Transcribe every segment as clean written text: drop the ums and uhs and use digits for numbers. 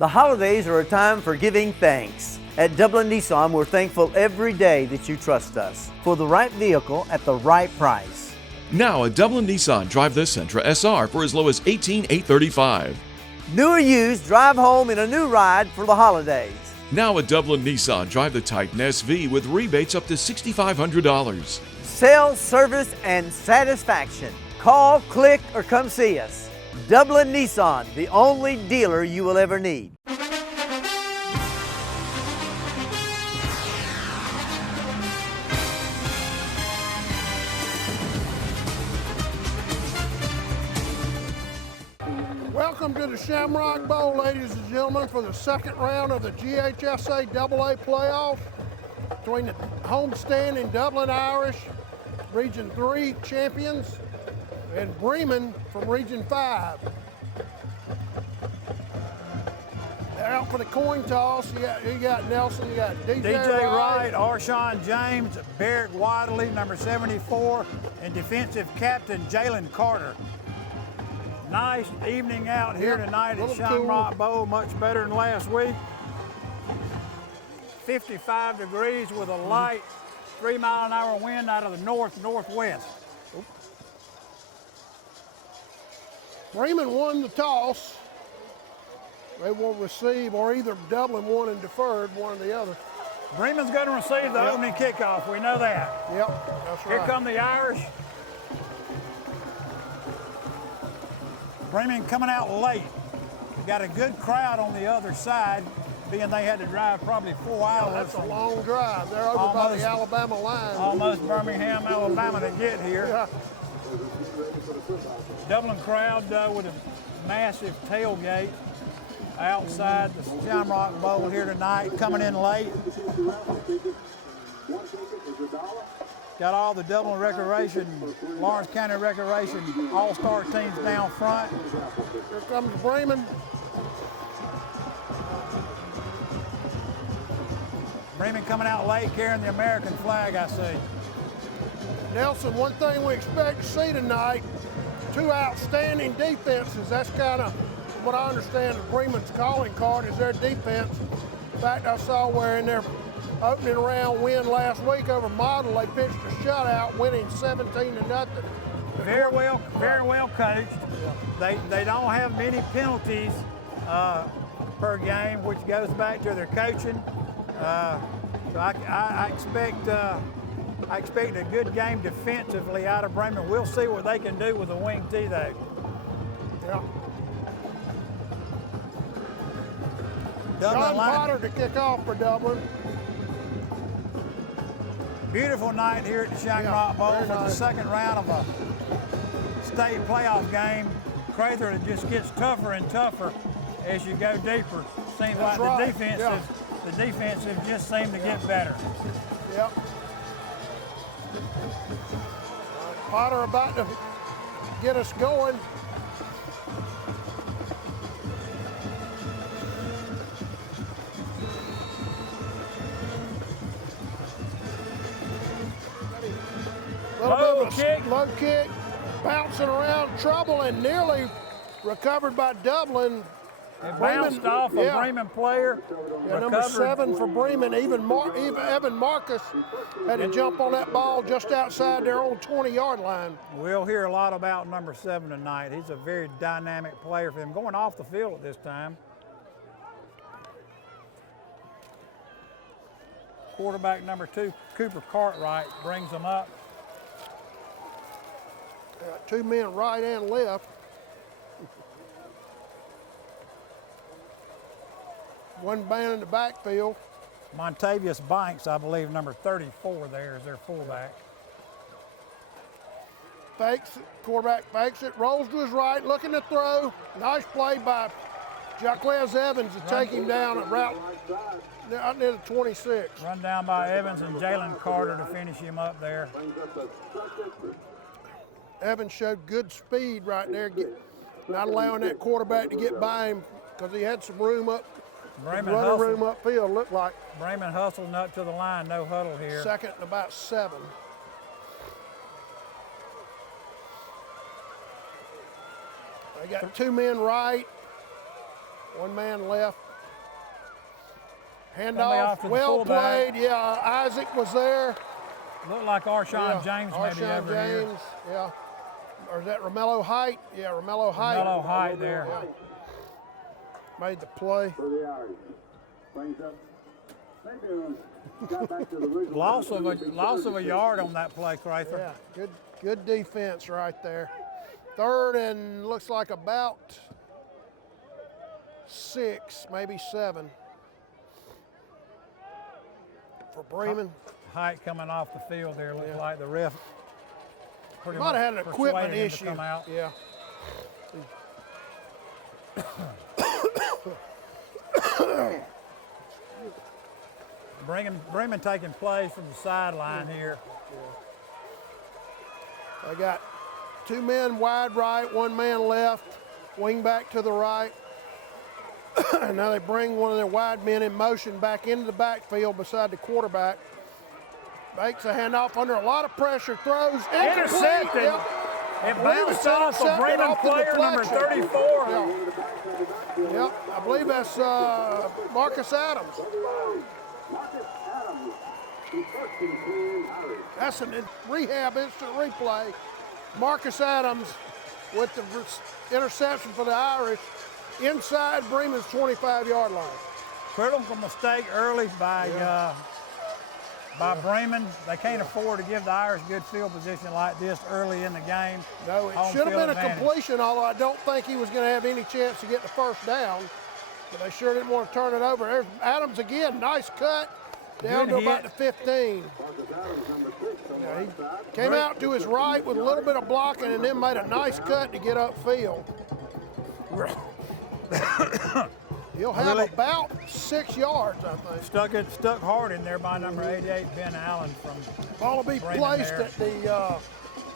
The holidays are a time for giving thanks. At Dublin Nissan, we're thankful every day that you trust us for the right vehicle at the right price. Now at Dublin Nissan, drive this Sentra SR for as low as $18,835. New or used, drive home in a new ride for the holidays. Now at Dublin Nissan, drive the Titan SV with rebates up to $6,500. Sales, service, and satisfaction. Call, click, or come see us. Dublin Nissan, the only dealer you will ever need. Welcome to the Shamrock Bowl, ladies and gentlemen, for the second round of the GHSA AA playoff between the homestanding Dublin Irish, Region 3 champions, and Breman from Region 5. They're out for the coin toss. You got Nelson, you got DJ Wright, Arshawn James, Barrett Wadley, number 74, and defensive captain Jalen Carter. Nice evening out here tonight at Shamrock Bowl, much better than last week. 55 degrees with a light 3-mile-an-hour wind out of the north-northwest. Breman won the toss. They will receive, or either Dublin won and deferred, one or the other. Breman's going to receive the opening kickoff. We know that. Yep, that's right. Here come the Irish. Breman coming out late. We got a good crowd on the other side, being they had to drive probably 4 hours. That's a long drive. They're over by the Alabama line. Almost Birmingham, Alabama to get here. Yeah. Dublin crowd with a massive tailgate outside the Shamrock Bowl here tonight, coming in late. Got all the Dublin Recreation, Lawrence County Recreation all-star teams down front. Here comes Breman. Breman coming out late carrying the American flag, I see. Nelson, one thing we expect to see tonight, two outstanding defenses. That's kind of what I understand of Breman's calling card is their defense. In fact, I saw where in their opening round win last week over Model, they pitched a shutout, winning 17-0. Very well coached. Yeah. They don't have many penalties per game, which goes back to their coaching. So I expect a good game defensively out of Breman. We'll see what they can do with the wing tee though. Yeah. Dublin John Potter to kick off for Dublin. Beautiful night here at the Shamrock Bowl for the second round of a state playoff game. Crather, it just gets tougher and tougher as you go deeper. Seems like the defensive just seem to get better. Yep. Potter about to get us going. Low kick, bouncing around, trouble, and nearly recovered by Dublin. It bounced off a Breman player. Yeah, number 7 for Breman. Even Evan Marcus had to jump on that ball just outside their own 20-yard line. We'll hear a lot about number 7 tonight. He's a very dynamic player for him, going off the field at this time. Quarterback number 2, Cooper Cartwright, brings them up. Two men right and left. One man in the backfield. Montavious Banks, I believe, number 34 there is their fullback. Fakes it, quarterback fakes it, rolls to his right, looking to throw. Nice play by Jaquez Evans to take him down at route out near the 26. Run down by Evans and Jalen Carter to finish him up there. Evans showed good speed right there, not allowing that quarterback to get by him because he had some room up. Running room upfield, looked like. Breman hustling up to the line, no huddle here. Second and about 7. They got 2 men right, 1 man left. Handoff, to the well fullback. played. Yeah, Isaac was there. Looked like Arshawn James maybe Arshawn over here. James, yeah. Or is that Romello Height? Yeah, Romello Height. Romello Height there. Yeah. Made the play. Loss of a yard on that play, Crather. Yeah, good defense right there. Third and looks like about 6, maybe 7 for Breman. Height coming off the field there, looks like the ref pretty Might much have had an equipment persuaded him issue. to come out. Yeah. Breman taking plays from the sideline here. They got 2 men wide right, 1 man left, wing back to the right. Now they bring one of their wide men in motion back into the backfield beside the quarterback. Makes a handoff under a lot of pressure, throws Intercepted. Yep. It bounced off a Breman player number 34. Yep, I believe that's Marcus Adams. That's a rehab instant replay. Marcus Adams with the interception for the Irish inside Bremen's 25-yard line. Critical mistake early by Breman. They can't afford to give the Irish good field position like this early in the game. No, it should have been a completion, although I don't think he was going to have any chance to get the first down. But they sure didn't want to turn it over. There's Adams again, nice cut. Down to about the 15. Yeah, he came out to his right with a little bit of blocking and then made a nice cut to get upfield. He'll have about 6 yards, I think. Stuck hard in there by number 88, Ben Allen from Ball will be Breman placed there. at the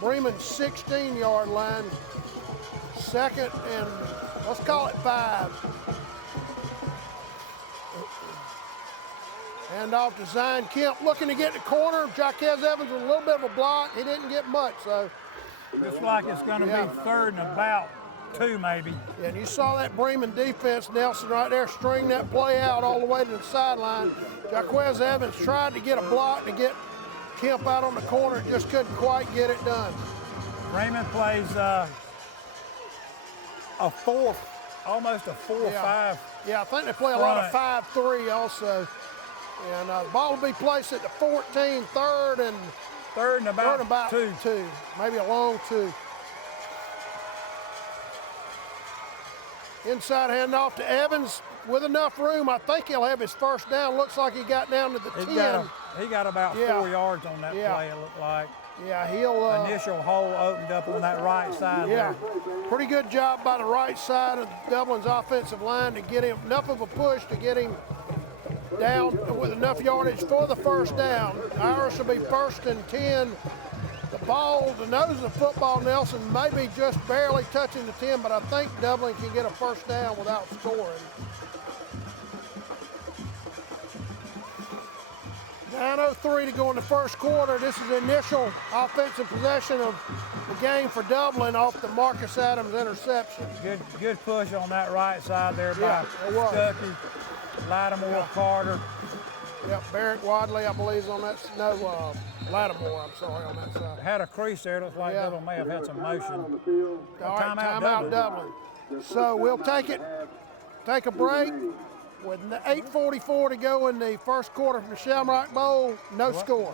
Bremen 16-yard line. Second and, let's call it 5. Handoff to Zion Kemp, looking to get the corner. Jaquez Evans with a little bit of a block. He didn't get much, so. Looks like it's going to be 3rd and about 2 maybe. Yeah, and you saw that Bremen defense, Nelson, right there, string that play out all the way to the sideline. Jaquez Evans tried to get a block to get Kemp out on the corner, just couldn't quite get it done. Breman plays almost a 4-5. Yeah, I think they play a lot of 5-3 also. And the ball will be placed at the 14, third and about 2. Maybe a long 2. Inside handoff to Evans with enough room. I think he'll have his first down. Looks like he got down to the 10. He got about 4 yards on that play, it looked like. Yeah, he'll. Initial hole opened up on that right side there. Pretty good job by the right side of Dublin's offensive line to get him enough of a push to get him down with enough yardage for the first down. Irish will be 1st and 10. The nose of the football, Nelson, may be just barely touching the 10, but I think Dublin can get a first down without scoring. 9:03 to go in the first quarter. This is the initial offensive possession of the game for Dublin off the Marcus Adams interception. Good push on that right side there by Stuckey, Lattimore, Carter. Yep, Barrett Wadley, I believe, is on that. No, Lattimore, I'm sorry, on that side. Had a crease there. Looks like Dublin may have had some motion. All right, timeout Dublin. So we'll take a break. With 8:44 to go in the first quarter from the Shamrock Bowl, no score.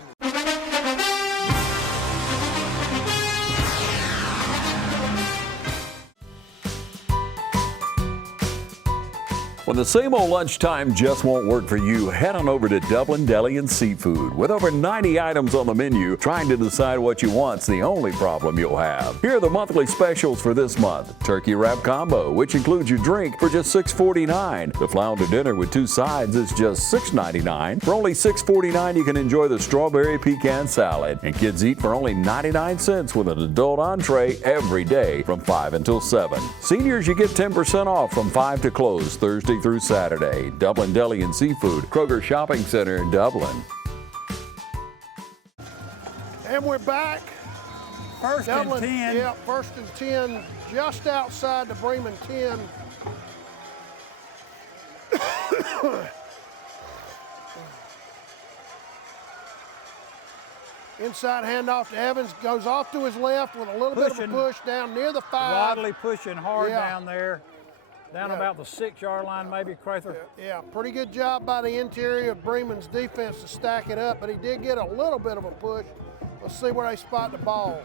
When the same old lunchtime just won't work for you, head on over to Dublin Deli and Seafood. With over 90 items on the menu, trying to decide what you want's the only problem you'll have. Here are the monthly specials for this month. Turkey wrap combo, which includes your drink, for just $6.49. The flounder dinner with 2 sides is just $6.99. For only $6.49, you can enjoy the strawberry pecan salad. And kids eat for only 99 cents with an adult entree every day from 5 until 7. Seniors, you get 10% off from 5 to close Thursday through Saturday. Dublin Deli and Seafood, Kroger Shopping Center in Dublin. And we're back. First and 10. Yeah, 1st and 10, just outside the Bremen 10. Inside handoff to Evans, goes off to his left with a little bit of a push down near the 5. Wadley pushing hard down there. Down about the 6-yard line, maybe, Crather. Yeah, pretty good job by the interior of Breman's defense to stack it up, but he did get a little bit of a push. Let's see where they spot the ball.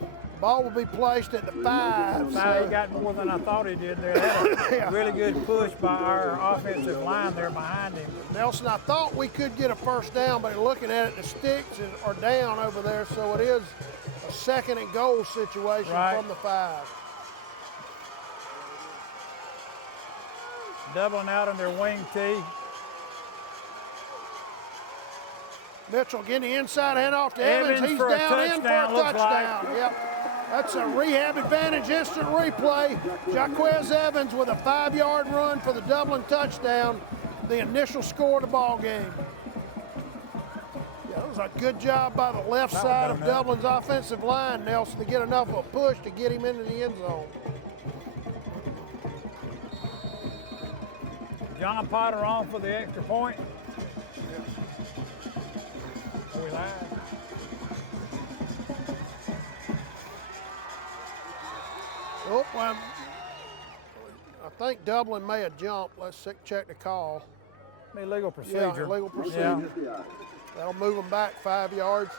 The ball will be placed at the 5. He got more than I thought he did there. That was a really good push by our offensive line there behind him. Nelson, I thought we could get a first down, but looking at it, the sticks are down over there, so it is a 2nd and goal situation from the 5. Dublin out on their wing tee. Mitchell getting the inside handoff to Evans. He's down in for a touchdown. Yep. That's a rehab advantage, instant replay. Jaquez Evans with a 5-yard run for the Dublin touchdown, the initial score of the ball game. Yeah, that was a good job by the left side of Dublin's offensive line, Nelson, to get enough of a push to get him into the end zone. John Potter on for the extra point. Are we live? Oh, well, I think Dublin may have jumped. Let's check the call. Legal procedure. Yeah, legal procedure. Yeah. That'll move them back 5 yards.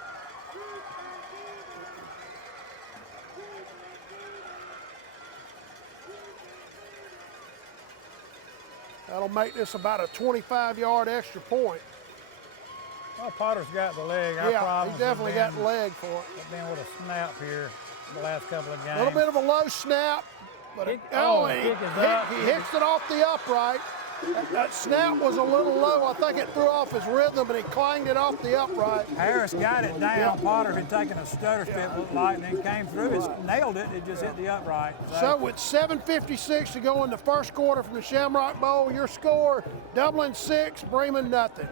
That'll make this about a 25-yard extra point. Well, Potter's got the leg. Yeah, he definitely got the leg for it. Been with a snap here the last couple of games. A little bit of a low snap, but he hits it off the upright. That snap was a little low. I think it threw off his rhythm, and he clanged it off the upright. Harris got it down. Potter had taken a stutter step, looked like, and then came through. It nailed it. It just hit the upright. So with 7:56 to go in the first quarter from the Shamrock Bowl, your score, Dublin 6, Breman nothing.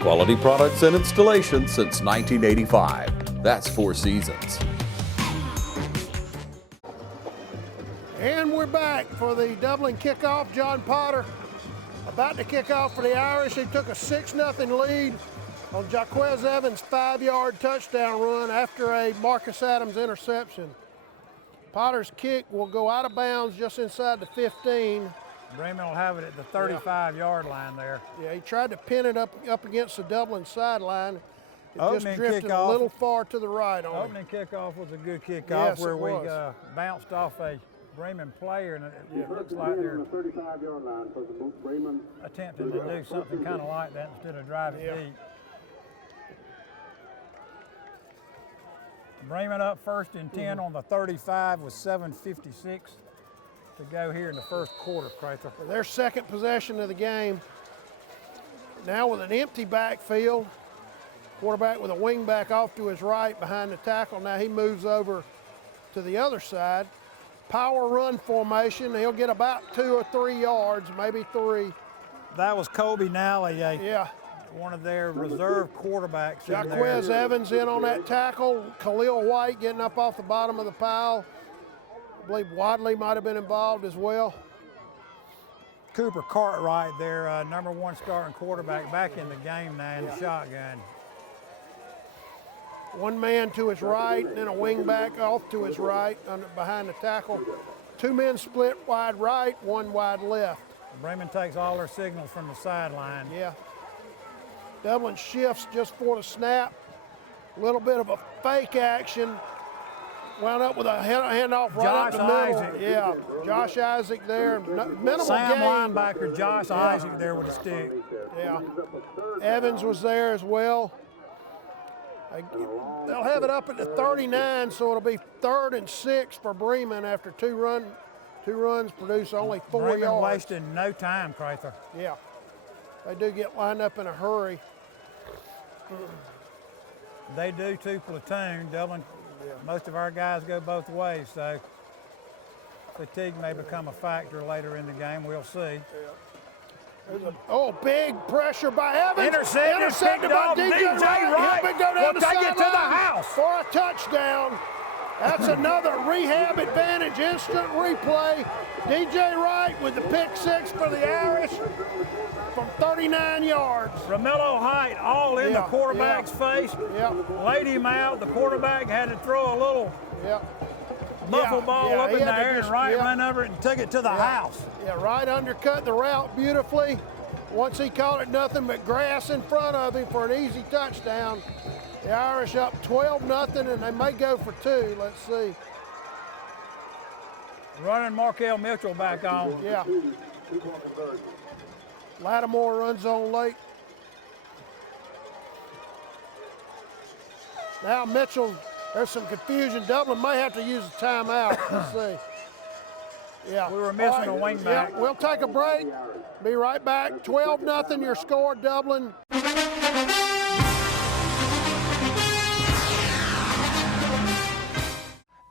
Quality products and installations since 1985. That's 4 seasons. And we're back for the Dublin kickoff. John Potter about to kick off for the Irish. He took a 6-0 lead on Jaquez Evans' 5-yard touchdown run after a Marcus Adams interception. Potter's kick will go out of bounds just inside the 15. Breman will have it at the 35-yard line there. Yeah, he tried to pin it up against the Dublin sideline. It Opening just drifted kickoff. A little far to the right on Opening kickoff was a good kickoff where we bounced off a Breman player, and it looks like they're attempting to do something kind of like that instead of driving deep. Breman up 1st and 10 on the 35 with 7:56 to go here in the first quarter, Crather. Their second possession of the game. Now with an empty backfield, quarterback with a wing back off to his right behind the tackle. Now he moves over to the other side. Power run formation. He'll get about 2 or 3 yards, maybe 3. That was Kobe Nally, one of their reserve quarterbacks. Jaquez Evans in on that tackle. Khalil White getting up off the bottom of the pile. I believe Wadley might have been involved as well. Cooper Cartwright, their #1 starting quarterback, back in the game now in the shotgun. One man to his right, and then a wing back off to his right behind the tackle. 2 men split wide right, 1 wide left. Breman takes all their signals from the sideline. Yeah. Dublin shifts just for the snap. A little bit of a fake action. Wound up with a handoff right up the middle. Isaac. Yeah, Josh Isaac there. Minimal Sam gain. linebacker Josh Isaac there with a stick. Yeah. Evans was there as well. They'll have it up at the 39, so it'll be 3rd and 6 for Breman after two 2 runs produce only 4 Breman yards. wasted no time, Crather. Yeah, they do get lined up in a hurry. They do too, platoon. Dublin, most of our guys go both ways, so fatigue may become a factor later in the game. We'll see. Big pressure by Evans. Intercepted by off DJ Wright. He'll go down Will the take it to the sideline house. for a touchdown. That's another rehab advantage, instant replay. DJ Wright with the pick 6 for the Irish from 39 yards. Romello Height all in the quarterback's face. Laid him out. The quarterback had to throw a little muffle ball up in the air, and Wright ran over it and took it to the house. Yeah, Wright undercut the route beautifully. Once he caught it, nothing but grass in front of him for an easy touchdown. The Irish up 12-0, and they may go for 2. Let's see. Running Markel Mitchell back on. Yeah. Lattimore runs on late. Now Mitchell, there's some confusion. Dublin may have to use a timeout. Let's see. Yeah. We were missing a wingback. Yeah, we'll take a break. Be right back. 12-0 your score, Dublin.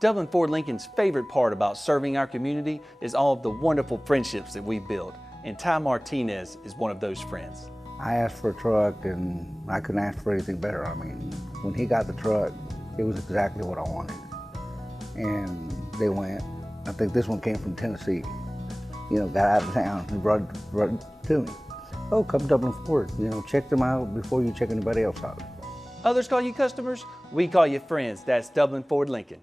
Dublin Ford Lincoln's favorite part about serving our community is all of the wonderful friendships that we build, and Ty Martinez is one of those friends. I asked for a truck, and I couldn't ask for anything better. I mean, when he got the truck, it was exactly what I wanted. And they went. I think this one came from Tennessee. You know, got out of town and brought it to me. Oh, come Dublin Ford. You know, check them out before you check anybody else out. Others call you customers, we call you friends. That's Dublin Ford Lincoln.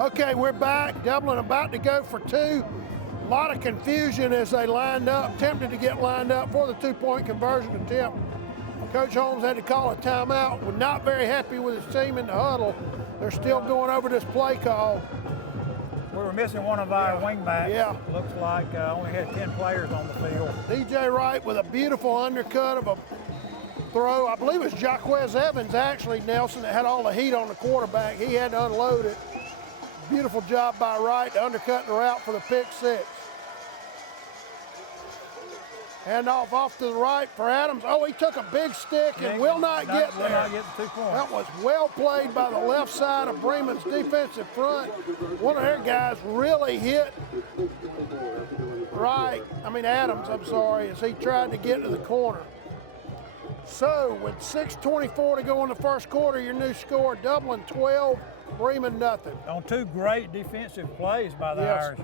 Okay, we're back. Dublin about to go for 2. A lot of confusion as they lined up, attempted to get lined up for the 2-point conversion attempt. Coach Holmes had to call a timeout. Was not very happy with his team in the huddle. They're still going over this play call. We were missing one of our wingbacks. Yeah. Looks like only had 10 players on the field. DJ Wright with a beautiful undercut of a throw. I believe it was Jaquez Evans, actually, Nelson, that had all the heat on the quarterback. He had to unload it. Beautiful job by Wright to undercut the route for the pick 6. Hand off to the right for Adams. Oh, he took a big stick and will not get there. Will not get the 2 points. That was well played by the left side of Breman's defensive front. One of their guys really hit Adams, as he tried to get to the corner. So with 6:24 to go in the first quarter, your new score, Dublin 12, Breman nothing. On 2 great defensive plays by the Irish.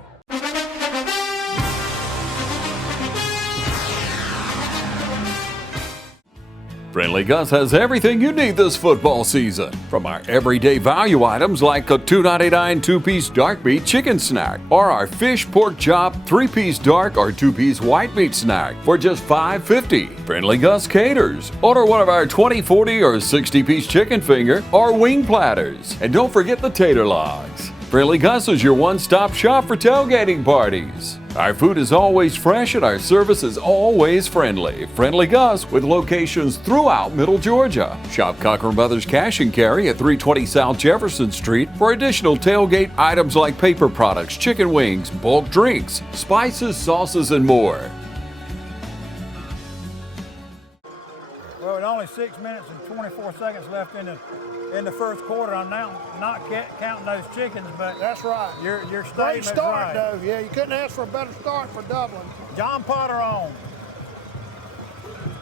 Friendly Gus has everything you need this football season. From our everyday value items like a $2.99 2-piece dark meat chicken snack, or our fish pork chop 3-piece dark or 2-piece white meat snack for just $5.50. Friendly Gus caters. Order one of our 20, 40, or 60-piece chicken finger or wing platters. And don't forget the tater logs. Friendly Gus is your one-stop shop for tailgating parties. Our food is always fresh and our service is always friendly. Friendly Gus with locations throughout Middle Georgia. Shop Cochran Brothers Cash and Carry at 320 South Jefferson Street for additional tailgate items like paper products, chicken wings, bulk drinks, spices, sauces, and more. Well, with only 6 minutes and 24 seconds left in the first quarter, I'm now not counting those chickens, but that's right. Your Great statement's start, right. though. Yeah, you couldn't ask for a better start for Dublin. John Potter on.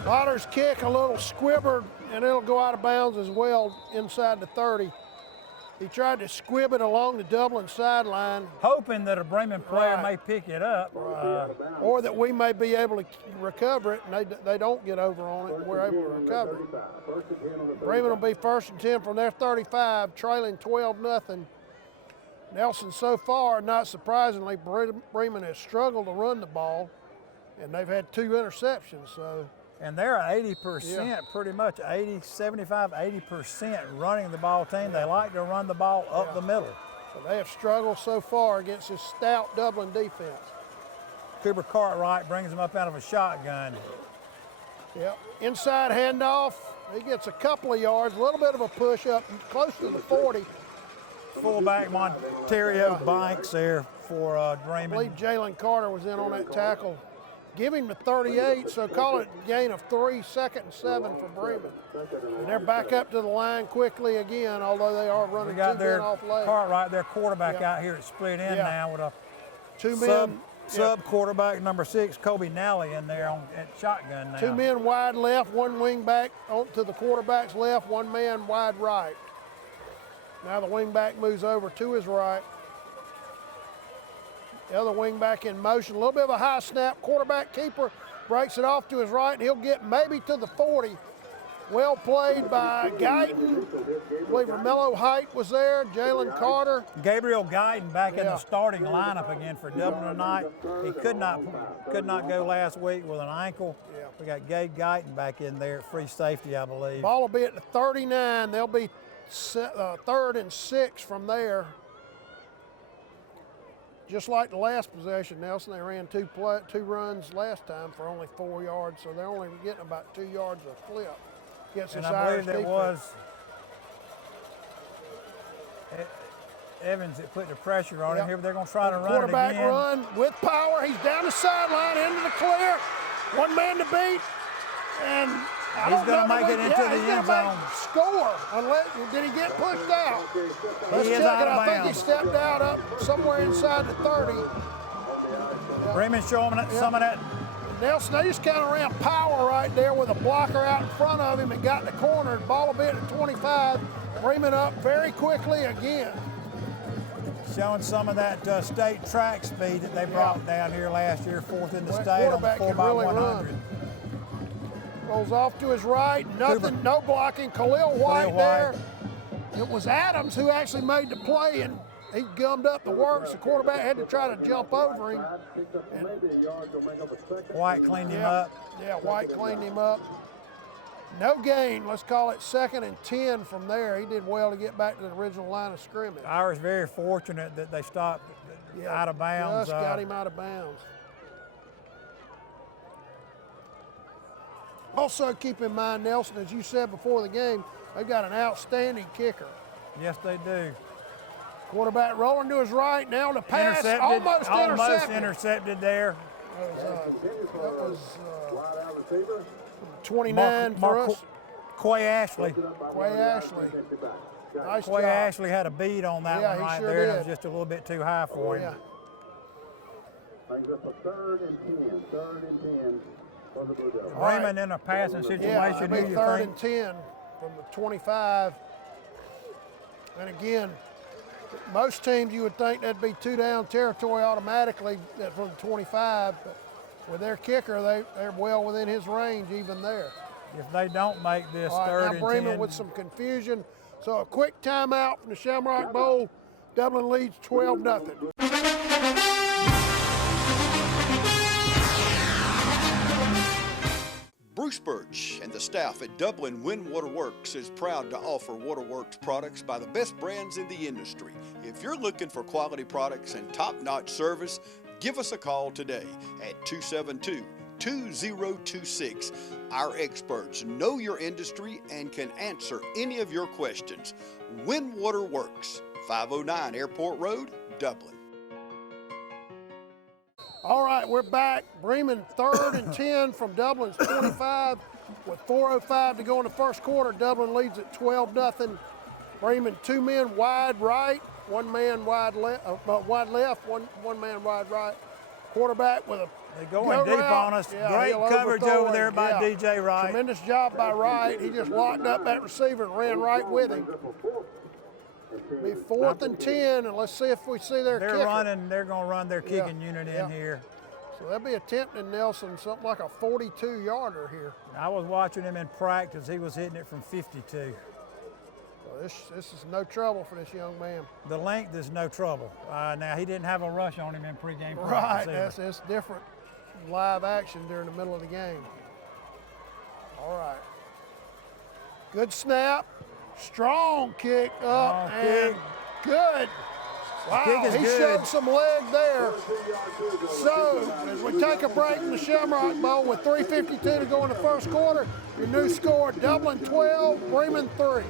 Potter's kick a little squibbered, and it'll go out of bounds as well inside the 30. He tried to squib it along the Dublin sideline. Hoping that a Breman player may pick it up. Or that we may be able to recover it, and they don't get over on it, and we're able to recover it. Breman will be 1st and 10 from their 35, trailing 12-0. Nelson, so far, not surprisingly, Breman has struggled to run the ball, and they've had 2 interceptions. And they're 80%, pretty much 75, 80% running the ball team. They like to run the ball up the middle. So they have struggled so far against this stout Dublin defense. Cooper Cartwright brings them up out of a shotgun. Yep, inside handoff. He gets a couple of yards, a little bit of a push up close to the 40. fullback Monterio Banks there for I Breman. believe Jalen Carter was in on that tackle. Give him the 38, so call it a gain of 3, 2nd and 7 for Breman. And they're back up to the line quickly again, although they are running We got 2 their men off late. Cartwright, their quarterback out here at split in now with a 2 men. sub quarterback number 6, Kobe Nally, in there at shotgun now. 2 men wide left, 1 wing back to the quarterback's left, 1 man wide right. Now the wing back moves over to his right. The other wing back in motion. A little bit of a high snap. Quarterback keeper breaks it off to his right, and he'll get maybe to the 40. Well played by Guyton. I believe Romello Height was there. Jalen Carter. Gabriel Guyton back in the starting lineup again for Dublin tonight. He could not go last week with an ankle. Yeah. We got Gabe Guyton back in there at free safety, I believe. Ball will be at the 39. They'll be 3rd and 6 from there. Just like the last possession, Nelson, they ran two runs last time for only 4 yards, so they're only getting about 2 yards a clip. And I believe that was Evans that put the pressure on him here, but they're going to try to run it again. Quarterback run with power. He's down the sideline into the clear. 1 man to beat, and he's going to make it into the end zone. Score. Did he get pushed out? Let's check it. I think he stepped out up somewhere inside the 30. Breman showing some of that. Nelson, they just kind of ran power right there with a blocker out in front of him and got the corner. Ball a bit at 25. Breman up very quickly again. Showing some of that state track speed that they brought down here last year, 4th in the state on the 4x100. Rolls off to his right, nothing, no blocking. Khalil White there. It was Adams who actually made the play, and he gummed up the works. The quarterback had to try to jump over him. White cleaned him up. Yeah, White cleaned him up. No gain. Let's call it 2nd and 10 from there. He did well to get back to the original line of scrimmage. Irish very fortunate that they stopped out of bounds. Just got him out of bounds. Also keep in mind, Nelson, as you said before the game, they've got an outstanding kicker. Yes, they do. Quarterback rolling to his right, now the pass, almost intercepted there. That was 29 for us. Quay Ashley. Nice Quay job. Ashley had a beat on that one right sure there. did. And it was just a little bit too high for him. Yeah. Brings up a 3rd and 10 for the Blue Devils. Breman in a passing situation. Yeah, it'll be 3rd and 10 from the 25. And again, most teams you would think that'd be 2 down territory automatically from the 25, but with their kicker, they're well within his range even there. If they don't make this All right, 3rd now and Breman 10. with some confusion. So a quick timeout from the Shamrock Bowl. Dublin leads 12-0. Bruce Birch and the staff at Dublin Windwater Works is proud to offer Waterworks products by the best brands in the industry. If you're looking for quality products and top-notch service, give us a call today at 272-2026. Our experts know your industry and can answer any of your questions. Windwater Works, 509 Airport Road, Dublin. All right, we're back. Breman 3rd and 10 from Dublin's 25 with 4:05 to go in the first quarter. Dublin leads at 12-0. Breman 2 men wide right, 1 man wide left, one man wide right. Quarterback with a They're going deep on us. Great coverage over there by DJ Wright. Tremendous job by Wright. He just locked up that receiver and ran right with him. Be 4th and 10, and let's see if we see their kicker. They're going to run their kicking unit in here. So they'll be attempting, Nelson, something like a 42-yarder here. I was watching him in practice. He was hitting it from 52. Well, this is no trouble for this young man. The length is no trouble. Now, he didn't have a rush on him in pregame Right, practice. that's different live action during the middle of the game. All right. Good snap. Strong kick up and good. Wow, he showed some leg there. So, as we take a break from the Shamrock Bowl with 3:52 to go in the first quarter, your new score, Dublin 12, Breman 3.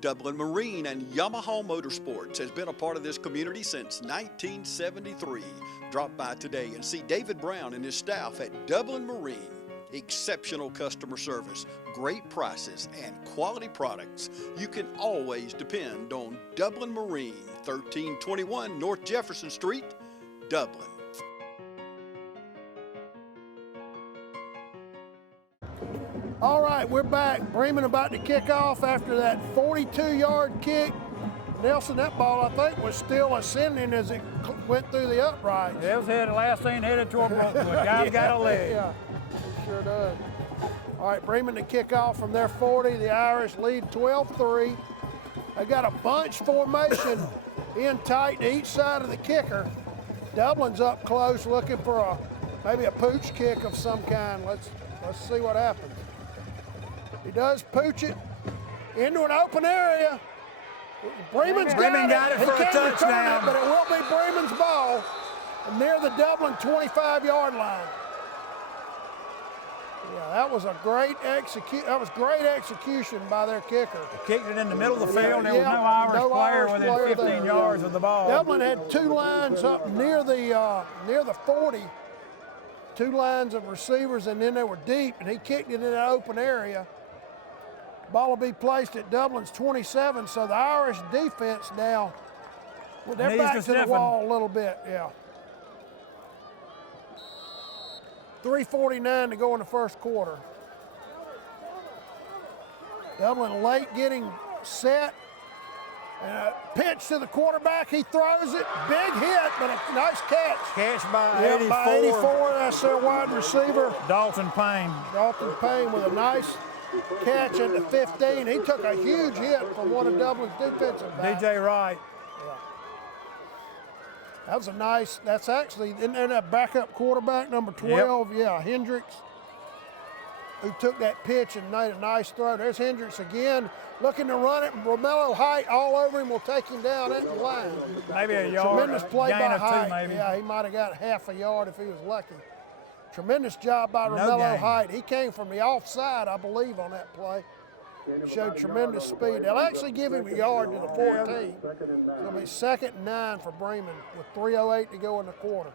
Dublin Marine and Yamaha Motorsports has been a part of this community since 1973. Drop by today and see David Brown and his staff at Dublin Marine. Exceptional customer service, great prices, and quality products. You can always depend on Dublin Marine, 1321 North Jefferson Street, Dublin. All right, we're back. Breman about to kick off after that 42-yard kick. Nelson, that ball, I think, was still ascending as it went through the upright. It was headed, last thing headed toward Brookwood. Guy's got a leg. Yeah, sure does. All right, Breman to kick off from their 40. The Irish lead 12-3. They got a bunch formation in tight to each side of the kicker. Dublin's up close looking for maybe a pooch kick of some kind. Let's see what happens. He does pooch it into an open area. Breman got it for a touchdown. But it will be Breman's ball near the Dublin 25-yard line. Yeah, that was a great execution by their kicker. They kicked it in the middle of the field. There was no Irish player within 15 yards of the ball. Dublin had two lines up near the 40. Two lines of receivers, and then they were deep, and he kicked it in an open area. Ball will be placed at Dublin's 27, so the Irish defense now, well, they're back to the wall a little bit, yeah. 3:49 to go in the first quarter. Dublin late getting set. Pitch to the quarterback, he throws it, big hit, but a nice catch. Catch by 84. By 84, that's their wide receiver. Dalton Payne. Dalton Payne with a nice catch at the 15. He took a huge hit from one of Dublin's defensive backs. DJ Wright. Yeah. That was a nice, that's actually, isn't there that backup quarterback, number 12? Yep. Yeah, Hendricks, who took that pitch and made a nice throw. There's Hendricks again, looking to run it. Romello Height all over him will take him down at the line. Maybe a yard. Tremendous play by Height. 2, maybe. Yeah, he might have got half a yard if he was lucky. Tremendous job by Romello Height. He came from the offside, I believe, on that play. Showed tremendous speed. They'll actually give him a yard to the 14. It'll be 2nd and 9 for Breman with 3:08 to go in the quarter.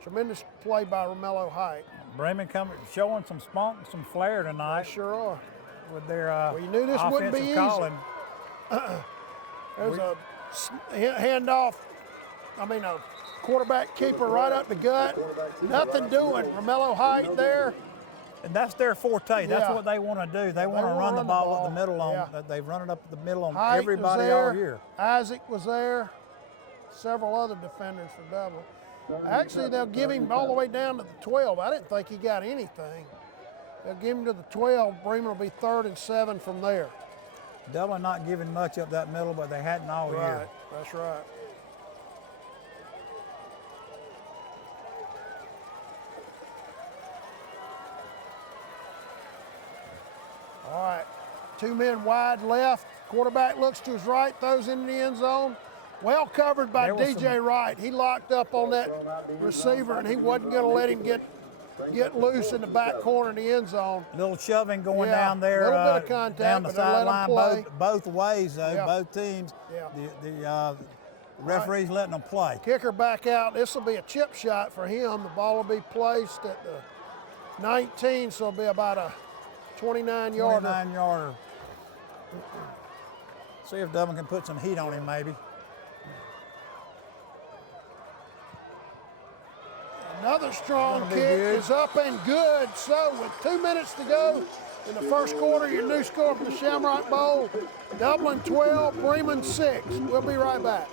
Tremendous play by Romello Height. Breman showing some spunk, some flair tonight. They sure are. With their well, you knew this wouldn't be easy. Calling. There's a handoff. A quarterback keeper right up the gut. Nothing doing. Romello Height there. And that's their forte. That's what they want to do. They want to run the ball up the middle on. Yeah. They've run it up the middle on Height everybody all year. Isaac was there. Several other defenders for Dublin. Actually, they'll give him all the way down to the 12. I didn't think he got anything. They'll give him to the 12. Breman will be 3rd and 7 from there. Dublin not giving much up that middle, but they hadn't all year. Right, that's right. All right, 2 men wide left. Quarterback looks to his right, throws into the end zone. Well covered by DJ Wright. He locked up on that receiver, and he wasn't going to let him get loose in the back corner in the end zone. Little shoving going down there, a little bit of contact, down the sideline, both ways, though, both teams. Yeah. The referee's letting them play. Kicker back out. This will be a chip shot for him. The ball will be placed at the 19, so it'll be about a 29-yarder. 29-yarder. See if Dublin can put some heat on him, maybe. Another strong kick is up and good. So with 2 minutes to go in the first quarter, your new score from the Shamrock Bowl, Dublin 12, Breman 6. We'll be right back.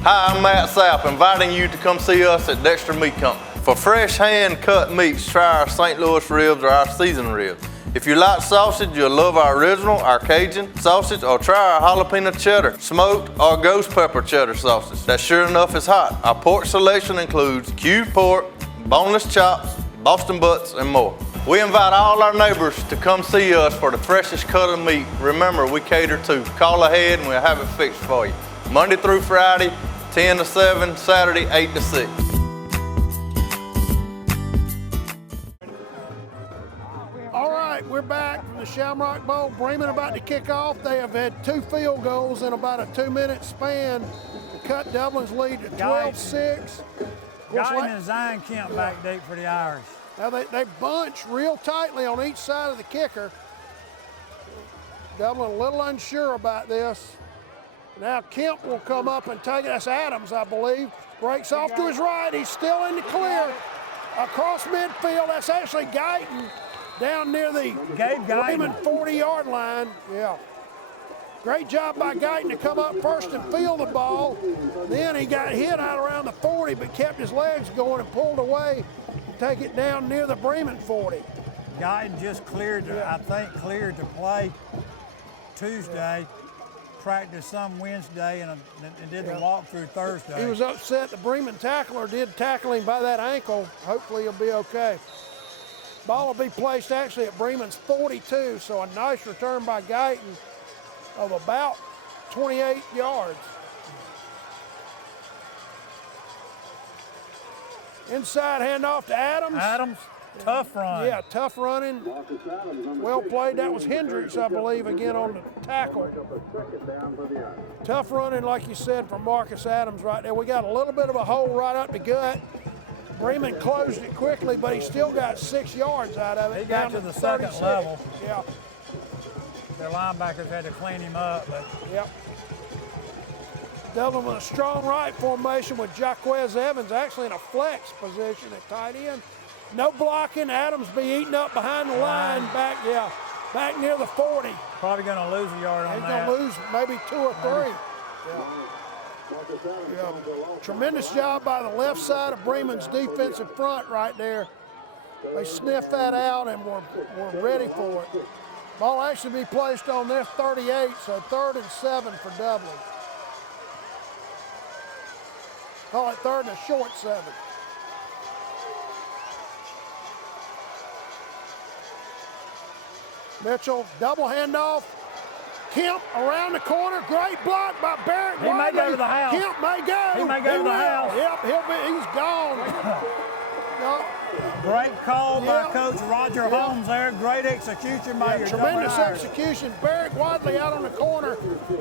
Hi, I'm Matt Sapp, inviting you to come see us at Dexter Meat Company. For fresh hand-cut meats, try our St. Louis ribs or our seasoned ribs. If you like sausage, you'll love our original, our Cajun sausage, or try our jalapeno cheddar, smoked or ghost pepper cheddar sausage. That sure enough is hot. Our pork selection includes cubed pork, boneless chops, Boston butts, and more. We invite all our neighbors to come see us for the freshest cut of meat. Remember, we cater to. Call ahead and we'll have it fixed for you. Monday through Friday, 10 to 7, Saturday 8 to 6. All right, we're back from the Shamrock Bowl. Breman about to kick off. They have had 2 field goals in about a 2-minute span to cut Dublin's lead to 12-6. Guyton and Zion Kemp back deep for the Irish. Now they bunch real tightly on each side of the kicker. Dublin a little unsure about this. Now Kemp will come up and take it. That's Adams, I believe. Breaks off to his right. He's still in the clear. Across midfield, that's actually Guyton down near the Breman 40-yard line. Yeah. Great job by Guyton to come up first and field the ball. Then he got hit out around the 40, but kept his legs going and pulled away to take it down near the Breman 40. Guyton just cleared, I think, cleared to play Tuesday, practiced some Wednesday, and did the walkthrough Thursday. He was upset. The Breman tackler did tackle him by that ankle. Hopefully he'll be okay. Ball will be placed actually at Breman's 42, so a nice return by Guyton of about 28 yards. Inside handoff to Adams. Adams, tough run. Yeah, tough running. Well played. That was Hendricks, I believe, again on the tackle. Tough running, like you said, from Marcus Adams right there. We got a little bit of a hole right up the gut. Breman closed it quickly, but he still got 6 yards out of it. He got to the second 36. level. Yeah. Their linebackers had to clean him up, but yep. Dublin with a strong right formation with Jaquez Evans actually in a flex position at tight end. No blocking. Adams be eaten up behind the line back near the 40. Probably going to lose a yard on that. He's going to lose maybe 2 or 3. Yeah. Tremendous job by the left side of Breman's defensive front right there. They sniffed that out and were ready for it. Ball actually be placed on their 38, so 3rd and 7 for Dublin. Call it 3rd and a short 7. Mitchell, double handoff. Kemp around the corner. Great block by Barrett. He may go to the house. Kemp may go. He may go to the house. Yep, he's gone. No. Great call by Coach Roger Holmes there. Great execution by your tremendous Dublin Irish. execution. Barrett Wadley out on the corner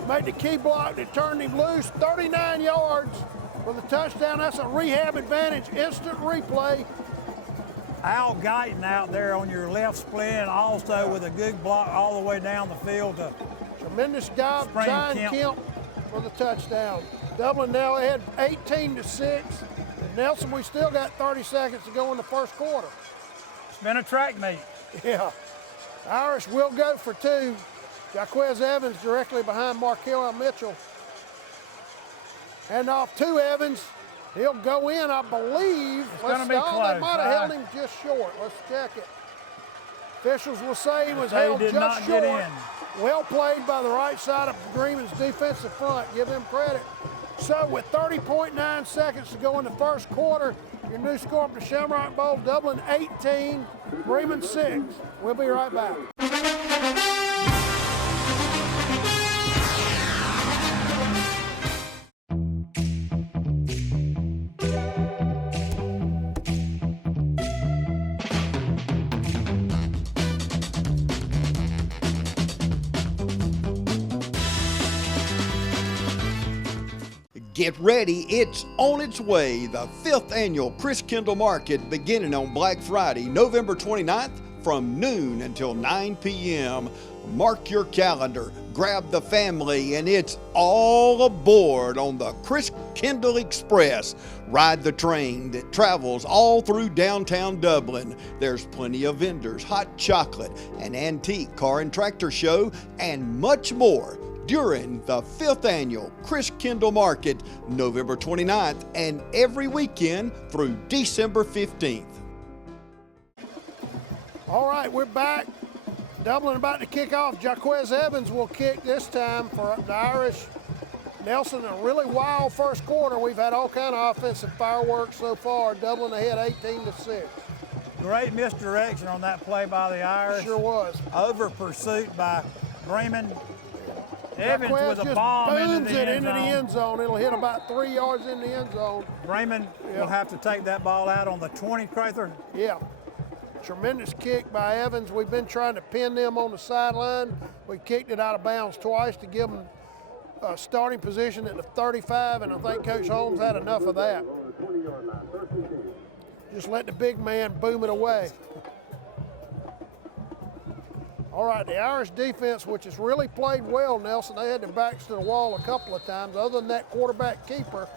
made the key block that turned him loose. 39 yards for the touchdown. That's a rehab advantage. Instant replay. Al Guyton out there on your left split, also with a good block all the way down the field to tremendous job, Zion Kemp for the touchdown. Dublin now ahead 18-6. Nelson, we still got 30 seconds to go in the first quarter. It's been a track meet. Yeah. Irish will go for 2. Jaquez Evans directly behind Markel Mitchell. Hand off to Evans. He'll go in, I believe. It's going to be close. They might have held him just short. Let's check it. Officials will say he was held just short. Get in. Well played by the right side of Breman's defensive front. Give him credit. So with 30.9 seconds to go in the first quarter, your new score from the Shamrock Bowl, Dublin 18, Breman 6. We'll be right back. Get ready, it's on its way. The 5th annual Chris Kendall Market beginning on Black Friday, November 29th from noon until 9 p.m. Mark your calendar, grab the family, and it's all aboard on the Chris Kendall Express. Ride the train that travels all through downtown Dublin. There's plenty of vendors, hot chocolate, an antique car and tractor show, and much more during the 5th annual Chris Kendall Market, November 29th, and every weekend through December 15th. All right, we're back. Dublin about to kick off. Jaquez Evans will kick this time for the Irish. Nelson, a really wild first quarter. We've had all kind of offensive fireworks so far. Dublin ahead 18-6. Great misdirection on that play by the Irish. Sure was. Over pursuit by Breman. Evans Marquez with a just bomb booms into it the into the end end zone. It'll hit about 3 yards in the end zone. Breman will have to take that ball out on the 20, Crather. Yeah. Tremendous kick by Evans. We've been trying to pin them on the sideline. We kicked it out of bounds twice to give them a starting position at the 35, and I think Coach Holmes had enough of that. Just let the big man boom it away. All right, the Irish defense, which has really played well, Nelson, they had their backs to the wall a couple of times. Other than that quarterback keeper,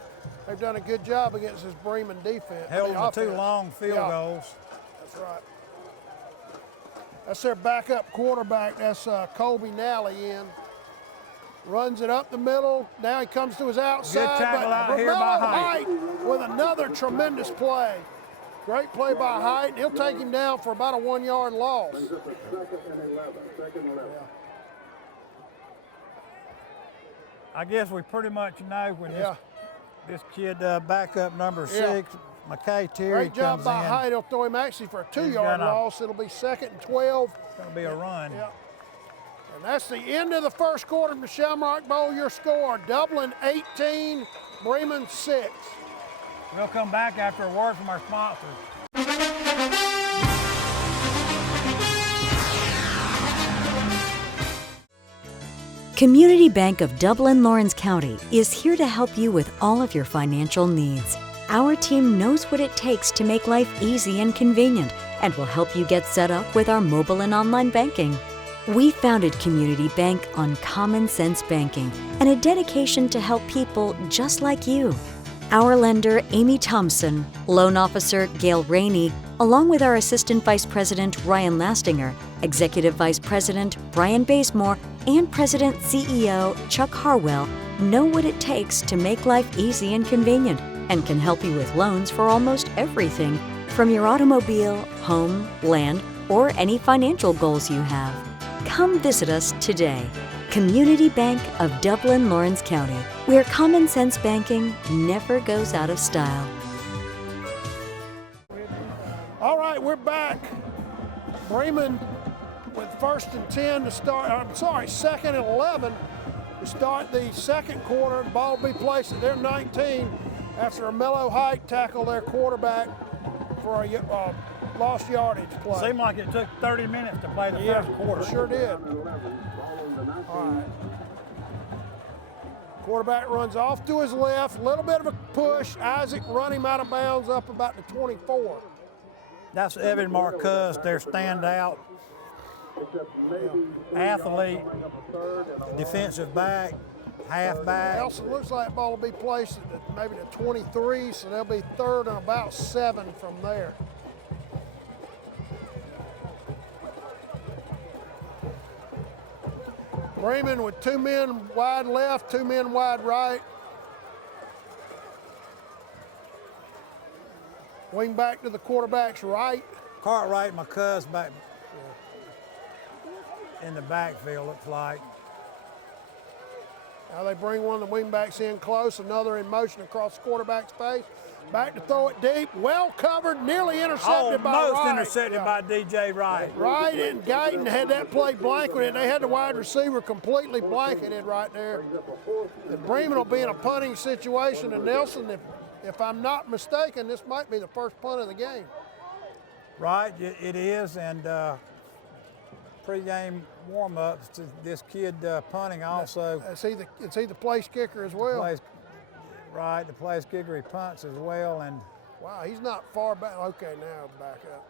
they've done a good job against this Breman defense. Held them to 2 long field goals. That's right. That's their backup quarterback. That's Colby Nally in. Runs it up the middle. Now he comes to his outside. Good tackle out here by Height. With another tremendous play. Great play by Height. He'll take him down for about a 1 yard loss. I guess we pretty much know when this kid backup number 6, McKay Terry, Great job comes by in. Height. He'll throw him actually for a 2 yard loss. It'll be 2nd and 12. It's going to be a run. Yeah. And that's the end of the first quarter of the Shamrock Bowl. Your score, Dublin 18, Breman 6. We'll come back after a word from our sponsors. Community Bank of Dublin, Lawrence County is here to help you with all of your financial needs. Our team knows what it takes to make life easy and convenient and will help you get set up with our mobile and online banking. We founded Community Bank on common sense banking and a dedication to help people just like you. Our lender, Amy Thompson, loan officer, Gail Rainey, along with our Assistant Vice President, Ryan Lastinger, Executive Vice President, Brian Bazemore, and President CEO, Chuck Harwell, know what it takes to make life easy and convenient and can help you with loans for almost everything, from your automobile, home, land, or any financial goals you have. Come visit us today. Community Bank of Dublin, Lawrence County, where common sense banking never goes out of style. All right, we're back. Breman with 1st and 10 to start, 2nd and 11 to start the second quarter. The ball will be placed at their 19 after a Mello Height tackle their quarterback for a lost yardage play. Seemed like it took 30 minutes to play the first quarter. Sure did. All right. Quarterback runs off to his left, a little bit of a push. Isaac run him out of bounds up about the 24. That's Evan Marcus, their standout athlete, defensive back, halfback. Nelson, looks like the ball will be placed at maybe the 23, so they'll be 3rd and about 7 from there. Breman with 2 men wide left, 2 men wide right. Wing back to the quarterback's right. Cartwright, McCuss back in the backfield, looks like. Now they bring one of the wing backs in close, another in motion across the quarterback's face. Back to throw it deep, well covered, nearly intercepted by Wright. Almost intercepted by DJ Wright. Wright and Guyton had that play blanketed. They had the wide receiver completely blanketed right there. And Breman will be in a punting situation, and Nelson, if I'm not mistaken, this might be the first punt of the game. Right, it is, and pre-game warm-ups, this kid punting also. Is he the place kicker as well? Right, the place kicker, he punts as well. And wow, he's not far back. Okay, now back up.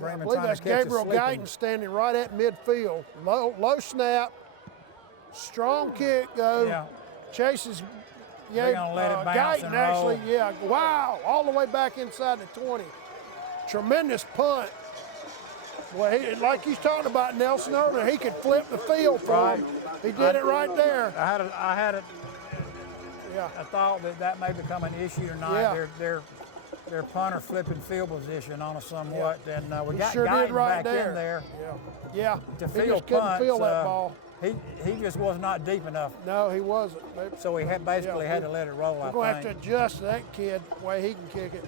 Breman I believe that's Gabriel Guyton standing right at midfield. Low snap, strong kick though. Yeah. Chases. They're gonna let it bounce Guyton and actually, roll. yeah. Wow, all the way back inside the 20. Tremendous punt. Well, like he's talking about Nelson earlier, he could flip the field for him. He did it right there. I had it. Yeah. I thought that may become an issue tonight. Yeah. Their punter flipping field position on us somewhat, and we got sure Guyton did right back there. in there. Yeah. To He field just couldn't punts, feel that ball. He just was not deep enough. No, he wasn't. So he basically had to let it roll. We're going to have to adjust that kid the way he can kick it.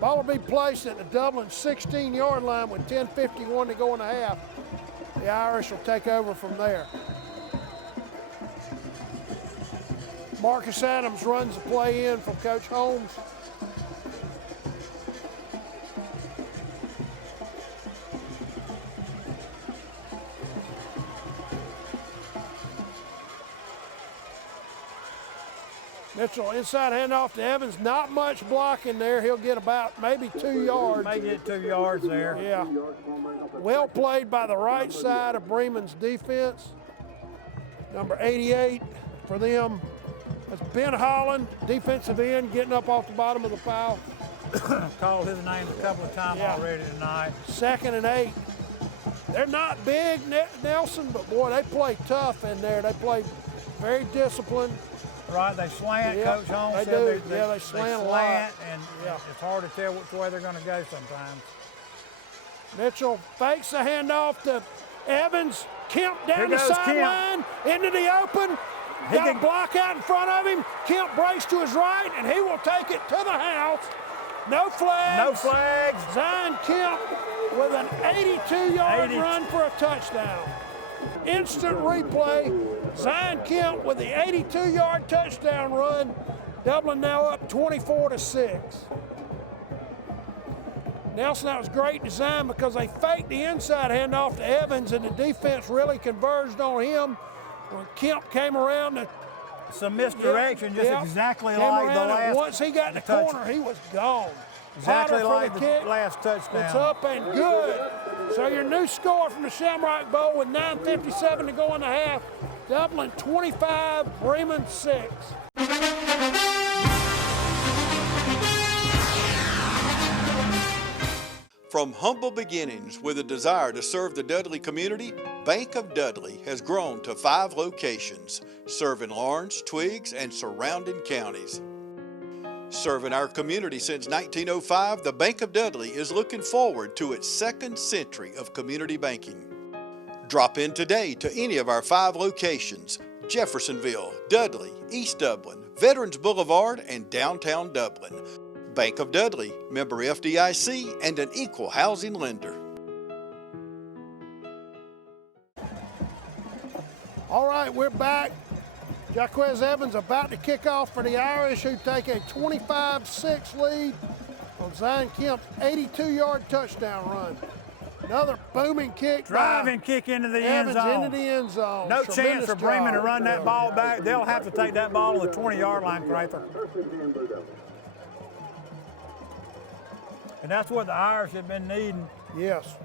Ball will be placed at the Dublin 16-yard line with 10:51 to go in the half. the Irish will take over from there. Marcus Adams runs the play in from Coach Holmes. Mitchell, inside handoff to Evans. Not much blocking there. He'll get about maybe 2 yards. May get 2 yards there. Yeah. Well played by the right side of Breman's defense. Number 88 for them. That's Ben Holland, defensive end, getting up off the bottom of the pile. Called his name a couple of times already tonight. 2nd and 8. They're not big, Nelson, but boy, they play tough in there. They play very disciplined. Right, they slant. Yeah, Coach Holmes they said do. They slant a lot. And it's hard to tell which way they're going to go sometimes. Mitchell fakes the handoff to Evans. Kemp down the sideline, into the open. Got a block out in front of him. Kemp breaks to his right, and he will take it to the house. No flags. No flags. Zion Kemp with an 82-yard run for a touchdown. Instant replay. Zion Kemp with the 82-yard touchdown run. Dublin now up 24-6. Nelson, that was great design because they faked the inside handoff to Evans, and the defense really converged on him. When Kemp came around, some misdirection, just exactly came like the last. Once he got in the corner, he was gone. Exactly like the kick. last touchdown. It's up and good. So your new score from the Shamrock Bowl with 9:57 to go in the half. Dublin 25, Breman 6. From humble beginnings with a desire to serve the Dudley community, Bank of Dudley has grown to 5 locations, serving Lawrence, Twiggs, and surrounding counties. Serving our community since 1905, the Bank of Dudley is looking forward to its 2nd century of community banking. Drop in today to any of our 5 locations: Jeffersonville, Dudley, East Dublin, Veterans Boulevard, and downtown Dublin. Bank of Dudley, member FDIC, and an equal housing lender. All right, we're back. Jaquez Evans about to kick off for the Irish, who take a 25-6 lead on Zion Kemp's 82-yard touchdown run. Another booming kick. Driving kick into the end zone. Into the end zone. No chance for Breman to run that ball back. They'll have to take that ball to the 20-yard line, Prather. And that's what the Irish have been needing. Yes.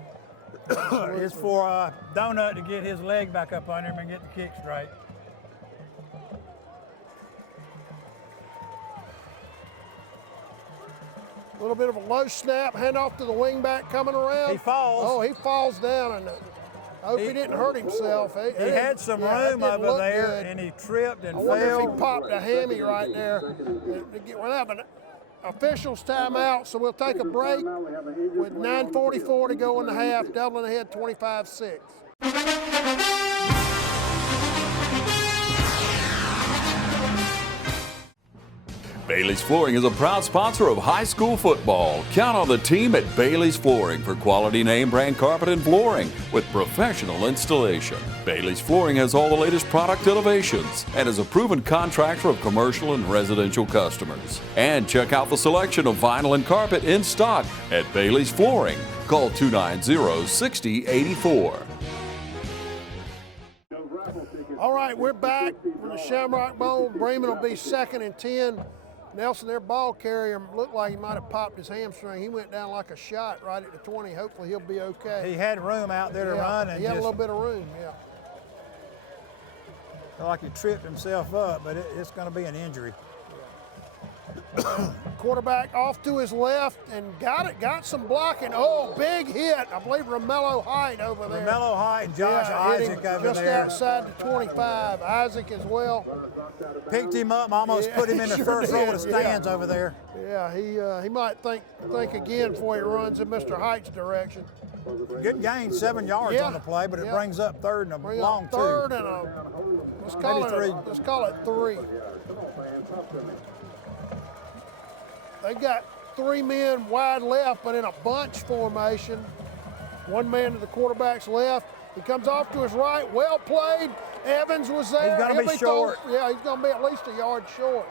Is for Donut to get his leg back up under him and get the kick straight. A little bit of a low snap, handoff to the wingback coming around. He falls. Oh, he falls down, and I hope he didn't hurt himself. He had some room over there, and he tripped and fell. I wonder if he popped a hammy right there. We'll have an officials timeout, so we'll take a break with 9:44 to go in the half. Dublin ahead 25-6. Bailey's Flooring is a proud sponsor of high school football. Count on the team at Bailey's Flooring for quality name brand carpet and flooring with professional installation. Bailey's Flooring has all the latest product innovations and is a proven contractor of commercial and residential customers. And check out the selection of vinyl and carpet in stock at Bailey's Flooring. Call 290-6084. All right, we're back from the Shamrock Bowl. Breman will be 2nd and 10. Nelson, their ball carrier, looked like he might have popped his hamstring. He went down like a shot right at the 20. Hopefully he'll be okay. He had room out there to run. And he had a little bit of room, Felt like he tripped himself up, but it's going to be an injury. Quarterback off to his left and got some blocking. Oh, big hit. I believe Romello Height over there. Romello Height and Josh Isaac over just there. Just outside the 25. Isaac as well. Picked him up, almost put him in the first row of the stands over there. Yeah, he might think again before he runs in Mr. Height's direction. Good gain, 7 yards on the play, but it brings up 3rd and a long 2. 3rd and let's call it 3. They got 3 men wide left, but in a bunch formation. 1 man to the quarterback's left. He comes off to his right, well played. Evans was there. He's going to be short. Yeah, he's going to be at least a yard short.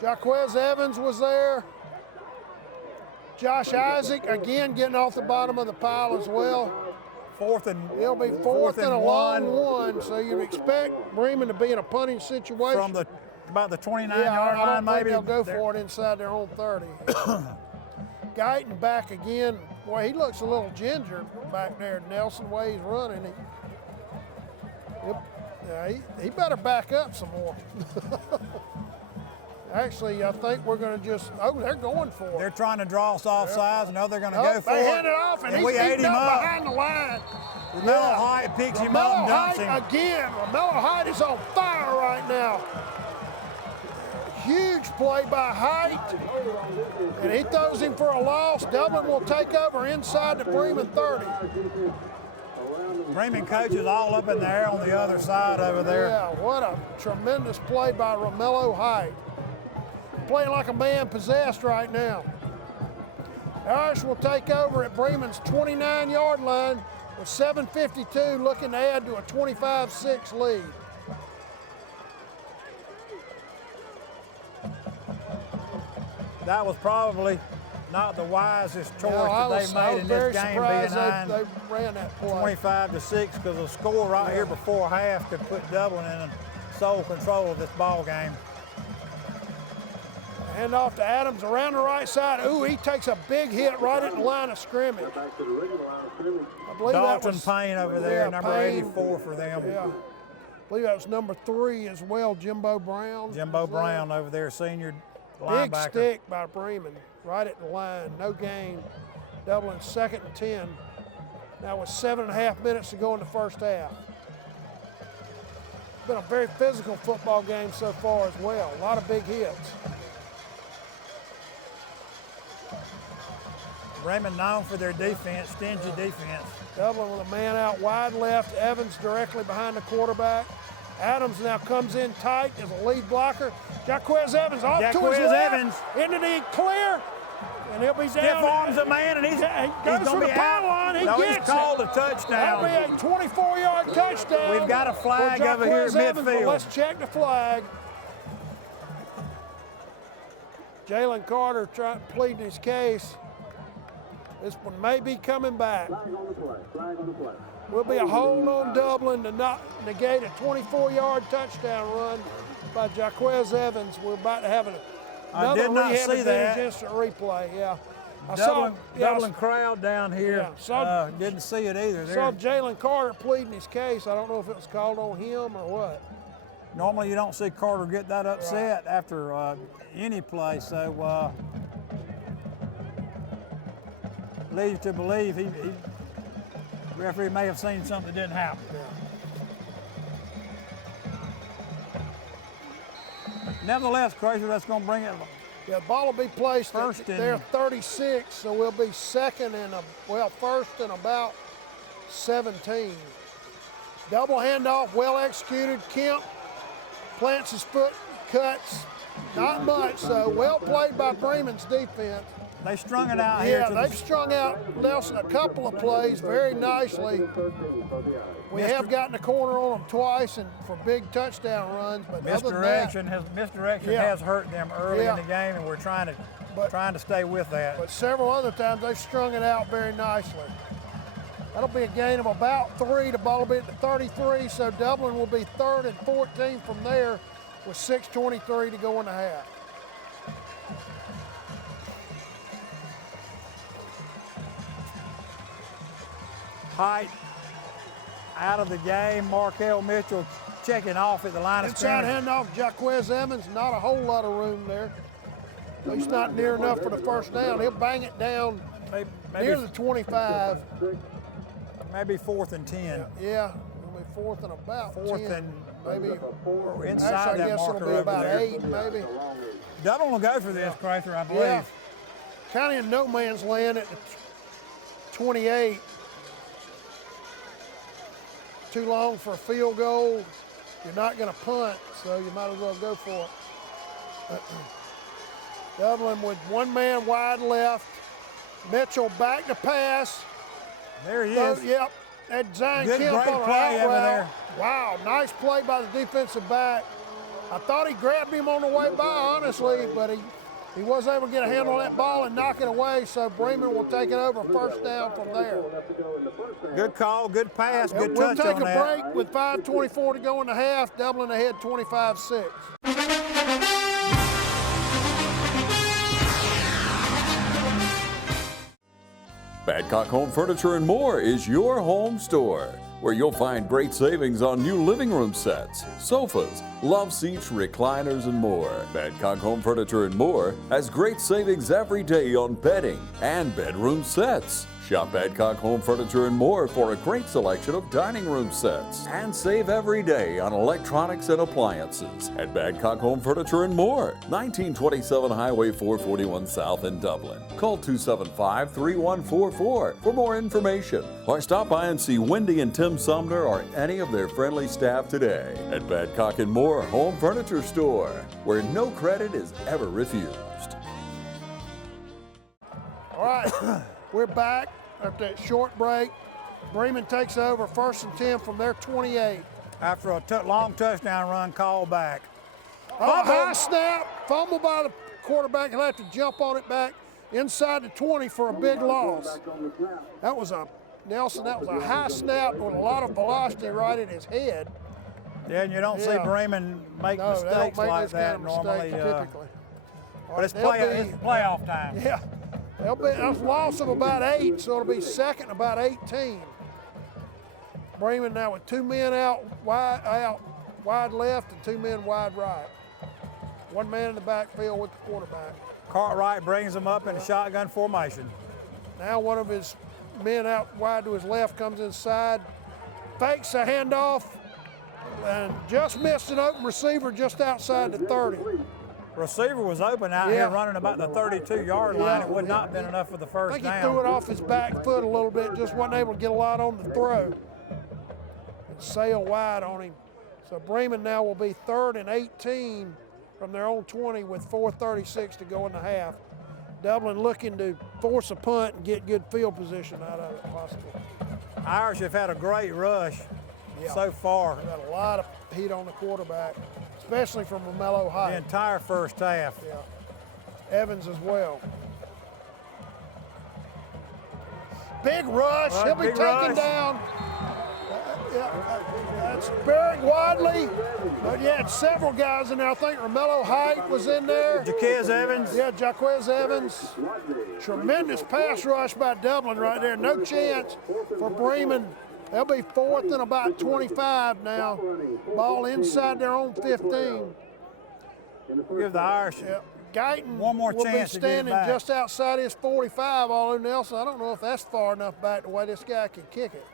Jaquez Evans was there. Josh Isaac, again, getting off the bottom of the pile as well. He'll be fourth and a long one, so you'd expect Breman to be in a punting situation. From about the 29-yard line, maybe. They'll go for it inside their own 30. Guyton back again. Boy, he looks a little ginger back there, Nelson, the way he's running. He better back up some more. Actually, I think we're going to just, they're going for it. They're trying to draw us off sides. Now they're going to go for it. They hand it off, and he's ate him up behind the line. Romello Height picks him up and dumps him. Again, Romello Height is on fire right now. Huge play by Height, and he throws him for a loss. Dublin will take over inside the Breman 30. Breman coaches all up in the air on the other side over there. Yeah, what a tremendous play by Romello Height. Playing like a man possessed right now. Irish will take over at Breman's 29-yard line with 7:52, looking to add to a 25-6 lead. That was probably not the wisest choice that they made in this game, being they ran that play. 25-6, because the score right here before half could put Dublin in sole control of this ball game. Hand off to Adams around the right side. Ooh, he takes a big hit right at the line of scrimmage. I believe Dalton that was Payne over there, number Payne. 84 for them. Yeah. I believe that was number 3 as well, Jimbo Brown. Jimbo Brown over there, senior linebacker. Big stick by Breman, right at the line, no gain. Dublin 2nd and 10. Now with 7.5 minutes to go in the first half. It's been a very physical football game so far as well. A lot of big hits. Breman known for their defense, stingy defense. Dublin with a man out wide left. Evans directly behind the quarterback. Adams now comes in tight as a lead blocker. Jaquez Evans off to his left. Into the clear. And he'll be down. Stiff arms a man, and he goes for the power line. He gets he's called a touchdown. That'll be a 24-yard touchdown. We've got a flag over here at midfield. Let's check the flag. Jalen Carter pleading his case. This one may be coming back. Will be a hold on Dublin to not negate a 24-yard touchdown run by Jaquez Evans. We're about to have another instant replay. Yeah, Dublin crowd down here. Yeah, didn't see it either. Saw Jalen Carter pleading his case. I don't know if it was called on him or what. Normally, you don't see Carter get that upset after any play. So. Leads to believe the referee may have seen something that didn't happen. Yeah. Nevertheless, Crazy, that's going to bring it. Yeah, the ball will be placed first at their 36, so we'll be first and about 17. Double handoff, well executed. Kemp plants his foot, cuts, not much, so well played by Breman's defense. They strung it out here. Yeah, they've strung out Nelson a couple of plays very nicely. We have gotten a corner on them twice and for big touchdown runs, but misdirection has hurt them early in the game, and we're trying to stay with that. But several other times they've strung it out very nicely. That'll be a gain of about 3. The ball will be at the 33, so Dublin will be 3rd and 14 from there with 6:23 to go in the half. Height out of the game. Markel Mitchell checking off at the line of scrimmage. Inside handoff, Jaquez Evans. Not a whole lot of room there. At least not near enough for the first down. He'll bang it down near the 25. Maybe 4th and 10. Yeah, it'll be 4th and about 4th 10. and maybe inside actually, that I guess marker it'll be over about there. 8, maybe. Dublin will go for this, Crather, I believe. Yeah. Kind of in no man's land at the 28. Too long for a field goal. You're not going to punt, so you might as well go for it. Dublin with one man wide left. Mitchell back to pass. There he is. Yep. Zion Good, Kemp great on an play out over route. there. Wow, nice play by the defensive back. I thought he grabbed him on the way by, honestly, but he was able to get a handle on that ball and knock it away, so Breman will take it over first down from there. Good call, good pass, good We'll touch take on a that. break with 5:24 to go in the half. Dublin ahead 25-6. Badcock Home Furniture and More is your home store, where you'll find great savings on new living room sets, sofas, love seats, recliners, and more. Badcock Home Furniture and More has great savings every day on bedding and bedroom sets. Shop Badcock Home Furniture and More for a great selection of dining room sets. And save every day on electronics and appliances at Badcock Home Furniture and More, 1927 Highway 441 South in Dublin. Call 275-3144 for more information, or stop by and see Wendy and Tim Sumner or any of their friendly staff today at Badcock and More Home Furniture Store, where no credit is ever refused. All right, we're back after that short break. Breman takes over 1st and 10 from their 28. After a long touchdown run, call back. Oh, high snap, fumble by the quarterback. He'll have to jump on it back inside the 20 for a big loss. That was a high snap with a lot of velocity right at his head. Yeah, and you don't see Breman make mistakes like that normally. Typically. But it's playoff time. Yeah. There'll be a loss of about 8, so it'll be second and about 18. Breman now with 2 men out wide left and 2 men wide right. 1 man in the backfield with the quarterback. Cartwright brings him up in a shotgun formation. Now one of his men out wide to his left comes inside, fakes a handoff, and just missed an open receiver just outside the 30. Receiver was open out here running about the 32-yard line. It would not have been enough for the first I think down. he threw it off his back foot a little bit, just wasn't able to get a lot on the throw. And sail wide on him. So Breman now will be 3rd and 18 from their own 20 with 4:36 to go in the half. Dublin looking to force a punt and get good field position out of it possible. Irish have had a great rush so far. They've got a lot of heat on the quarterback, especially from Romello High. The entire first half. Yeah. Evans as well. Big rush. He'll be taken down. That's buried widely. But you had several guys in there. I think Romello Height was in there. Jaquez Evans. Yeah, Jaquez Evans. Tremendous pass rush by Dublin right there. No chance for Breman. They'll be 4th and about 25 now. Ball inside their own 15. Give the Irish Guyton one more will chance be to get it standing back. just outside his 45, although Nelson, I don't know if that's far enough back the way this guy can kick it.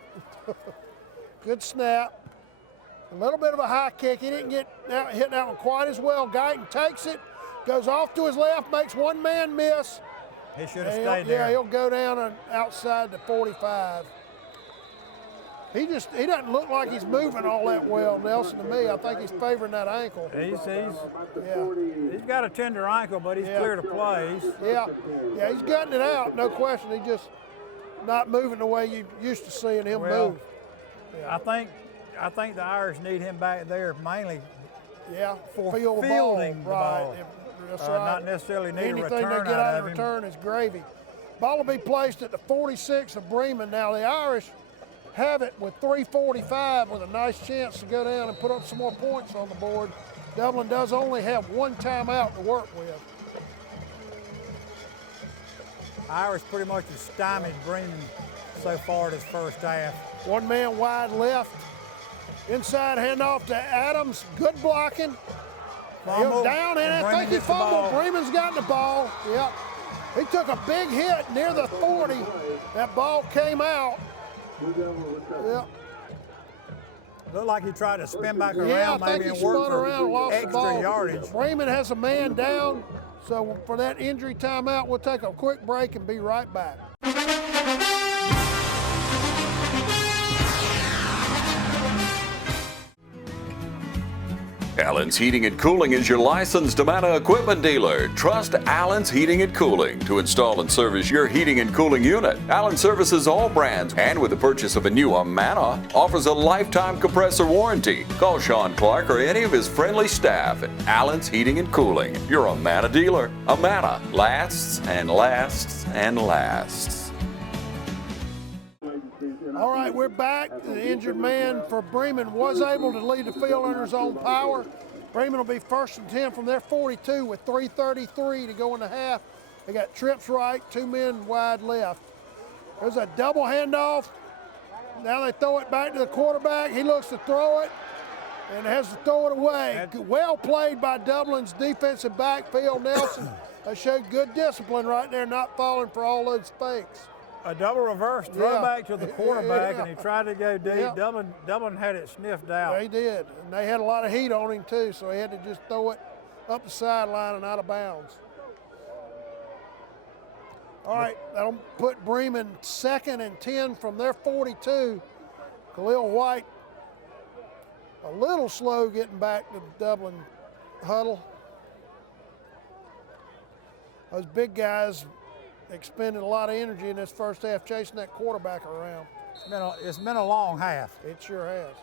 Good snap. A little bit of a high kick. He didn't hit that one quite as well. Guyton takes it, goes off to his left, makes 1 man miss. He should have stayed there. Yeah, he'll go down and outside the 45. He doesn't look like he's moving all that well, Nelson, to me. I think he's favoring that ankle. He's got a tender ankle, but he's clear to play. He's gutting it out, no question. He's just not moving the way you used to seeing him move. I think the Irish need him back there mainly for the fielding ball. That's right. Not necessarily need a return Anything they get out of him. return is gravy. Ball will be placed at the 46 of Breman. Now the Irish have it with 3:45 with a nice chance to go down and put up some more points on the board. Dublin does only have 1 timeout to work with. Irish pretty much has stymied Breman so far this first half. 1 man wide left. Inside handoff to Adams. Good blocking. He'll down in it. I think he fumbled. Breman's gotten the ball. Yep. He took a big hit near the 40. That ball came out. Yep. Looked like he tried to spin back around, maybe, and work for extra yardage. Breman has a man down, so for that injury timeout, we'll take a quick break and be right back. Allen's Heating and Cooling is your licensed Amana equipment dealer. Trust Allen's Heating and Cooling to install and service your heating and cooling unit. Allen services all brands, and with the purchase of a new Amana, offers a lifetime compressor warranty. Call Sean Clark or any of his friendly staff at Allen's Heating and Cooling, your Amana dealer. Amana lasts and lasts and lasts. All right, we're back. The injured man for Breman was able to lead the field under his own power. Breman will be 1st and 10 from their 42 with 3:33 to go in the half. They got trips right, 2 men wide left. There's a double handoff. Now they throw it back to the quarterback. He looks to throw it and has to throw it away. Well played by Dublin's defensive backfield, Nelson. They showed good discipline right there, not falling for all those fakes. A double reverse throwback to the quarterback, and he tried to go deep. Yeah. Dublin had it sniffed out. They did, and they had a lot of heat on him too, so he had to just throw it up the sideline and out of bounds. All right, that'll put Breman 2nd and 10 from their 42. Khalil White a little slow getting back to the Dublin huddle. Those big guys expended a lot of energy in this first half chasing that quarterback around. It's been a long half. It sure has.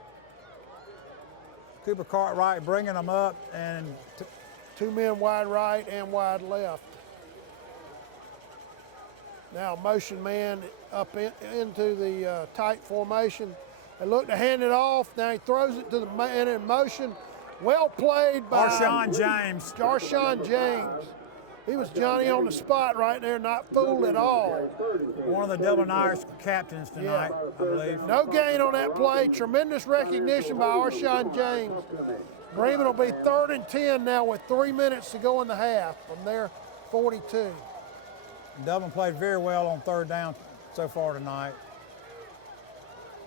Cooper Cartwright bringing them up, and 2 men wide right and wide left. Now motion man up into the tight formation. They look to hand it off. Now he throws it to the man in motion. Well played by Arshawn James. Arshawn James. He was Johnny on the spot right there, not fooled at all. One of the Dublin Irish captains tonight, I believe. No gain on that play. Tremendous recognition by Arshawn James. Breman will be 3rd and 10 now with 3 minutes to go in the half from their 42. Dublin played very well on 3rd down so far tonight.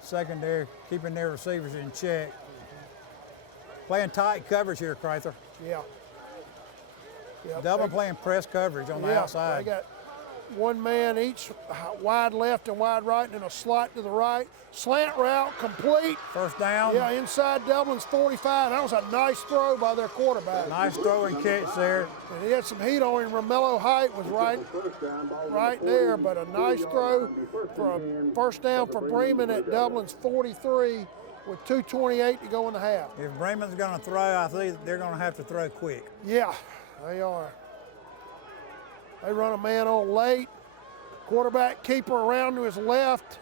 Secondary, keeping their receivers in check. Playing tight coverage here, Crather. Yeah. Dublin playing press coverage on the outside. They got 1 man each, wide left and wide right, and then a slot to the right. Slant route complete. 1st down. Yeah, inside Dublin's 45. That was a nice throw by their quarterback. Nice throw and catch there. And he had some heat on him. Romello Height was right there, but a nice throw for a 1st down for Breman at Dublin's 43 with 2:28 to go in the half. If Breman's going to throw, I think they're going to have to throw quick. Yeah, they are. They run a man on late. Quarterback keeper around to his left.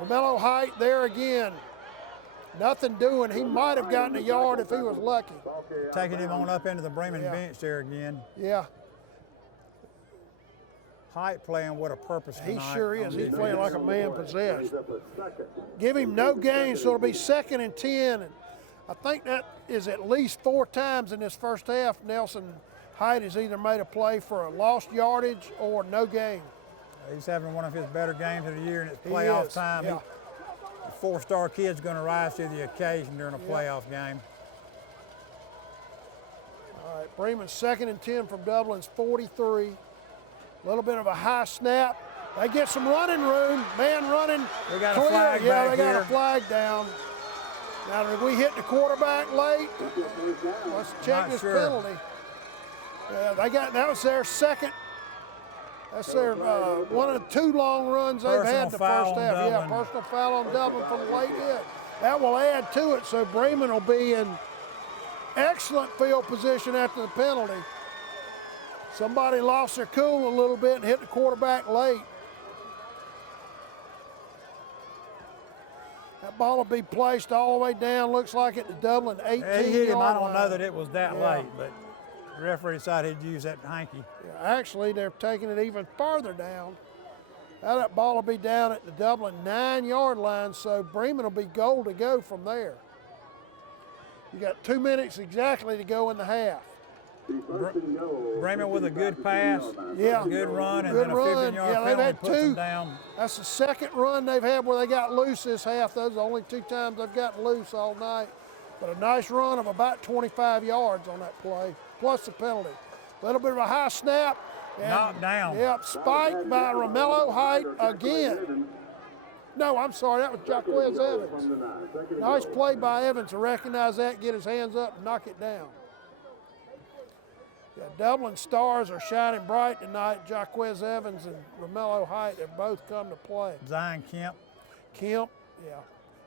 Romello Height there again. Nothing doing. He might have gotten a yard if he was lucky. Taking him on up into the Breman bench there again. Yeah. Height playing with a purpose tonight. He sure is. He's playing like a man possessed. Give him no gain, so it'll be 2nd and 10. And I think that is at least 4 times in this first half Nelson Height has either made a play for a lost yardage or no gain. He's having one of his better games of the year, and it's playoff time. Yeah. The 4-star kid's going to rise to the occasion during a playoff game. All right, Breman 2nd and 10 from Dublin's 43. A little bit of a high snap. They get some running room. Man running. We got clear. a flag Yeah, back they got here. a flag down. Now, did we hit the quarterback late? Let's check this penalty. That was their second. That's their one of the 2 long runs they've had the first half. Yeah, personal foul on Dublin for the late hit. That will add to it, so Breman will be in excellent field position after the penalty. Somebody lost their cool a little bit and hit the quarterback late. That ball will be placed all the way down, looks like at the Dublin 18-yard line. He hit him. I don't know that it was that late, but the referee decided he'd use that hanky. Yeah, actually, they're taking it even farther down. Now that ball will be down at the Dublin 9-yard line, so Breman will be goal to go from there. You got 2 minutes exactly to go in the half. Breman with a good pass, good run, and good then a run. 15-yard Yeah, they've had puts 2. them down. That's the second run they've had where they got loose this half. Those are the only 2 times they've gotten loose all night. But a nice run of about 25 yards on that play, plus the penalty. A little bit of a high snap. Knocked down. Yep, spiked by Romello Height again. No, I'm sorry, that was Jaquez Evans. Nice play by Evans to recognize that, get his hands up, and knock it down. Yeah, Dublin stars are shining bright tonight. Jaquez Evans and Romello Height have both come to play. Zion Kemp. Kemp, yeah.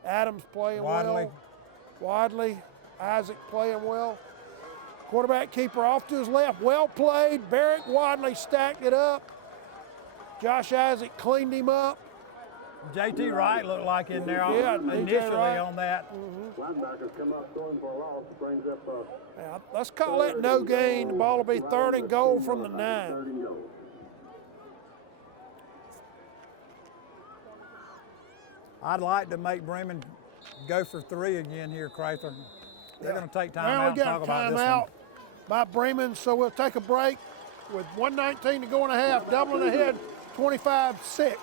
Adams playing well. Wadley, Isaac playing well. Quarterback keeper off to his left, well played. Barrett Wadley stacked it up. Josh Isaac cleaned him up. JT Wright looked like in there initially on that. Linebackers come up throwing for a loss, brings up Yeah, let's call that no gain. The ball will be 3rd and goal from the 9. I'd like to make Breman go for 3 again here, Crather. They're going to take time now out we and got talk a about this timeout one. by Breman, so we'll take a break with 1:19 to go and a half. Dublin ahead, 25-6.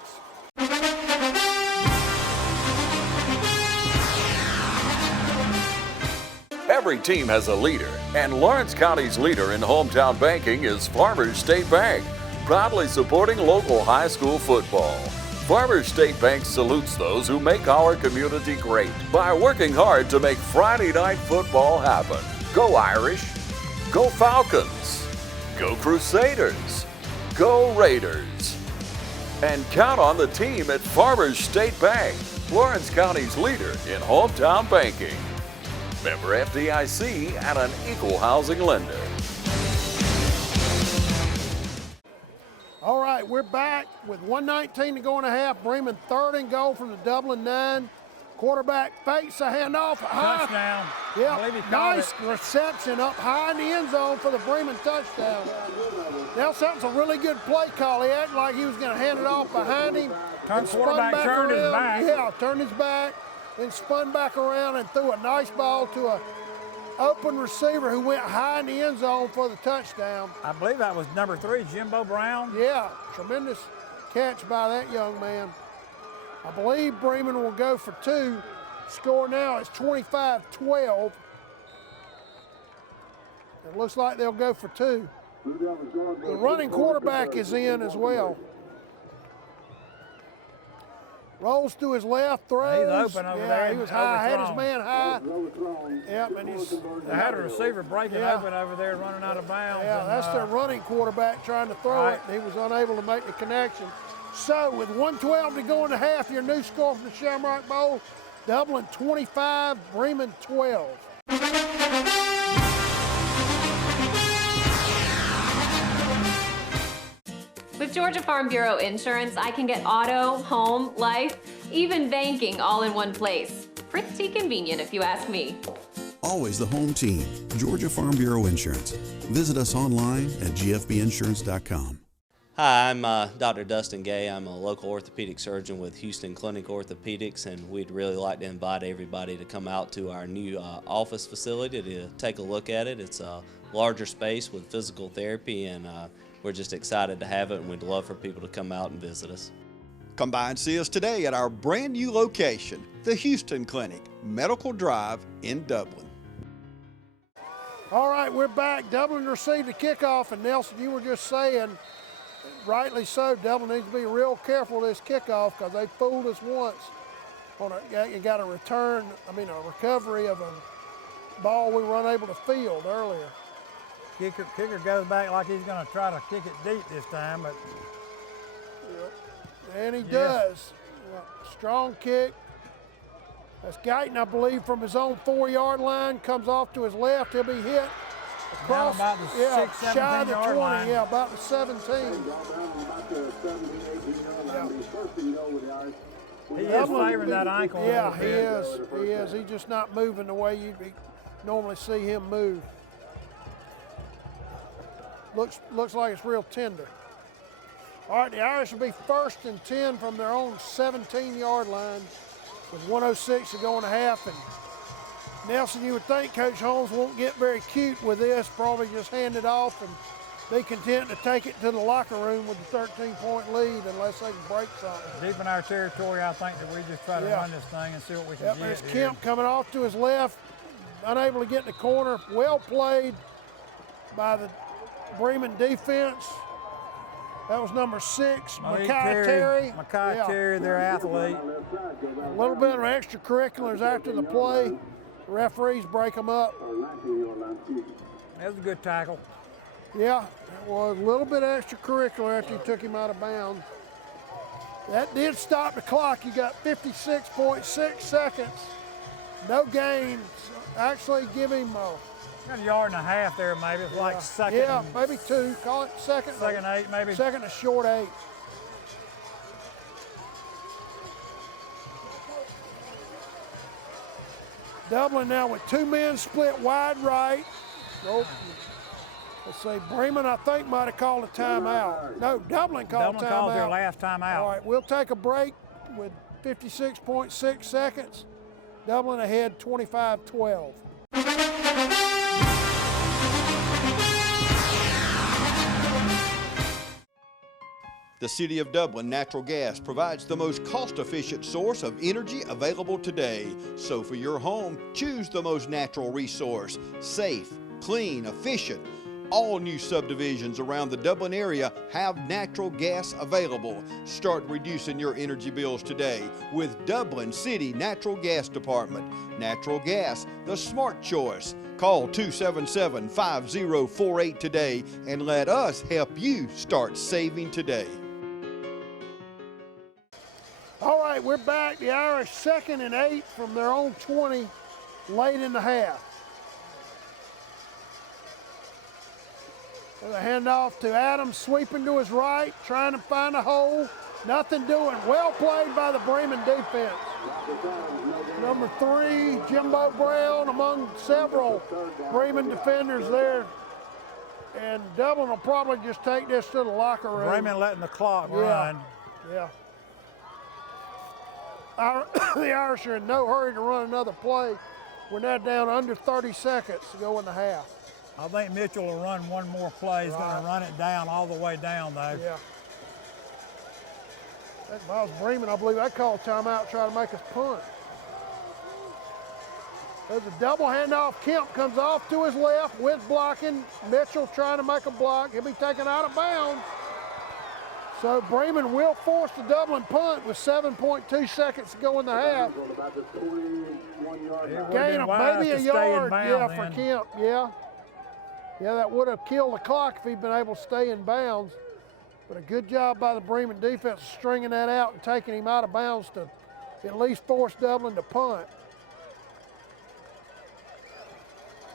Every team has a leader, and Lawrence County's leader in hometown banking is Farmers State Bank, proudly supporting local high school football. Farmers State Bank salutes those who make our community great by working hard to make Friday night football happen. Go Irish, go Falcons, go Crusaders, go Raiders. And count on the team at Farmers State Bank, Lawrence County's leader in hometown banking. Member FDIC and an equal housing lender. All right, we're back with 1:19 to go and a half. Breman 3rd and goal from the Dublin 9. Quarterback fakes a handoff. Touchdown. Yeah, nice reception up high in the end zone for the Breman touchdown. That's a really good play call. He acted like he was going to hand it off behind him. Turned his back. Yeah, turned his back, then spun back around and threw a nice ball to a open receiver who went high in the end zone for the touchdown. I believe that was number 3, Jimbo Brown. Yeah, tremendous catch by that young man. I believe Breman will go for 2. Score now is 25-12. It looks like they'll go for 2. The running quarterback is in as well. Rolls to his left, throws. He's open over there. He was high, had his man high. Yep, and they had a receiver breaking open over there, running out of bounds. Yeah, that's their running quarterback trying to throw it. He was unable to make the connection. So with 1:12 to go in the half, your new score from the Shamrock Bowl, Dublin 25, Breman 12. With Georgia Farm Bureau Insurance, I can get auto, home, life, even banking all in one place. Pretty convenient if you ask me. Always the home team, Georgia Farm Bureau Insurance. Visit us online at gfbinsurance.com. Hi, I'm Dr. Dustin Gay. I'm a local orthopedic surgeon with Houston Clinic Orthopedics, and we'd really like to invite everybody to come out to our new office facility to take a look at it. It's a larger space with physical therapy, and we're just excited to have it, and we'd love for people to come out and visit us. Come by and see us today at our brand new location, the Houston Clinic, Medical Drive in Dublin. All right, we're back. Dublin received a kickoff, and Nelson, you were just saying, rightly so, Dublin needs to be real careful this kickoff because they fooled us once. You got a recovery of a ball we were unable to field earlier. Kicker goes back like he's going to try to kick it deep this time, but and he does. Strong kick. That's Guyton, I believe, from his own 4-yard line, comes off to his left. He'll be hit across, about the 6, shy of the 20, line. about the 17. He is favoring that ankle. Yeah, he is. He's just not moving the way you normally see him move. Looks like it's real tender. All right, the Irish will be 1st and 10 from their own 17-yard line with 1:06 to go in the half. And Nelson, you would think Coach Holmes won't get very cute with this, probably just hand it off and be content to take it to the locker room with the 13-point lead unless they can break something. Deep in our territory, I think that we just try to run this thing and see what we can get. There's Kemp coming off to his left, unable to get in the corner. Well played by the Breman defense. That was number 6, Mackay Mackay Terry. Mackay Terry, their athlete. A little bit of extracurriculars after the play. The referees break them up. That was a good tackle. Yeah, it was a little bit extracurricular after you took him out of bounds. That did stop the clock. You got 56.6 seconds. No gains. Actually give him got a yard and a half there, maybe. It's like second. Yeah, maybe 2. Call it second. Second 8, maybe. Second and short 8. Dublin now with 2 men split wide right. Nope. Let's see, Breman, I think, might have called a timeout. No, Dublin called timeout. Dublin called their last timeout. All right, we'll take a break with 56.6 seconds. Dublin ahead 25-12. The City of Dublin Natural Gas provides the most cost-efficient source of energy available today. So for your home, choose the most natural resource. Safe, clean, efficient. All new subdivisions around the Dublin area have natural gas available. Start reducing your energy bills today with Dublin City Natural Gas Department. Natural gas, the smart choice. Call 277-5048 today and let us help you start saving today. All right, we're back. The Irish 2nd and 8 from their own 20 late in the half. The handoff to Adams, sweeping to his right, trying to find a hole. Nothing doing. Well played by the Breman defense. Number 3, Jimbo Brown, among several Breman defenders there. And Dublin will probably just take this to the locker room. Breman letting the clock run. Yeah. The Irish are in no hurry to run another play. We're now down under 30 seconds to go in the half. I think Mitchell will run one more play. He's going to run it down, all the way down, though. Yeah. If I was Breman, I believe I'd call a timeout, try to make us punt. There's a double handoff. Kemp comes off to his left with blocking. Mitchell trying to make a block. He'll be taken out of bounds. So Breman will force the Dublin punt with 7.2 seconds to go in the half. Gain of maybe a yard, for Kemp, Yeah, that would have killed the clock if he'd been able to stay in bounds. But a good job by the Breman defense stringing that out and taking him out of bounds to at least force Dublin to punt.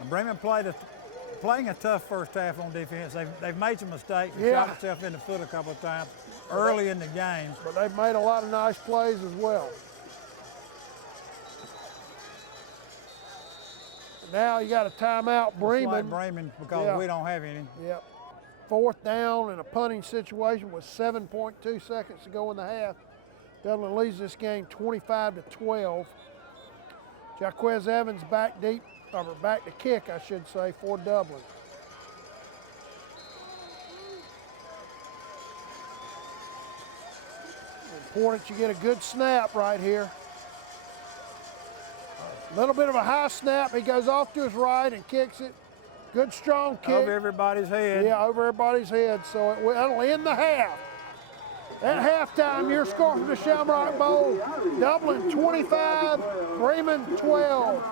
Breman playing a tough first half on defense. They've made some mistakes and shot himself in the foot a couple of times early in the game. But they've made a lot of nice plays as well. Now you got a timeout, Breman. Like Breman, because we don't have any. Yep. 4th down in a punting situation with 7.2 seconds to go in the half. Dublin leads this game 25-12. Jaquez Evans back deep, or back to kick, I should say, for Dublin. Important you get a good snap right here. A little bit of a high snap. He goes off to his right and kicks it. Good strong kick. Over everybody's head. Yeah, over everybody's head. So that'll end the half. At halftime, your score from the Shamrock Bowl, Dublin 25, Breman 12.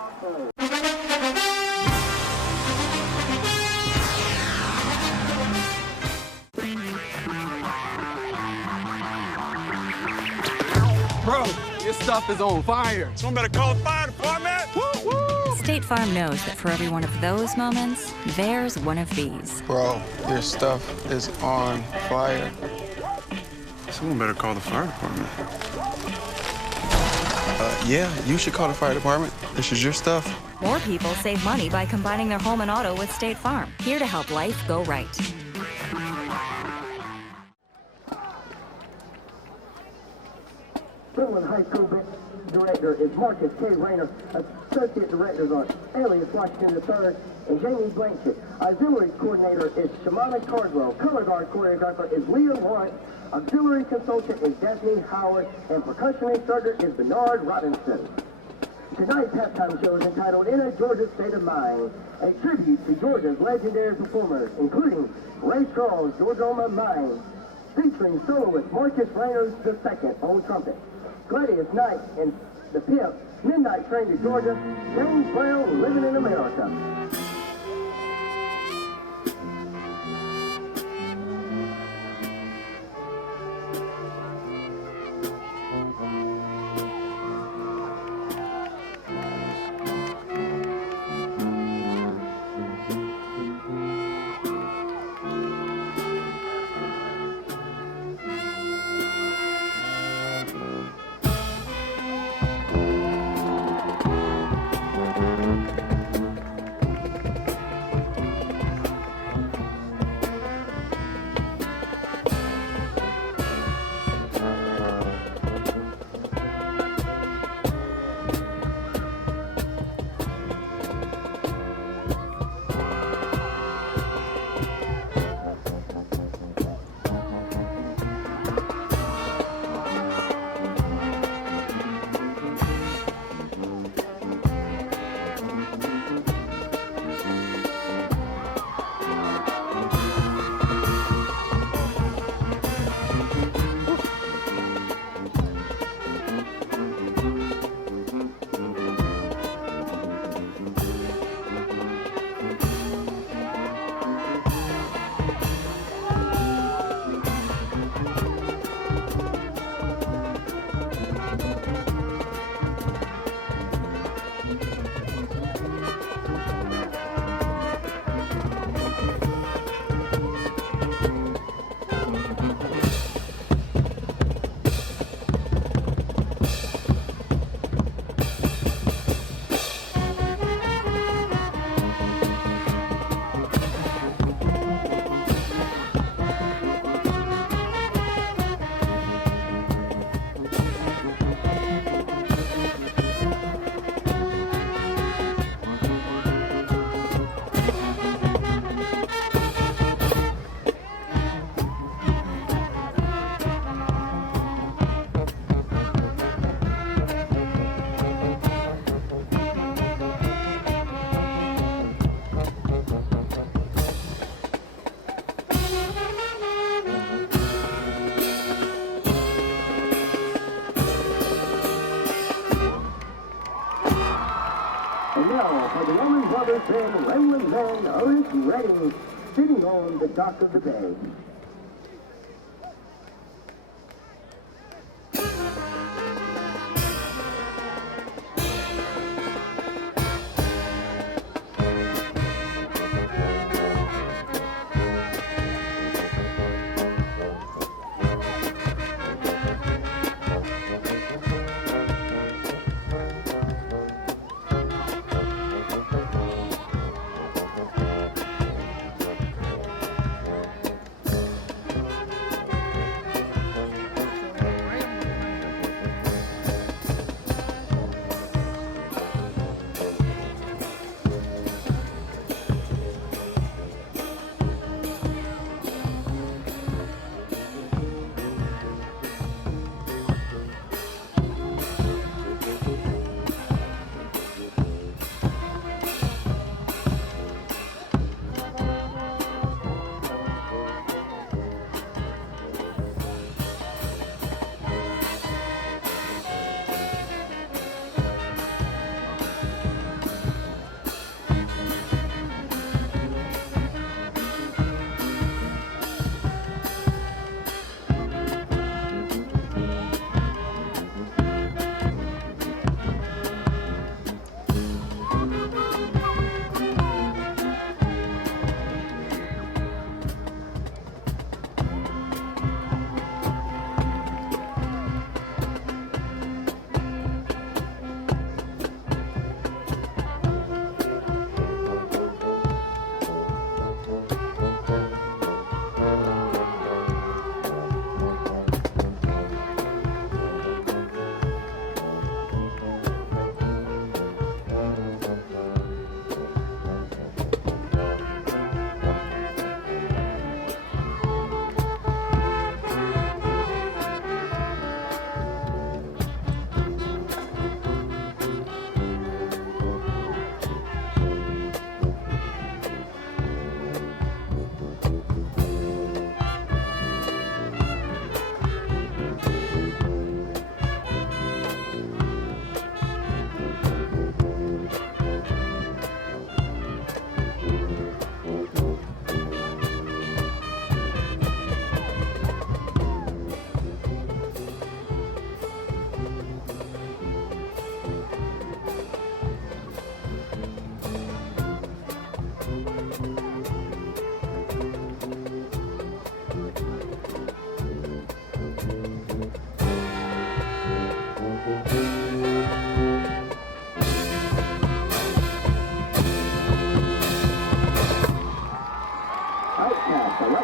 Bro, your stuff is on fire. Someone better call the fire department. Woo, woo. State Farm knows that for every one of those moments, there's one of these. Bro, your stuff is on fire. Someone better call the fire department. Yeah, you should call the fire department. This is your stuff. More people save money by combining their home and auto with State Farm. Here to help life go right. Dublin High School Director is Marcus K. Rayner. Associate Directors are Elias Washington III and Jamie Blanchett. Auxiliary Coordinator is Shamana Cardwell. Color Guard Choreographer is Leah Lawrence. Auxiliary Consultant is Daphne Howard. And Percussion Instructor is Bernard Robinson. Tonight's halftime show is entitled In a Georgia State of Mind, a tribute to Georgia's legendary performers, including Ray Charles, Georgia on My Mind, featuring soloist Marcus Reynolds II on trumpet. Gladius Knight and the Pimp, Midnight Train to Georgia, James Brown, Living in America. For the Lemon Brothers Band, Remlin Band, Otis Redding, sitting on the dock of the bay.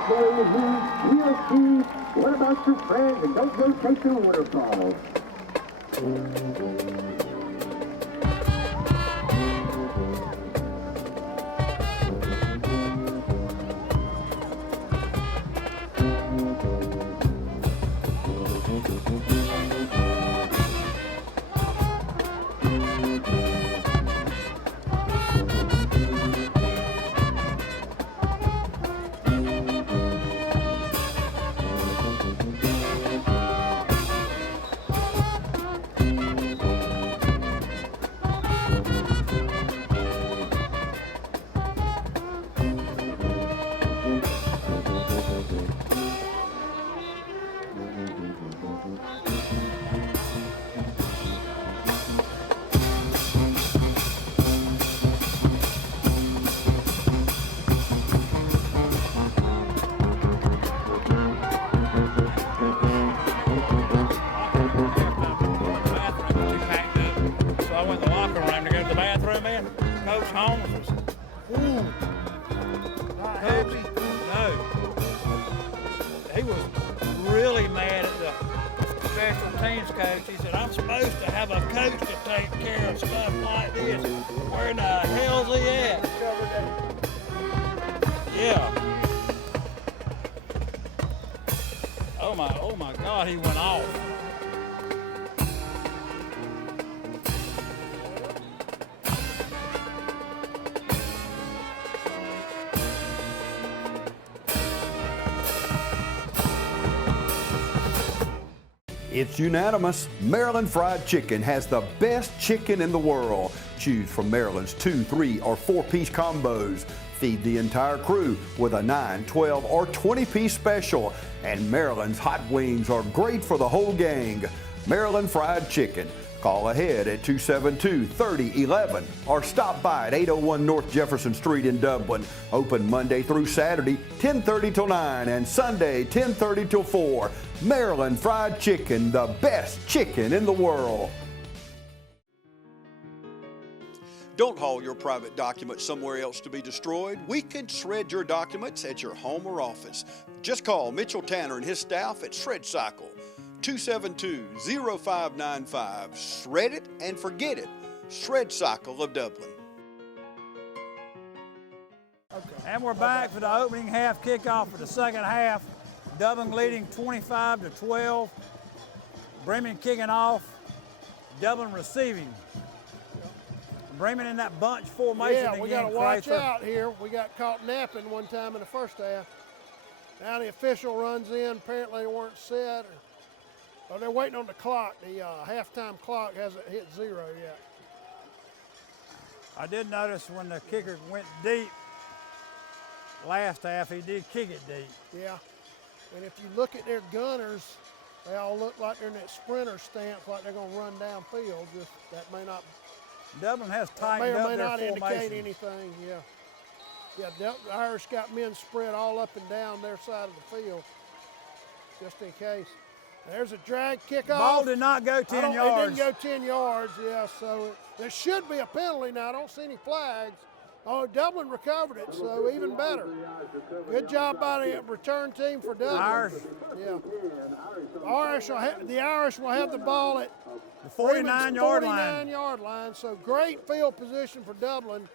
WDIG, WDIG, what about your friends? And don't go chasing waterfalls. Coach Holmes was, he was really mad at the special teams coach. He said, I'm supposed to have a coach to take care of stuff like this. Where in the hell's he at? Yeah. Oh my God, he went off. It's unanimous. Maryland Fried Chicken has the best chicken in the world. Choose from Maryland's 2, 3, or 4-piece combos. Feed the entire crew with a 9, 12, or 20-piece special. And Maryland's hot wings are great for the whole gang. Maryland Fried Chicken. Call ahead at 272-3011 or stop by at 801 North Jefferson Street in Dublin. Open Monday through Saturday, 10:30 till 9, and Sunday, 10:30 till 4. Maryland Fried Chicken, the best chicken in the world. Don't haul your private documents somewhere else to be destroyed. We can shred your documents at your home or office. Just call Mitchell Tanner and his staff at Shred Cycle. 272-0595. Shred it and forget it. Shred Cycle of Dublin. And we're back for the opening half kickoff for the second half. Dublin leading 25-12. Breman kicking off. Dublin receiving. Breman in that bunch formation again. Yeah, we got to watch out here. We got caught napping one time in the first half. Now the official runs in. Apparently they weren't set. Oh, they're waiting on the clock. The halftime clock hasn't hit 0 yet. I did notice when the kicker went deep last half, he did kick it deep. Yeah, and if you look at their gunners, they all look like they're in that sprinter stance, like they're going to run downfield. Just that may not. Dublin has tightened up their formation. May or may not indicate anything. Yeah. Yeah, the Irish got men spread all up and down their side of the field, just in case. There's a drag kickoff. Ball did not go 10 yards. It didn't go 10 yards, yeah, so there should be a penalty now. I don't see any flags. Oh, Dublin recovered it, so even better. Good job by the return team for Dublin. Irish. Yeah. The Irish will have the ball at the 49-yard line. 49-yard line, so great field position for Dublin.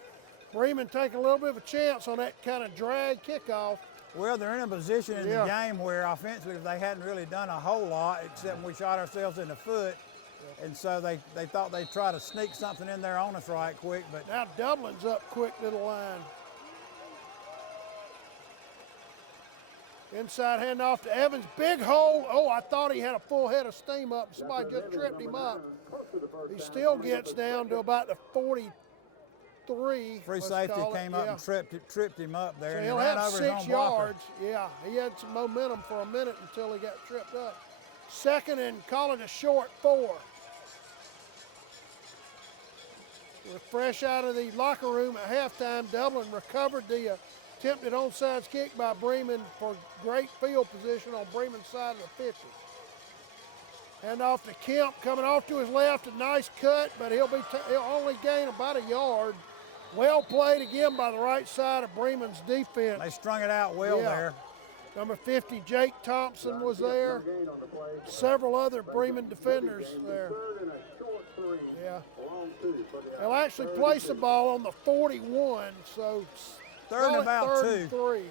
Breman taking a little bit of a chance on that kind of drag kickoff. Well, they're in a position in the game where offensively they hadn't really done a whole lot, except we shot ourselves in the foot. And so they thought they'd try to sneak something in there on us right quick. But now Dublin's up quick to the line. Inside handoff to Evans. Big hole. Oh, I thought he had a full head of steam up. Somebody just tripped him up. He still gets down to about the 43. Free safety came up and tripped him up there. So and he'll he ran have over 6 yards. Yeah, he had some momentum for a minute until he got tripped up. Second and call it a short 4. We're fresh out of the locker room at halftime. Dublin recovered the attempted onside kick by Breman for great field position on Breman's side of the 50. Hand off to Kemp, coming off to his left, a nice cut, but he'll only gain about a yard. Well played again by the right side of Breman's defense. They strung it out well there. Number 50, Jake Thompson was there. Several other Breman defenders there. Yeah. They'll actually place the ball on the 41, so third and about 2. And 3.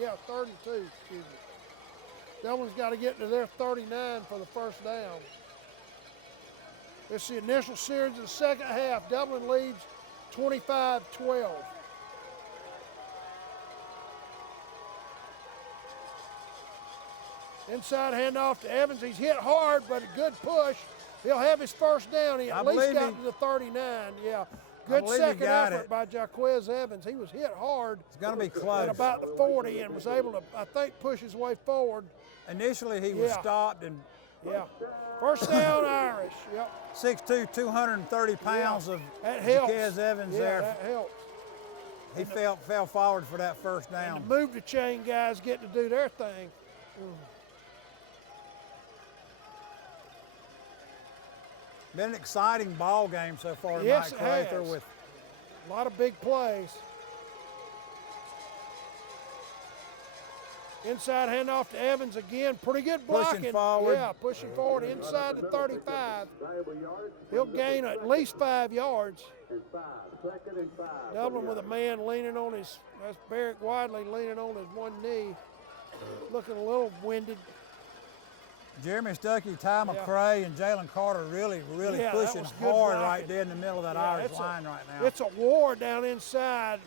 Yeah, 3rd and 2, excuse me. Dublin's got to get to their 39 for the first down. It's the initial series of the second half. Dublin leads 25-12. Inside handoff to Evans. He's hit hard, but a good push. He'll have his first down. He at least got to the 39. Yeah. Good second effort by Jaquez Evans. He was hit hard. It's going to be close. At about the 40 and was able to, I think, push his way forward. Initially, he was stopped and. Yeah. First down, Irish. Yep. 6'2", 230 pounds of Jaquez Evans there. That helps. He fell forward for that first down. And the move the chain guys get to do their thing. Been an exciting ball game so far tonight, Crather, with a lot of big plays. Inside handoff to Evans again. Pretty good blocking. Pushing forward. Yeah, pushing forward inside the 35. He'll gain at least 5 yards. Dublin with a man leaning on his, that's Barrick Wadley leaning on his one knee. Looking a little winded. Jeremy Stuckey, Ty McCray, and Jalen Carter really pushing hard right there in the middle of that Irish line right now. It's a war down inside.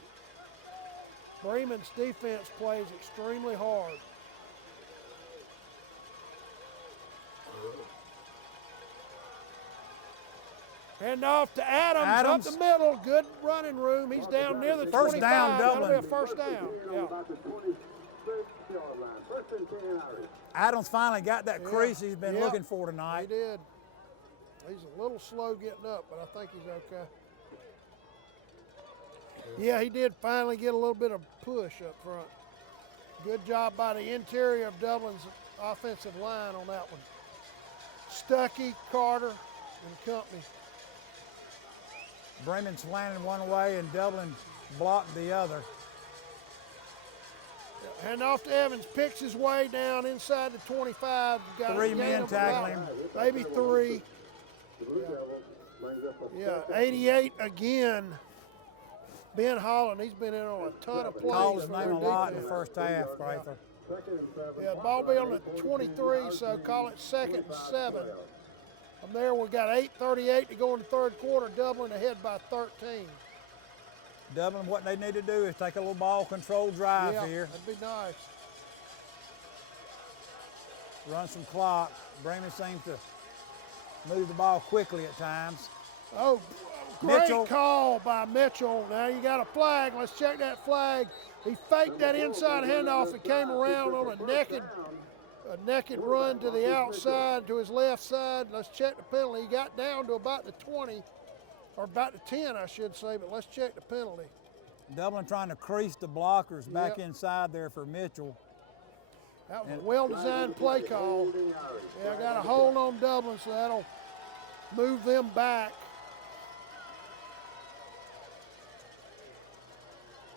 Breman's defense plays extremely hard. Hand off to Adams up the middle. Good running room. He's down near the 25. First down, Dublin. That'll be a first down. Yeah. Adams finally got that crease he's been looking for tonight. He did. He's a little slow getting up, but I think he's okay. Yeah, he did finally get a little bit of push up front. Good job by the interior of Dublin's offensive line on that one. Stuckey, Carter, and company. Breman slanted one way and Dublin blocked the other. Hand off to Evans, picks his way down inside the 25. Got 3 men tackling him. Maybe 3. Yeah, 88 again. Ben Holland, he's been in on a ton of plays. Called his name a lot in the first half, Crather. Yeah, ball be on the 23, so call it 2nd and 7. From there, we got 8:38 to go in the third quarter. Dublin ahead by 13. Dublin, what they need to do is take a little ball control drive here. That'd be nice. Run some clock. Breman seems to move the ball quickly at times. Oh, great call by Mitchell. Now you got a flag. Let's check that flag. He faked that inside handoff and came around on a naked run to the outside, to his left side. Let's check the penalty. He got down to about the 20, or about the 10, I should say, but let's check the penalty. Dublin trying to crease the blockers back inside there for Mitchell. That was a well-designed play call. Yeah, I got a hold on Dublin, so that'll move them back.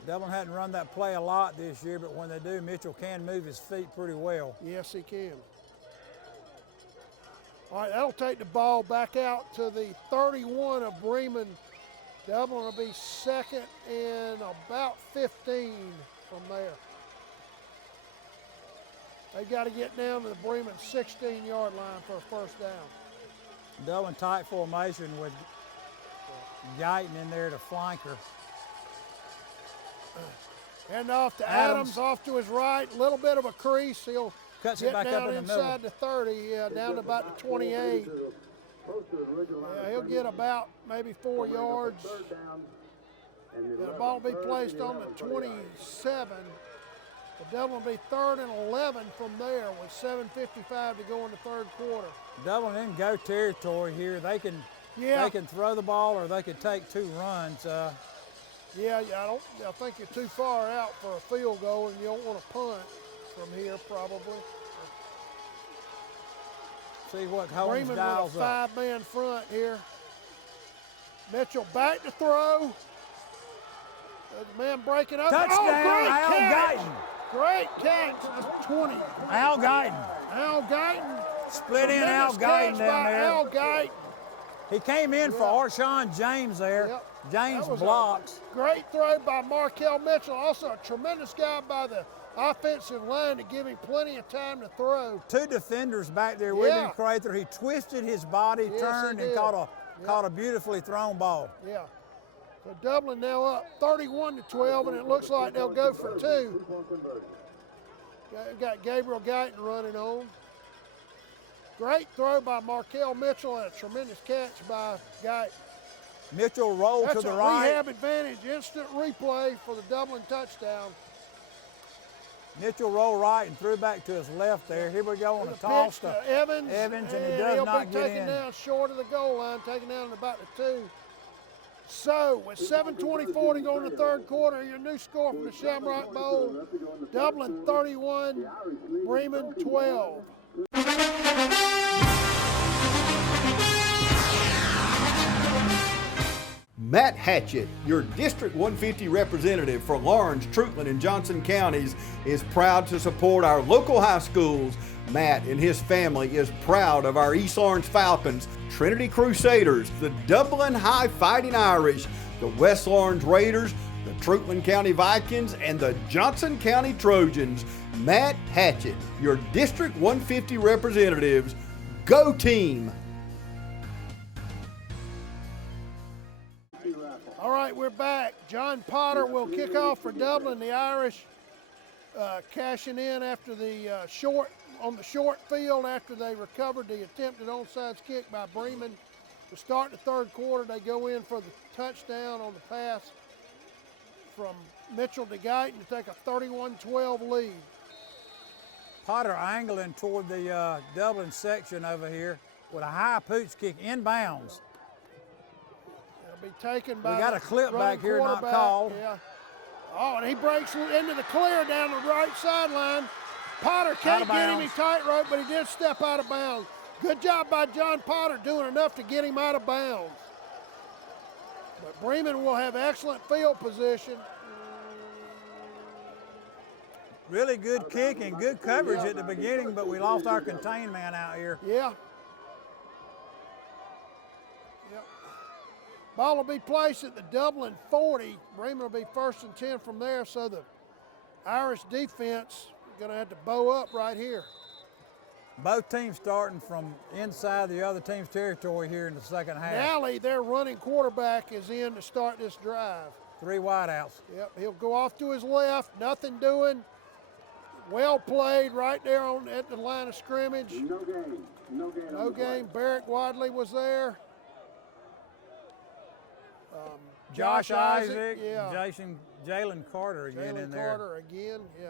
Dublin hadn't run that play a lot this year, but when they do, Mitchell can move his feet pretty well. Yes, he can. All right, that'll take the ball back out to the 31 of Breman. Dublin will be second and about 15 from there. They got to get down to the Breman 16-yard line for a first down. Dublin tight formation with Guyton in there to flanker. Hand off to Adams, off to his right, a little bit of a crease. He'll Cuts get it back down up in the inside middle. the 30, down to about the 28. Yeah, he'll get about maybe 4 yards. The ball will be placed on the 27. The Dublin will be 3rd and 11 from there with 7:55 to go in the third quarter. Dublin in go territory here. They can throw the ball or they could take 2 runs. Yeah, I think you're too far out for a field goal, and you don't want to punt from here probably. See what Holmes dials with a 5-man front here. Mitchell back to throw. There's a man breaking up. Touchdown, great Al catch. Guyton. Great catch. That's 20. Al Guyton. Al Guyton. Split in Al Tremendous Guyton catch down by there. Al Guyton. He came in for Arshawn James there. Yep. James That was blocks. a great throw by Markel Mitchell. Also a tremendous guy by the offensive line to give him plenty of time to throw. Two defenders back there with him, Crather. He twisted his body, Yes, turned, he and did. caught a beautifully thrown ball. Yeah. So Dublin now up 31-12, and it looks like they'll go for two. Got Gabriel Guyton running on. Great throw by Markel Mitchell and a tremendous catch by Guyton. Mitchell rolled to the right. That's a rehab advantage, instant replay for the Dublin touchdown. Mitchell rolled right and threw back to his left there. Here we go on a toss to Evans, and he does not get taken in. down short of the goal line, taken down about the 2. So, with 7:24 to go in the third quarter, your new score from the Shamrock Bowl, Dublin 31, Breman 12. Matt Hatchett, your District 150 representative for Lawrence, Trutland, and Johnson counties, is proud to support our local high schools. Matt and his family is proud of our East Lawrence Falcons, Trinity Crusaders, the Dublin High Fighting Irish, the West Lawrence Raiders, the Trutland County Vikings, and the Johnson County Trojans. Matt Hatchett, your District 150 representatives. Go team! All right, we're back. John Potter will kick off for Dublin. The Irish cashing in after the on the short field after they recovered the attempted onside kick by Breman. To start the third quarter, they go in for the touchdown on the pass from Mitchell to Guyton to take a 31-12 lead. Potter angling toward the Dublin section over here with a high pooch kick inbounds. Be taken by we got a clip back here not called. Yeah. Oh, and he breaks into the clear down the right sideline. Potter can't get him. He tightrope, but he did step out of bounds. Good job by John Potter doing enough to get him out of bounds. But Breman will have excellent field position. Really good kick and good coverage at the beginning, but we lost our contain man out here. Yeah. Ball will be placed at the Dublin 40. Breman will be 1st and 10 from there, so the Irish defense is going to have to bow up right here. Both teams starting from inside the other team's territory here in the second half. Nally, their running quarterback, is in to start this drive. 3 wideouts. Yep, he'll go off to his left, nothing doing. Well played right there at the line of scrimmage. No game. Barrett Wadley was there. Josh Isaac, yeah. Jalen Carter again in there. Carter again, yeah.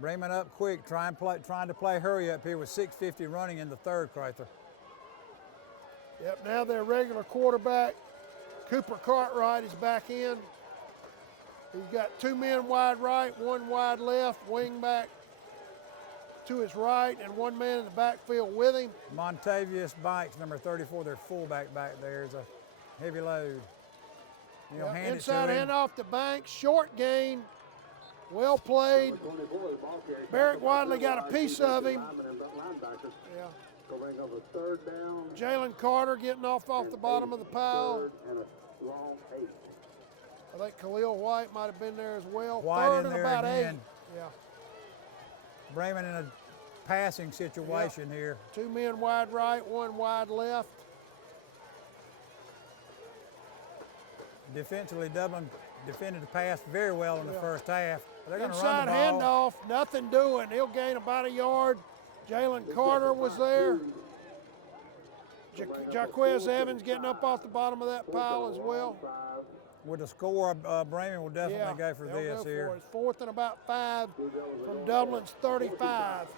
Breman up quick, trying to play hurry up here with 6:50 running in the third, Crather. Yep, now their regular quarterback, Cooper Cartwright, is back in. He's got 2 men wide right, 1 wide left, wing back to his right, and 1 man in the backfield with him. Montavious Bikes, number 34, their fullback back there, is a heavy load. Hand inside it to him. handoff to Banks, short gain, well played. Barrett Wadley got a piece of him. Yeah. Jalen Carter getting off the bottom of the pile. I think Khalil White might have been there as well. White 3rd in and there about again. 8. Yeah. Breman in a passing situation here. 2 men wide right, 1 wide left. Defensively, Dublin defended the pass very well in the first half. They're going to Inside run the ball. handoff, nothing doing. He'll gain about a yard. Jalen Carter was there. Jaquez Evans getting up off the bottom of that pile as well. With the score, Breman will definitely go for this go here. For it. It's 4th and about 5 from Dublin's 35.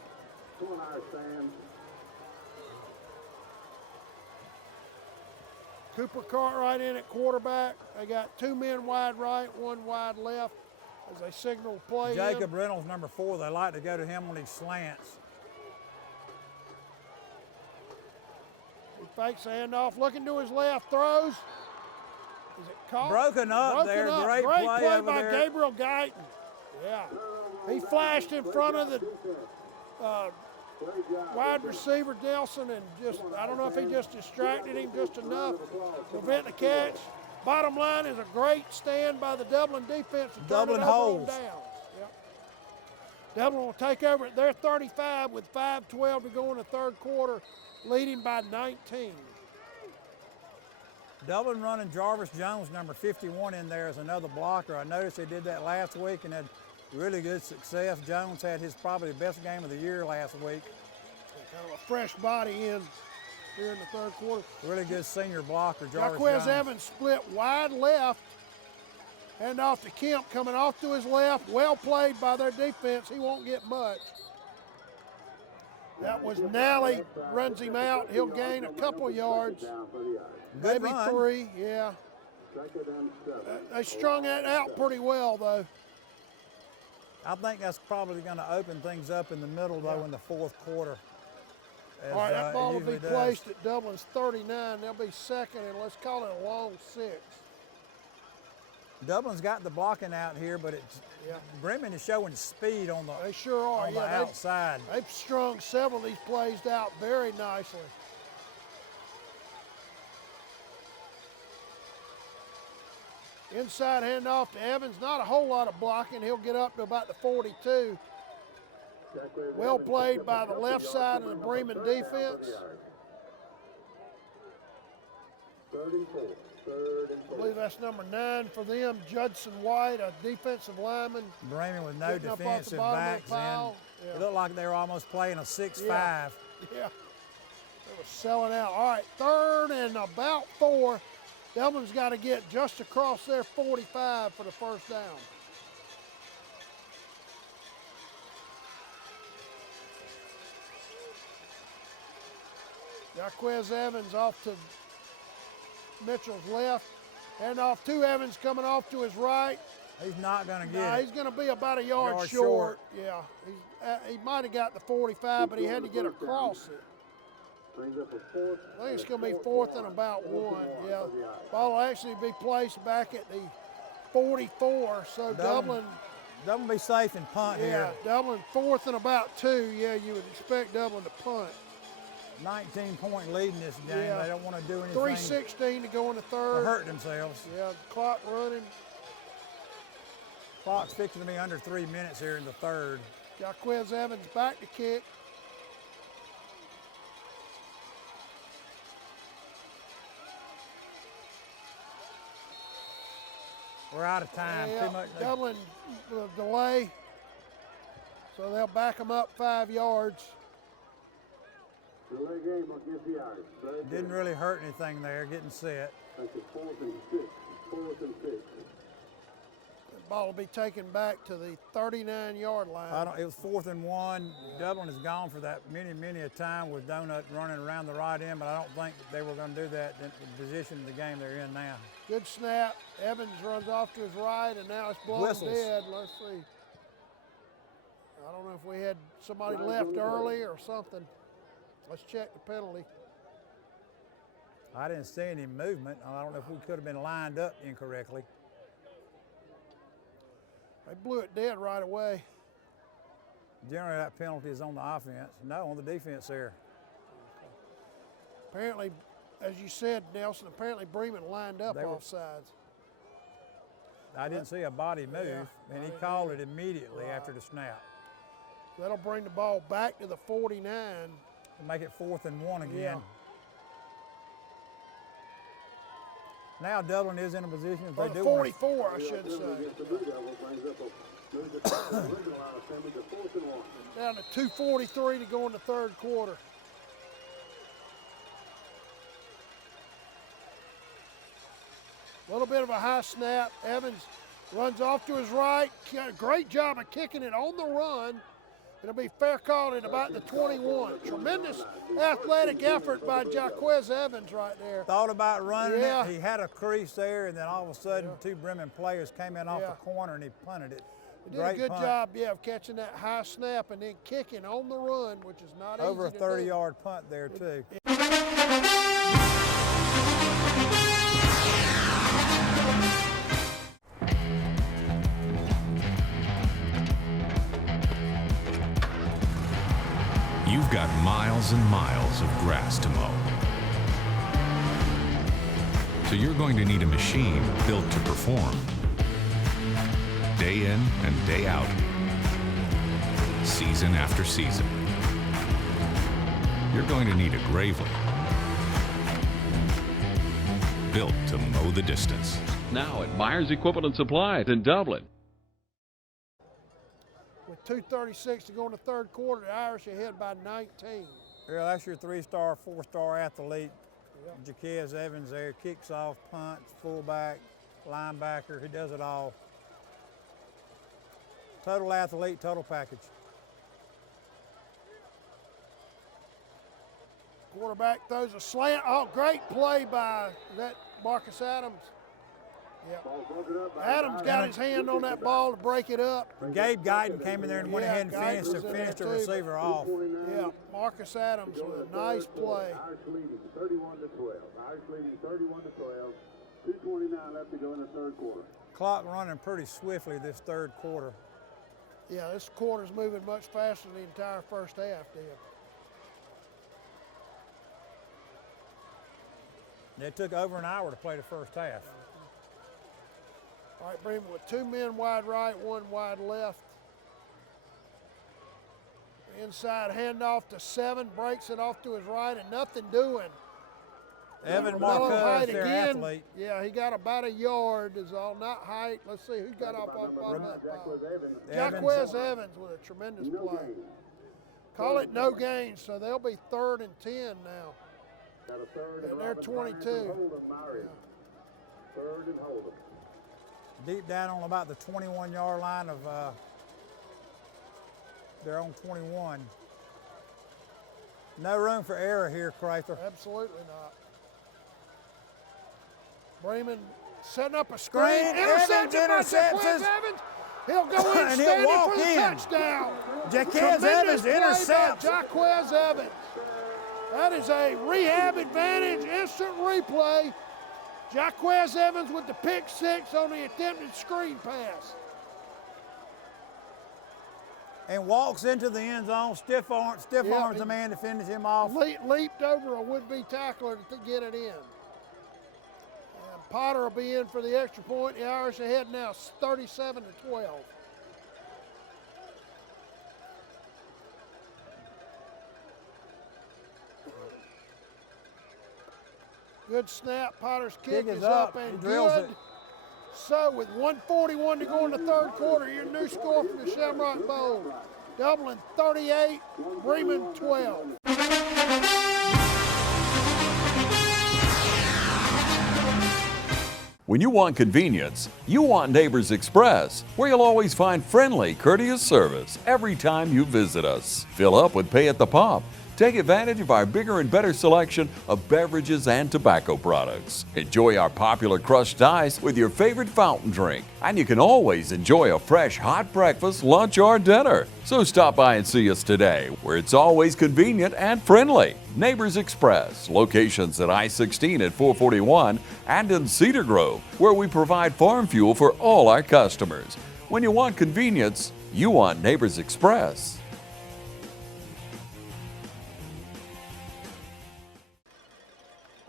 Cooper Cartwright in at quarterback. They got 2 men wide right, 1 wide left as they signal play. Jacob Reynolds, number 4, they like to go to him on these slants. He fakes the handoff, looking to his left, throws. Is it caught? Broken up there, great play by over there. Gabriel Guyton. Yeah, he flashed in front of the wide receiver Nelson, and just, I don't know if he just distracted him just enough to prevent the catch. Bottom line is a great stand by the Dublin defense to turn it over on downs. Yep. Dublin will take over at their 35 with 5:12 to go in the third quarter, leading by 19. Dublin running Jarvis Jones, number 51, in there as another blocker. I noticed they did that last week and had really good success. Jones had his probably best game of the year last week. Kind of a fresh body in here in the third quarter. Really good senior blocker, Jarvis Jaquez Jones. Evans split wide left. Hand off to Kemp, coming off to his left. Well played by their defense. He won't get much. That was Nally, runs him out. He'll gain a couple yards. Good maybe run. 3, yeah. They strung that out pretty well, though. I think that's probably going to open things up in the middle, though, in the fourth quarter. All right, that ball will be placed at Dublin's 39. They'll be second, and let's call it a long 6. Dublin's got the blocking out here, but it's Breman is showing speed on the They sure are. on the outside. They've strung several of these plays out very nicely. Inside handoff to Evans. Not a whole lot of blocking. He'll get up to about the 42. Well played by the left side of the Breman defense. I believe that's number 9 for them, Judson White, a defensive lineman. Breman with no defensive backs in. It looked like they were almost playing a 6-5. Yeah. They were selling out. All right, third and about 4. Dublin's got to get just across their 45 for the first down. Jaquez Evans off to Mitchell's left. Hand off to Evans, coming off to his right. He's not going to get it. He's going to be about a yard short. Yeah, he might have got the 45, but he had to get across it. I think it's going to be 4th and about 1. Yeah, ball will actually be placed back at the 44. So Dublin be safe and punt here. Yeah, Dublin 4th and about 2. Yeah, you would expect Dublin to punt. 19-point lead in this game. Yeah. They don't want to do anything. 3:16 to go in the third. To hurt themselves. Yeah, the clock running. Clock's fixing to be under 3 minutes here in the third. Jaquez Evans back to kick. We're out of time. Yeah, Too much. Dublin delay, so they'll back them up 5 yards. Didn't really hurt anything there, getting set. The ball will be taken back to the 39-yard line. It was 4th and 1. Dublin has gone for that many a time with Donut running around the right end, but I don't think that they were going to do that in the position of the game they're in now. Good snap. Evans runs off to his right, and now it's blown Whistles. dead. Let's see. I don't know if we had somebody left early or something. Let's check the penalty. I didn't see any movement. I don't know if we could have been lined up incorrectly. They blew it dead right away. Generally, that penalty is on the offense. No, on the defense there. Apparently, as you said, Nelson, apparently Breman lined up offsides. I didn't see a body move, and he called it immediately after the snap. That'll bring the ball back to the 49. Make it 4th and 1 again. Yeah. Now Dublin is in a position if they do 44, I should say. Down to 2:43 to go in the third quarter. A little bit of a high snap. Evans runs off to his right. Great job of kicking it on the run. It'll be fair called at about the 21. Tremendous athletic effort by Jaquez Evans right there. Thought about running it. He had a crease there, and then all of a sudden, 2 Bremen players came in off the corner, and he punted it. He did a good job, of catching that high snap and then kicking on the run, which is not easy to do. Over a 30-yard punt there, too. you've got miles and miles of grass to mow. So you're going to need a machine built to perform. Day in and day out. Season after season. You're going to need a Gravely. Built to mow the distance. Now at Myers Equipment and Supply in Dublin. With 2:36 to go in the third quarter, the Irish are ahead by 19. Yeah, that's your 3-star, 4-star athlete. Jaquez Evans there, kicks off, punts, fullback, linebacker, he does it all. Total athlete, total package. Quarterback throws a slant. Oh, great play by that Marcus Adams. Yeah. Adams got his hand on that ball to break it up. And Gabe Guyton came in there and went ahead and finished the receiver off. Yeah, Marcus Adams with a nice play. Irish leading 31-12. Irish leading 31-12. 2:29 left to go in the third quarter. Clock running pretty swiftly this third quarter. Yeah, this quarter's moving much faster than the entire first half did. It took over an hour to play the first half. All right, Breman with 2 men wide right, 1 wide left. Inside handoff to 7, breaks it off to his right, and nothing doing. Evan Marcus, their athlete. Yeah, he got about a yard is all, not height. Let's see who's got off on that ball. Jaquez Evans with a tremendous play. Call it no gain, so they'll be 3rd and 10 now. And they're 22. Third and hold them. Deep down on about the 21-yard line of their own 21. No room for error here, Crather. Absolutely not. Breman setting up a screen. Interceptions. Evans. He'll go in and standing he'll walk for the in. touchdown. Jaquez Evans intercepts. Jaquez Evans. That is a rehab advantage, instant replay. Jaquez Evans with the pick 6 on the attempted screen pass. And walks into the end zone, stiff arms the man to finish him off. Leaped over a would-be tackler to get it in. And Potter will be in for the extra point. The Irish ahead now 37-12. Good snap. Potter's kick is up and good. So with 1:41 to go in the third quarter, your new score from the Shamrock Bowl. Dublin 38, Breman 12. When you want convenience, you want Neighbors Express, where you'll always find friendly, courteous service every time you visit us. Fill up with Pay at the Pump. Take advantage of our bigger and better selection of beverages and tobacco products. Enjoy our popular crushed ice with your favorite fountain drink. And you can always enjoy a fresh hot breakfast, lunch, or dinner. So stop by and see us today, where it's always convenient and friendly. Neighbors Express, locations at I-16 at 441 and in Cedar Grove, where we provide farm fuel for all our customers. When you want convenience, you want Neighbors Express.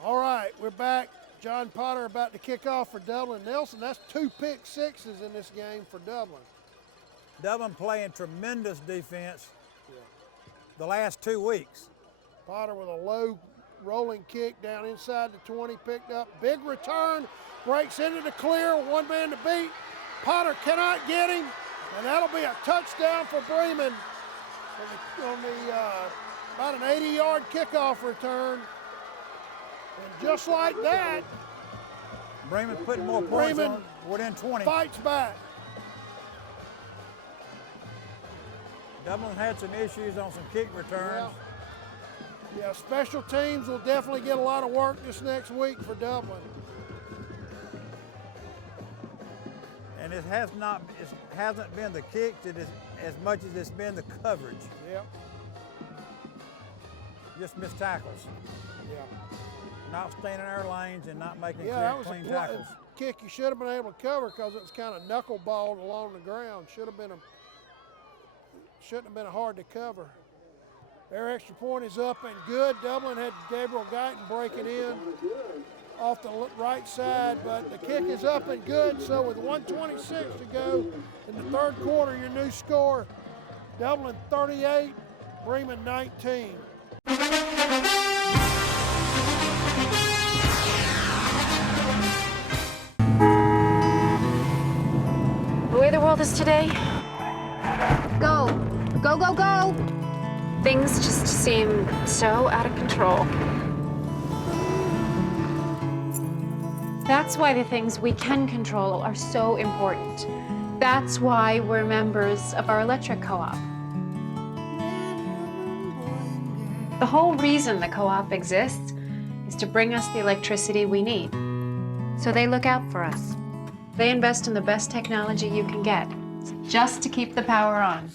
All right, we're back. John Potter about to kick off for Dublin. Nelson, that's 2 pick 6s in this game for Dublin. Dublin playing tremendous defense the last 2 weeks. Potter with a low rolling kick down inside the 20, picked up. Big return, breaks into the clear, 1 man to beat. Potter cannot get him, and that'll be a touchdown for Breman on the about an 80-yard kickoff return. And just like that, Breman putting more points on within 20. Fights back. Dublin had some issues on some kick returns. Yeah, special teams will definitely get a lot of work this next week for Dublin. And it hasn't been the kicks as much as it's been the coverage. Yeah. Just missed tackles. Yeah. Not staying in our lanes and not making clean a tackles. Kick you should have been able to cover because it was kind of knuckleballed along the ground. Shouldn't have been hard to cover. Their extra point is up and good. Dublin had Gabriel Guyton breaking in off the right side, but the kick is up and good. So with 1:26 to go in the third quarter, your new score, Dublin 38, Breman 19. The way the world is today, go, go, go, go. Things just seem so out of control. That's why the things we can control are so important. That's why we're members of our electric co-op. The whole reason the co-op exists is to bring us the electricity we need. So they look out for us. They invest in the best technology you can get, just to keep the power on.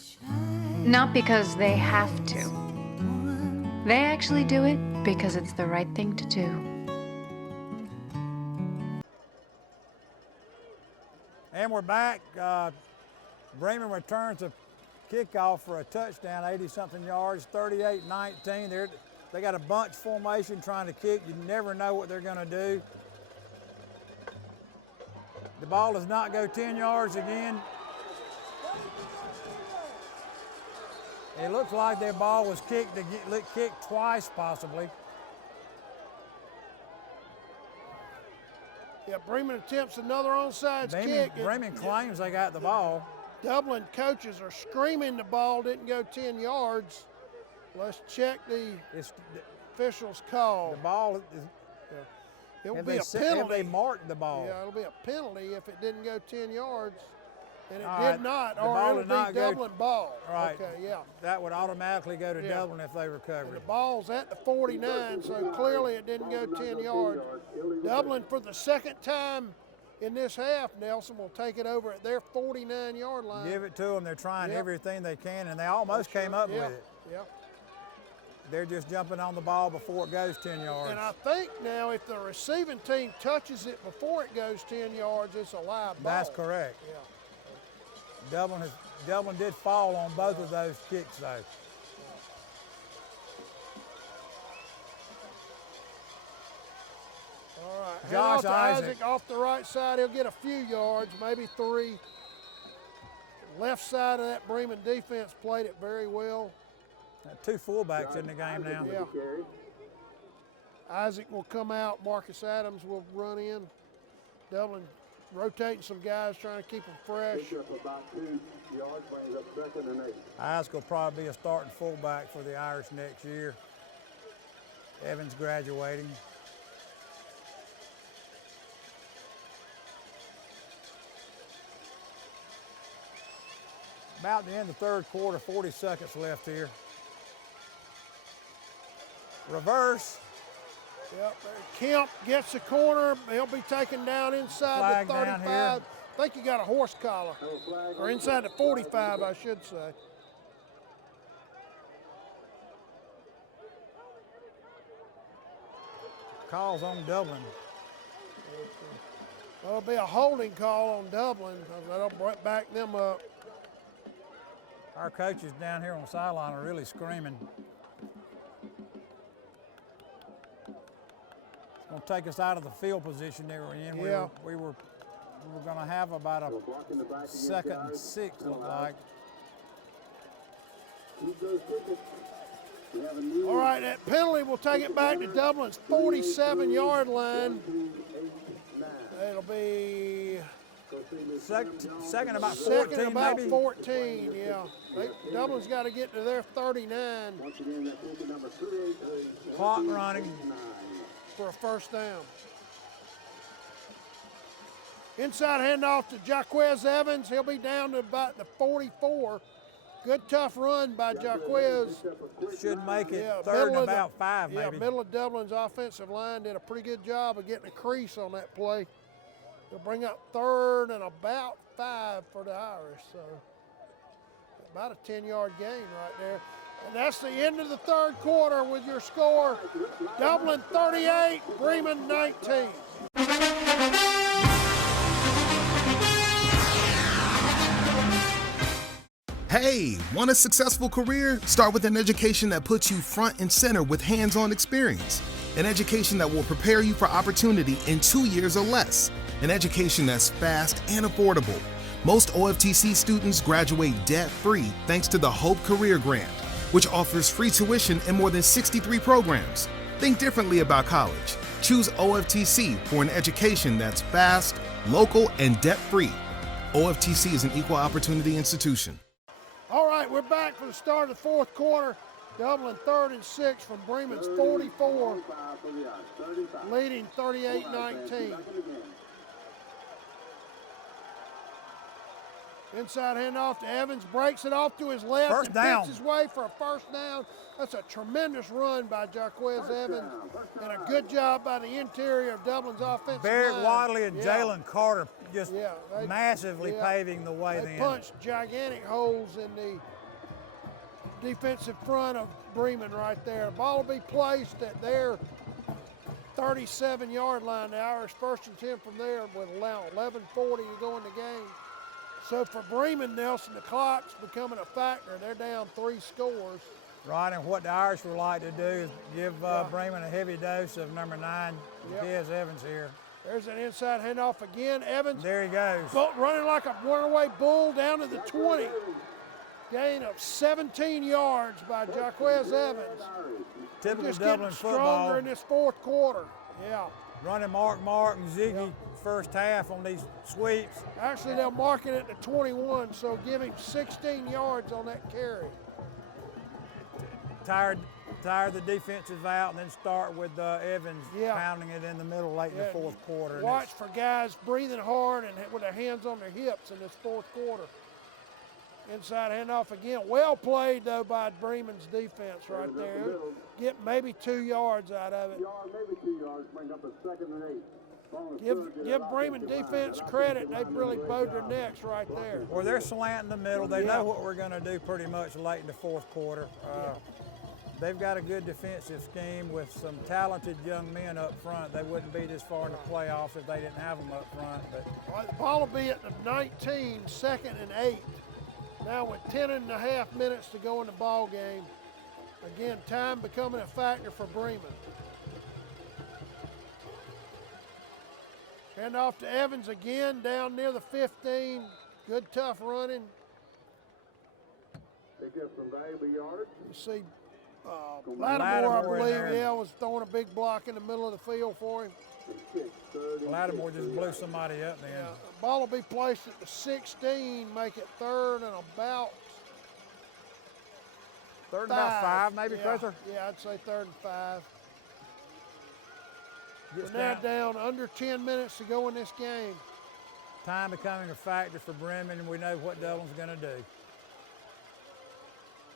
Not because they have to. They actually do it because it's the right thing to do. And we're back. Breman returns a kickoff for a touchdown, 80-something yards, 38-19. They got a bunch formation trying to kick. You never know what they're going to do. The ball does not go 10 yards again. It looks like their ball was kicked twice, possibly. Yeah, Breman attempts another onside kick. Breman claims they got the ball. Dublin coaches are screaming the ball didn't go 10 yards. Let's check the official's call. The ball is... It'll be a penalty. Have they marked the ball? Yeah, it'll be a penalty if it didn't go 10 yards. And it All did not, the or ball it'll did not be go- Dublin ball. Right. Okay, yeah. That would automatically go to Yeah. Dublin if they recovered. And the ball's at the 49, so clearly it didn't go 10 yards. Dublin, for the second time in this half, Nelson, will take it over at their 49-yard line. Give it to them. They're trying Yep. everything they can, and they almost came up Yep. with it. Yep. They're just jumping on the ball before it goes 10 yards. And I think now if the receiving team touches it before it goes 10 yards, it's a live ball. That's correct. Yeah. Dublin did fall on both of those kicks, though. All right. Josh Hand off to Isaac. off the right side. He'll get a few yards, maybe 3. Left side of that Breman defense played it very well. Two fullbacks in the game now. Yeah. Isaac will come out. Marcus Adams will run in. Dublin rotating some guys, trying to keep them fresh. Isaac will probably be a starting fullback for the Irish next year. Evans graduating. About the end of the third quarter, 40 seconds left here. Reverse. Yep, Kemp gets the corner. He'll be taken down inside Flag the down 35. here. I think he got a horse collar. Or inside the 45, I should say. Calls on Dublin. That'll be a holding call on Dublin. That'll back them up. Our coaches down here on the sideline are really screaming. It's going to take us out of the field position they were in. Yeah. We were going to have about a 2nd and 6, look like. All right, that penalty will take it back to Dublin's 47-yard line. It'll be second about 14, second about maybe? 14, yeah. Dublin's got to get to their 39 Clock running. for a first down. Inside handoff to Jaquez Evans. He'll be down to about the 44. Good tough run by Jaquez. Should make it third and about 5, maybe. Yeah, middle of Dublin's offensive line did a pretty good job of getting a crease on that play. They'll bring up third and about 5 for the Irish. So about a 10-yard gain right there. And that's the end of the third quarter with your score. Dublin 38, Breman 19. Hey, want a successful career? Start with an education that puts you front and center with hands-on experience. An education that will prepare you for opportunity in 2 years or less. An education that's fast and affordable. Most OFTC students graduate debt-free thanks to the Hope Career Grant, which offers free tuition in more than 63 programs. Think differently about college. Choose OFTC for an education that's fast, local, and debt-free. OFTC is an equal opportunity institution. All right, we're back for the start of the fourth quarter. Dublin 3rd and 6 from Breman's 44, leading 38-19. Inside handoff to Evans, breaks it off to his left First and down. picks his way for a first down. That's a tremendous run by Jaquez Evans and a good job by the interior of Dublin's offensive Barrett line. Wadley and Yeah. Jalen Carter just They- massively yeah. paving the way They then. punched gigantic holes in the defensive front of Breman right there. The ball will be placed at their 37-yard line. The Irish first and 10 from there with 11:40 to go in the game. So for Breman, Nelson, the clock's becoming a factor. They're down 3 scores. Right, and what the Irish would like to do is give Breman a heavy dose of number 9, Jaquez Evans here. There's an inside handoff again. Evans. There he goes. Running like a runaway bull down to the 20. Gain of 17 yards by Jaquez Evans. Typical Just Dublin getting football. stronger in this fourth quarter. Yeah. Running Mark and Ziggy first half on these sweeps. Actually, they'll mark it at the 21, so give him 16 yards on that carry. Tire the defensive out and then start with Evans pounding it in the middle late in the fourth quarter. And Watch for guys breathing hard and with their hands on their hips in this fourth quarter. Inside handoff again. Well played, though, by Breman's defense right there. Get maybe 2 yards out of it. Maybe 2 yards, bring up a 2nd and 8. Give Breman defense credit. They've really bowed their necks right there. Well, they're slanting the middle. They know what we're going to do pretty much late in the fourth quarter. They've got a good defensive scheme with some talented young men up front. They wouldn't be this far in the playoffs if they didn't have them up front. But All right, the ball will be at the 19, 2nd and 8. Now with 10.5 minutes to go in the ball game. Again, time becoming a factor for Breman. Hand off to Evans again, down near the 15. Good, tough running. They get some valuable yards. You see Lattimore, I believe, there. was throwing a big block in the middle of the field for him. Lattimore just blew somebody up then. Yeah, the ball will be placed at the 16, make it 3rd and about 3rd and about 5, maybe, yeah, Cruther? Yeah, I'd say 3rd and 5. Gets We're now down under 10 minutes to go in this game. Time becoming a factor for Breman, and we know what Dublin's going to do.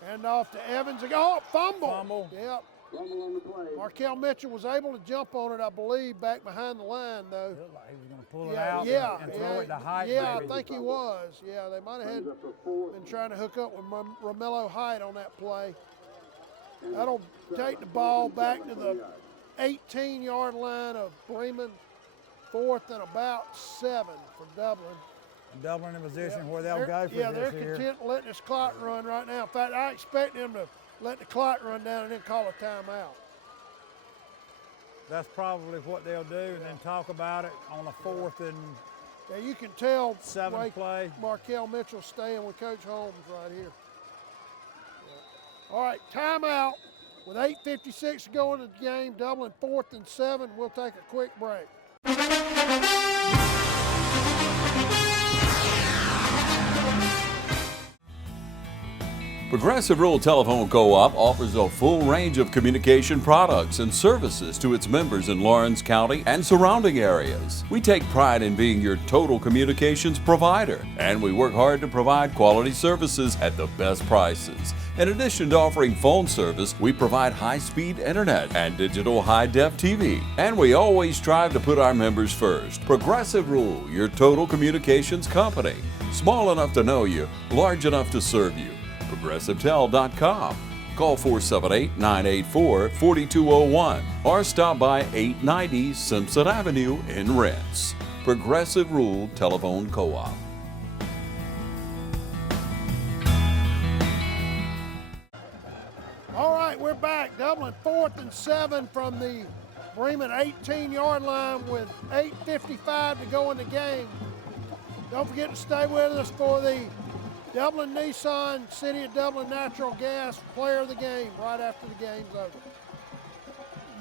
Hand off to Evans. Oh, fumble. Fumble. Yep. Fumble on the play. Markel Mitchell was able to jump on it, I believe, back behind the line, though. Looked like he was going to pull it out and throw it to Height. Yeah, maybe. I think he was. Yeah, they might have been trying to hook up with Romello Height on that play. That'll take the ball back to the 18-yard line of Breman. 4th and about 7 for Dublin. Dublin in a position where they'll go for Yeah, this they're here. content letting this clock run right now. In fact, I expect them to let the clock run down and then call a timeout. That's probably what they'll do, and then talk about it on a 4th and Yeah, you can tell 7 play. Markel Mitchell staying with Coach Holmes right here. All right, timeout. With 8:56 to go in the game, Dublin 4th and 7. We'll take a quick break. Progressive Rural Telephone Co-op offers a full range of communication products and services to its members in Lawrence County and surrounding areas. We take pride in being your total communications provider, and we work hard to provide quality services at the best prices. In addition to offering phone service, we provide high-speed internet and digital high-def TV. And we always strive to put our members first. Progressive Rural, your total communications company. Small enough to know you, large enough to serve you. ProgressiveTel.com. Call 478-984-4201 or stop by 890 Simpson Avenue in Rents. Progressive Rural Telephone Co-op. right, we're back. Dublin 4th and 7 from the Breman 18-yard line with 8:55 to go in the game. Don't forget to stay with us for the Dublin Nissan City of Dublin Natural Gas Player of the Game right after the game's over.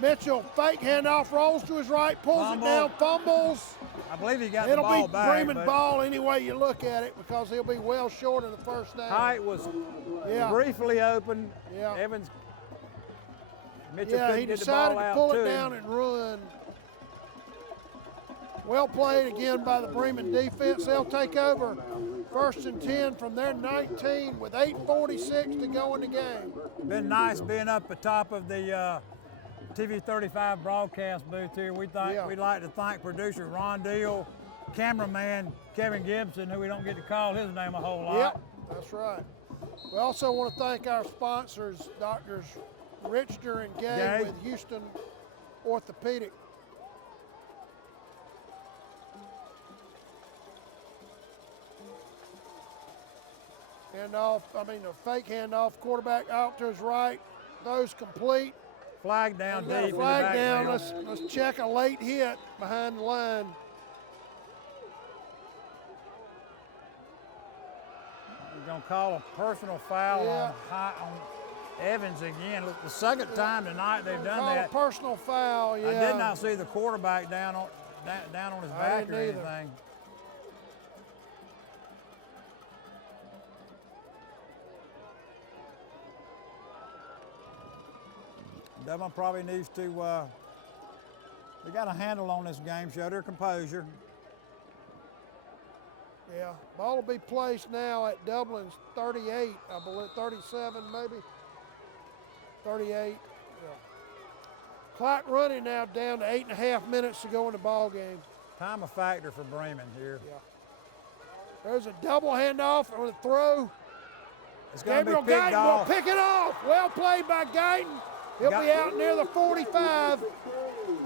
Mitchell, fake handoff, rolls to his right, pulls it down, fumbles. I believe he got the ball back. It'll be Breman ball any way you look at it because he'll be well short of the first down. Height was briefly open. Yeah. Evans, Mitchell couldn't he get the decided ball to out pull to it him. down and run. Well played again by the Breman defense. They'll take over 1st and 10 from their 19 with 8:46 to go in the game. Been nice being up at top of the TV 35 broadcast booth here. We'd like to thank producer Ron Deal, cameraman Kevin Gibson, who we don't get to call his name a whole lot. Yep, that's right. We also want to thank our sponsors, Doctors Richter and Gay with Houston Orthopedic. Handoff, a fake handoff, quarterback out to his right, those complete. Flag down deep. Flag down, let's check a late hit behind the line. We're going to call a personal foul on Evans again. Look, the second time tonight they've done that. Call a personal foul, yeah. I did not see the quarterback down on his back or anything. Dublin probably needs to, they got a handle on this game, show their composure. Yeah, ball will be placed now at Dublin's 38, I believe, 37 maybe, 38. Yeah. Clock running now down to 8.5 minutes to go in the ball game. Time a factor for Breman here. Yeah. There's a double handoff on the throw. It's going to be picked Guyton off. will pick it off. Well played by Guyton. He'll be out near the 45.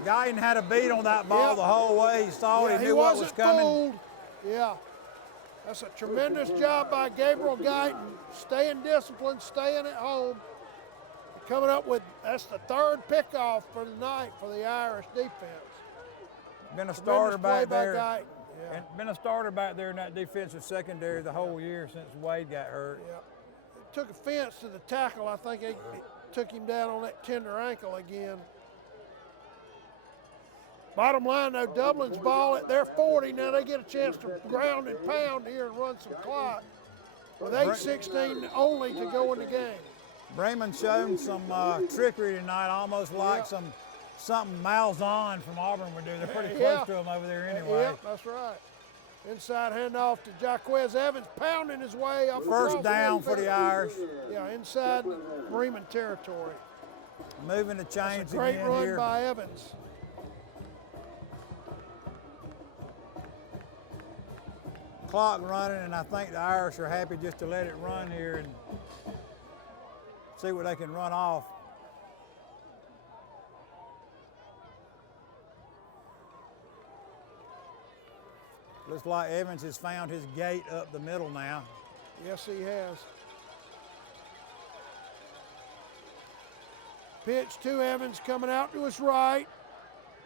Guyton had a beat on that ball the whole way. He saw it. He knew what was coming. Fooled. Yeah. That's a tremendous job by Gabriel Guyton. Staying disciplined, staying at home. Coming up with, that's the 3rd pickoff for the night for the Irish defense. Been a starter back there. Yeah. Been a starter back there in that defensive secondary the whole year since Wade got hurt. Yeah. It took offense to the tackle. I think it took him down on that tender ankle again. Bottom line, though, Dublin's ball at their 40. Now they get a chance to ground and pound here and run some clock with 8:16 only to go in the game. Breman shown some trickery tonight, almost like something Malzahn from Auburn would do. They're pretty close to him over there anyway. Yeah, that's right. Inside handoff to Jaquez Evans, pounding his way up. First down for the Irish. Yeah, inside Breman territory. Moving the chains great again run here. by Evans. Clock running, and I think the Irish are happy just to let it run here and see what they can run off. Looks like Evans has found his gait up the middle now. Yes, he has. Pitch to Evans coming out to his right.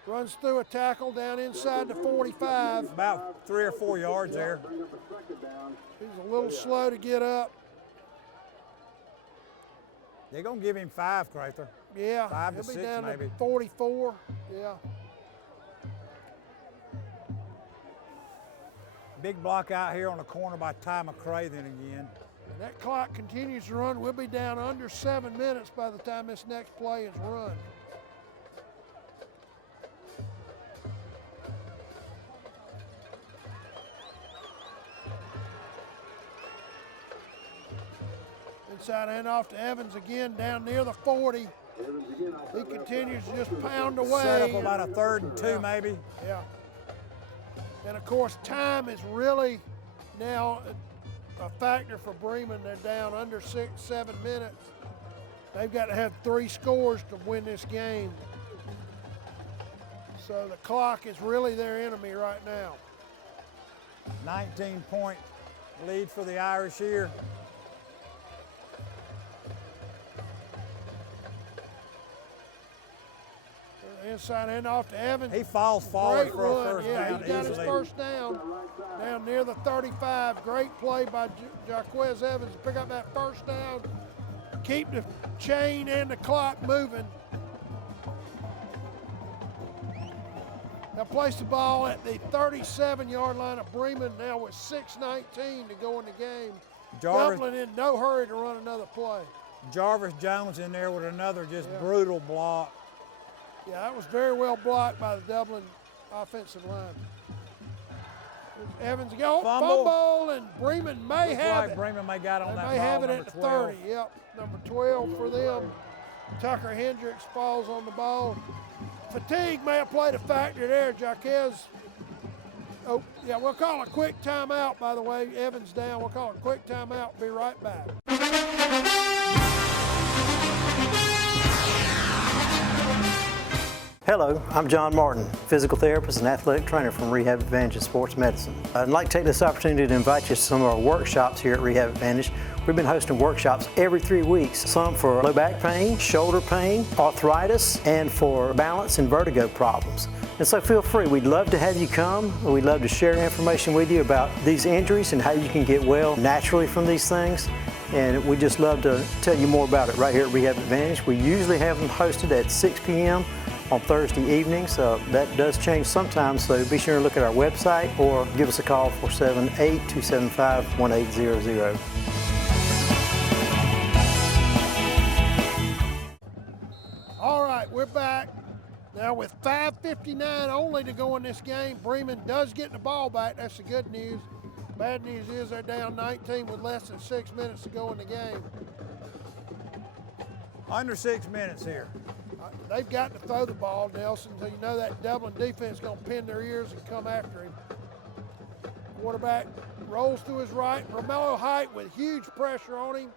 Runs through a tackle down inside the 45. About 3 or 4 yards there. He's a little slow to get up. They're going to give him 5, Crather. Yeah, 5 to he'll 6 be down maybe. to 44. Yeah. Big block out here on the corner by Ty McCrathen again. And that clock continues to run. We'll be down under 7 minutes by the time this next play is run. Inside handoff to Evans again down near the 40. He continues to just pound away. Set up about a 3rd and 2 maybe. Yeah. And of course, time is really now a factor for Breman. They're down under 6, 7 minutes. They've got to have 3 scores to win this game. So the clock is really their enemy right now. 19-point lead for the Irish here. Inside hand off to Evans. He falls forward Great for a run. first Yeah, down he got his easily. first down near the 35. Great play by Jaquez Evans to pick up that first down. Keep the chain and the clock moving. They'll place the ball at the 37-yard line of Breman now with 6:19 to go in the game. Jarvis- Dublin in no hurry to run another play. Jarvis Jones in there with another just brutal block. Yeah, that was very well blocked by the Dublin offensive line. Here's Evans again. Fumble, and Breman may Looks have like it. Breman may got on They that may ball, have it number at the 12. 30. Yep, number 12 for them. Tucker Hendricks falls on the ball. Fatigue may have played a factor there. Jaquez. Oh, yeah, we'll call a quick timeout, by the way. Evans down. We'll call a quick timeout. Be right back. Hello, I'm John Martin, physical therapist and athletic trainer from Rehab Advantage Sports Medicine. I'd like to take this opportunity to invite you to some of our workshops here at Rehab Advantage. We've been hosting workshops every 3 weeks, some for low back pain, shoulder pain, arthritis, and for balance and vertigo problems. And so feel free, we'd love to have you come. We'd love to share information with you about these injuries and how you can get well naturally from these things. And we'd just love to tell you more about it right here at Rehab Advantage. We usually have them hosted at 6 p.m. on Thursday evenings. That does change sometimes, so be sure to look at our website or give us a call 478-275-1800. All right, we're back. Now with 5:59 only to go in this game, Breman does get the ball back. That's the good news. Bad news is they're down 19 with less than 6 minutes to go in the game. Under 6 minutes here. They've got to throw the ball, Nelson, so you know that Dublin defense is going to pin their ears and come after him. Quarterback rolls to his right. Romello Height with huge pressure on him.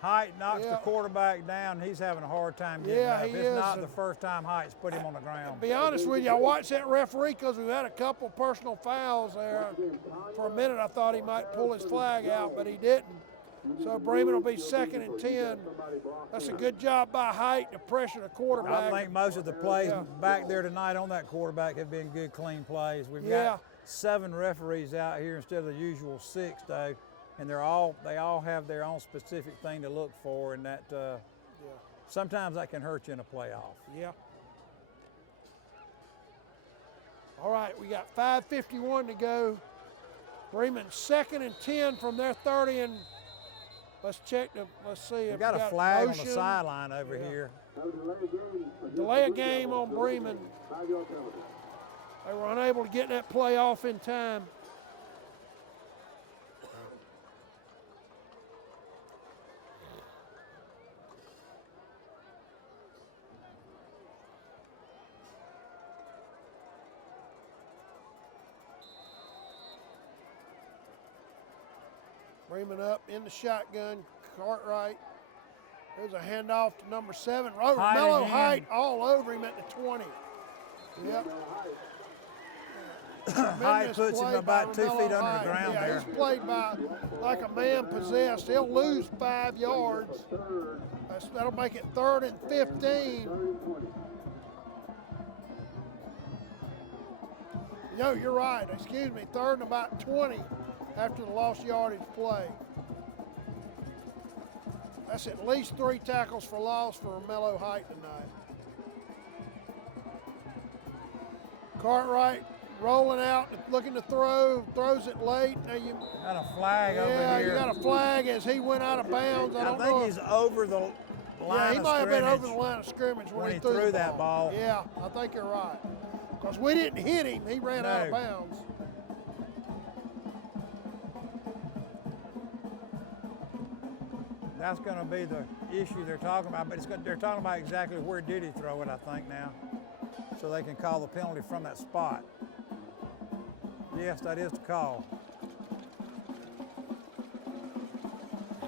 Height knocks the quarterback down. He's having a hard time getting up. he It's is. not the first time Height's put him on the ground. To be honest with you, I watched that referee because we've had a couple personal fouls there. For a minute, I thought he might pull his flag out, but he didn't. So Breman will be 2nd and 10. That's a good job by Height to pressure the quarterback. I think most of the plays back there tonight on that quarterback have been good, clean plays. We've got 7 referees out here instead of the usual 6, though, and they all have their own specific thing to look for, and that sometimes that can hurt you in a playoff. Yeah. All right, we got 5:51 to go. Breman 2nd and 10 from their 30, and let's check let's see. We've got a flag on the sideline over here. Delay a game on Breman. They were unable to get that play off in time. Breman up in the shotgun, Cartwright. There's a handoff to number 7. Romello Height all over him at the 20. Yep. Height puts him about 2 feet under the ground there. He's played by like a man possessed. He'll lose 5 yards. That'll make it 3rd and 15. No, you're right. Excuse me. 3rd and about 20 after the lost yardage play. That's at least 3 tackles for loss for Romello Height tonight. Cartwright rolling out, looking to throw, throws it late. Now you got a flag over here. Yeah, you got a flag as he went out of bounds. I think he's over the line of scrimmage. Yeah, he might have been over the line of scrimmage when he threw that ball. Yeah, I think you're right. Because we didn't hit him, he ran out of bounds. That's going to be the issue they're talking about, but they're talking about exactly where did he throw it, I think, now, so they can call the penalty from that spot. Yes, that is the call.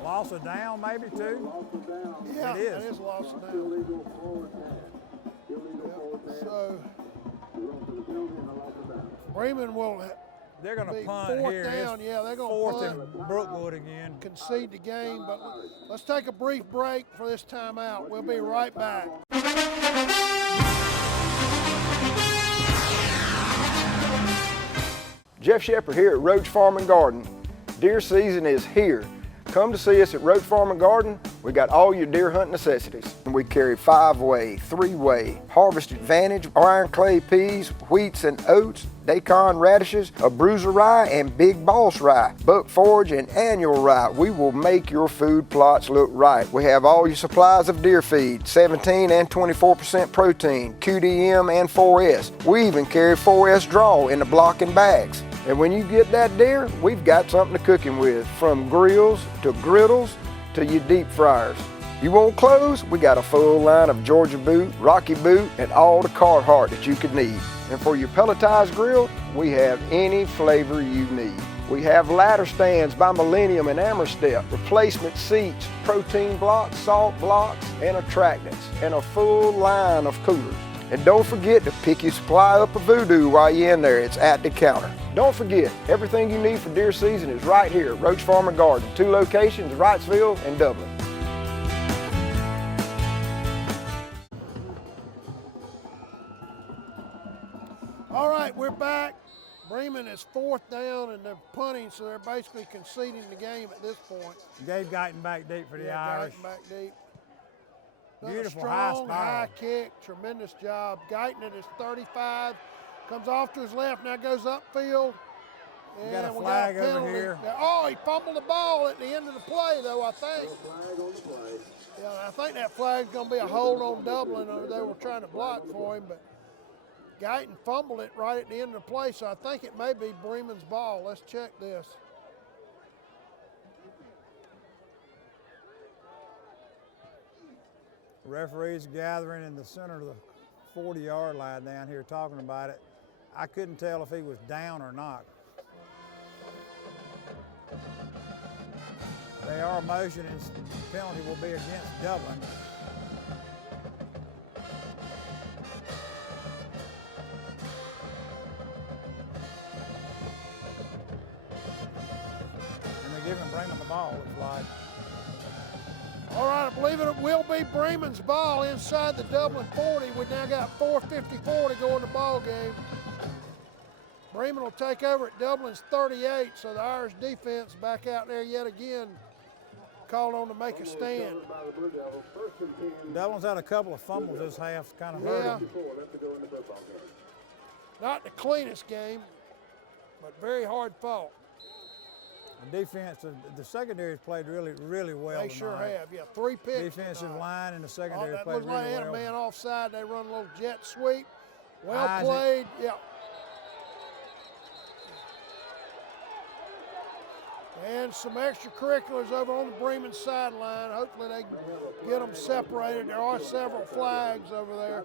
Loss of down, maybe, too? Yeah, it is. that is loss of down. So, Breman will They're going to Be punt fourth here. down, yeah, they're going to Fourth punt. and Brookwood again. Concede the game, but let's take a brief break for this timeout. We'll be right back. Jeff Shepard here at Roach Farm and Garden. Deer season is here. Come to see us at Roach Farm and Garden. We got all your deer hunt necessities. We carry 5-way, 3-way, Harvest Advantage, iron clay peas, wheats and oats, daikon radishes, a bruiser rye, and big boss rye, buck forage and annual rye. We will make your food plots look right. We have all your supplies of deer feed, 17 and 24% protein, QDM and 4S. We even carry 4S draw in the block and bags. And when you get that deer, we've got something to cook him with, from grills to griddles to your deep fryers. You want clothes? We got a full line of Georgia Boot, Rocky Boot, and all the Carhartt that you could need. And for your pelletized grill, we have any flavor you need. We have ladder stands by Millennium and Amerstep, replacement seats, protein blocks, salt blocks, and attractants, and a full line of coolers. And don't forget to pick your supply up of Voodoo while you're in there. It's at the counter. Don't forget, everything you need for deer season is right here at Roach Farm and Garden. 2 locations, Wrightsville and Dublin. All right, we're back. Breman is 4th down and they're punting, so they're basically conceding the game at this point. Gabe Guyton back deep for the Irish. Guyton back deep. Beautiful strong, high high kick, tremendous job. Guyton at his 35, comes off to his left, now goes upfield. We got a flag over here. Oh, he fumbled the ball at the end of the play, though, I think. Yeah, I think that flag's going to be a hold on Dublin. They were trying to block for him, but Guyton fumbled it right at the end of the play, so I think it may be Breman's ball. Let's check this. Referees gathering in the center of the 40-yard line down here talking about it. I couldn't tell if he was down or not. They are motioning, the penalty will be against Dublin. And they're giving Breman the ball, it's like. All right, I believe it will be Breman's ball inside the Dublin 40. We've now got 4:54 to go in the ball game. Breman will take over at Dublin's 38, so the Irish defense back out there yet again, called on to make a stand. Dublin's had a couple of fumbles this half, kind of hurt him. Not the cleanest game, but very hard fought. The defense, the secondary's played really, really well They tonight. sure have, yeah. 3 picks. Defensive line and the secondary that played looks like really they had well. a man offside. They run a little jet sweep. Well Isaac. played, yeah. And some extracurriculars over on the Breman sideline. Hopefully they can get them separated. There are several flags over there.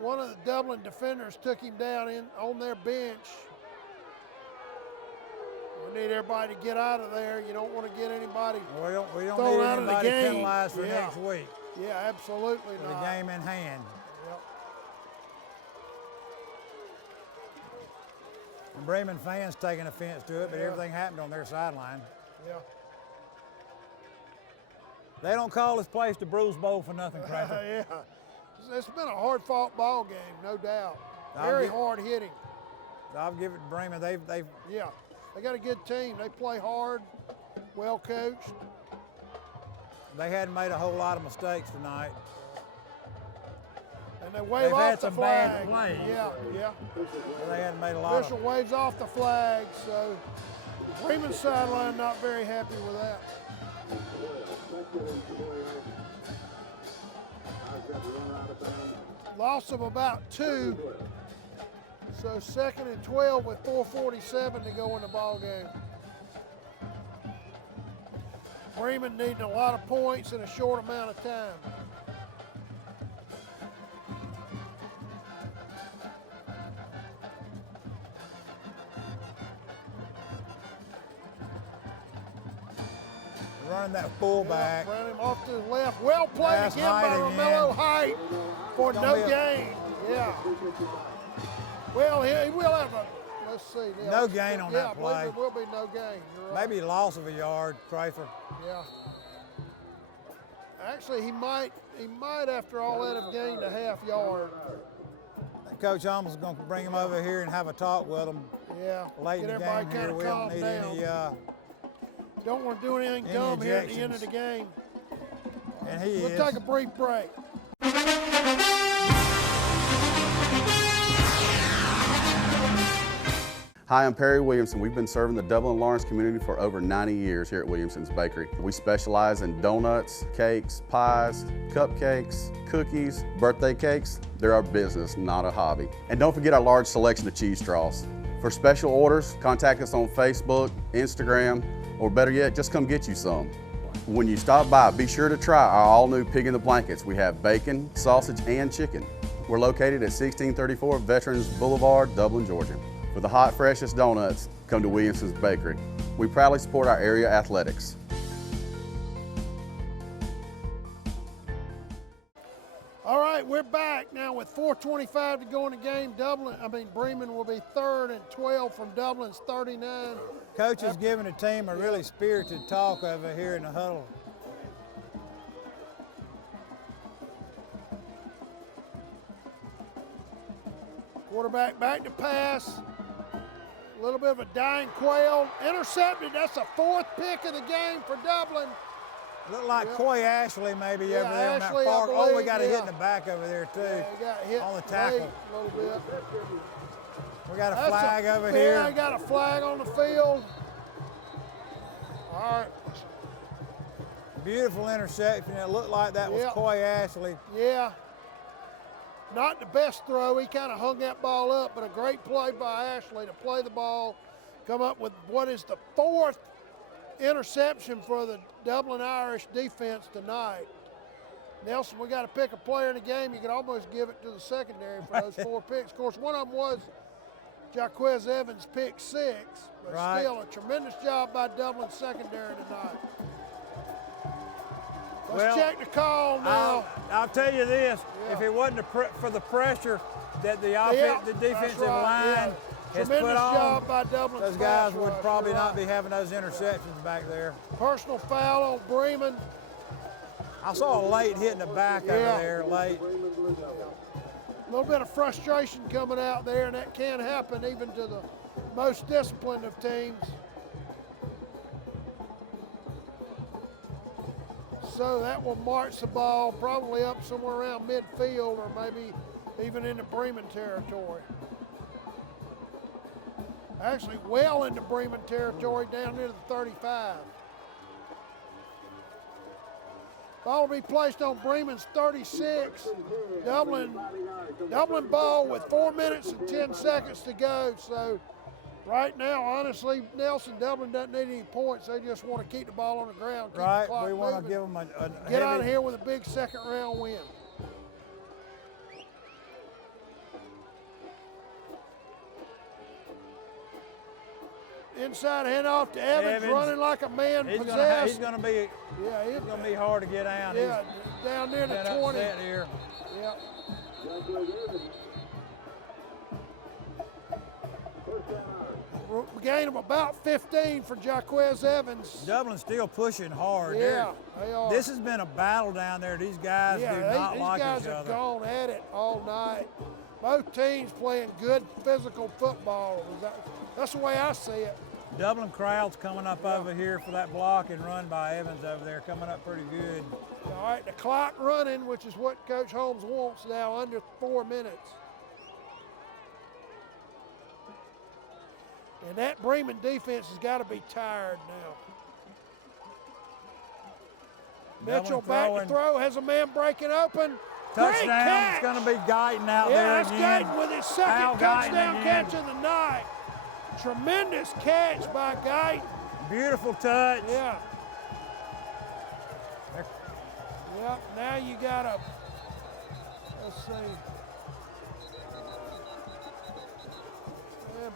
One of the Dublin defenders took him down on their bench. We need everybody to get out of there. You don't want to get anybody We don't thrown need out of the anybody game. penalized for next week. Yeah, absolutely For not. the game in hand. Yep. And Breman fans taking offense to it, but everything happened on their sideline. Yeah. They don't call this place the Bruce Bowl for nothing, Cracker. Yeah. It's been a hard-fought ball game, no doubt. Very hard hitting. I'll give it to Breman. They've Yeah. They got a good team. They play hard, well coached. They hadn't made a whole lot of mistakes tonight. And they wave They've off had the some flag. bad plays. Yeah. They hadn't made a lot Official of. waves off the flag, so Breman's sideline not very happy with that. Loss of about 2. So 2nd and 12 with 4:47 to go in the ball game. Breman needing a lot of points in a short amount of time. Running that fullback. Yeah, running him off to his left. Well played That's again by Height Romello again. Height for It's no gonna be gain. Yeah. Well, he will have a let's see. Yeah, No gain on that play. I believe there will be no gain. You're right. Maybe loss of a yard, Crafer. Yeah. Actually, he might after all that have gained a half yard. Coach Holmes is going to bring him over here and have a talk with him. Yeah. Late in the game here. We don't need any. Don't want to do anything dumb here at the end of the game. And he We'll take a brief break. Hi, I'm Perry Williamson. We've been serving the Dublin Lawrence community for over 90 years here at Williamson's Bakery. We specialize in donuts, cakes, pies, cupcakes, cookies, birthday cakes. They're our business, not a hobby. And don't forget our large selection of cheese straws. For special orders, contact us on Facebook, Instagram, or better yet, just come get you some. When you stop by, be sure to try our all-new Pig in the Blankets. We have bacon, sausage, and chicken. We're located at 1634 Veterans Boulevard, Dublin, Georgia. For the hot, freshest donuts, come to Williamson's Bakery. We proudly support our area athletics. All right, we're back now with 4:25 to go in the game. Breman will be third and 12 from Dublin's 39. Coach is giving the team a really spirited talk over here in the huddle. Quarterback back to pass. A little bit of a dying quail. Intercepted. That's the fourth pick of the game for Dublin. Looked like Coy Ashley maybe over there. Ashley, far. believe, we got a hit in the back over there too. Yeah, he got hit on the tackle. A little bit. We got a flag over here. Yeah, got a flag on the field. All right. Beautiful interception. It looked like that was Coy Ashley. Yeah. Not the best throw. He kind of hung that ball up, but a great play by Ashley to play the ball, come up with what is the fourth interception for the Dublin Irish defense tonight. Nelson, we got to pick a player in the game. You could almost give it to the secondary for those four picks. Of course, one of them was Jaquez Evans' pick six, but still a tremendous job by Dublin secondary tonight. Let's check the call now. I'll tell you this, if it wasn't for the pressure that the defensive line has put on, job by Dublin. Those guys would probably not be having those interceptions back there. Personal foul on Breman. I saw a late hit in the back over there, late. A little bit of frustration coming out there, and that can happen even to the most disciplined of teams. So that will march the ball probably up somewhere around midfield or maybe even into Breman territory. Actually, well into Breman territory down near the 35. Ball will be placed on Breman's 36. Dublin ball with 4 minutes and 10 seconds to go. So right now, honestly, Nelson, Dublin doesn't need any points. They just want to keep the ball on the ground. Right, we want to give them a get out of here with a big second round win. Inside handoff to Evans, running like a man possessed. He's going to be hard to get down. Yeah, down near the 20. Here. Yep. Gain of about 15 for Jaquez Evans. Dublin's still pushing hard. Yeah, they are. This has been a battle down there. These guys do not like each other. These guys have gone at it all night. Both teams playing good physical football. That's the way I see it. Dublin crowd's coming up over here for that block and run by Evans over there, coming up pretty good. All right, the clock running, which is what Coach Holmes wants now, under 4 minutes. And that Breman defense has got to be tired now. Mitchell back to throw, has a man breaking open. Touchdown, it's going to be Guyton out there again. Yeah, that's Guyton with his second touchdown catch of the night. Tremendous catch by Guyton. Beautiful touch. Yeah. Yep, now you got to, let's see.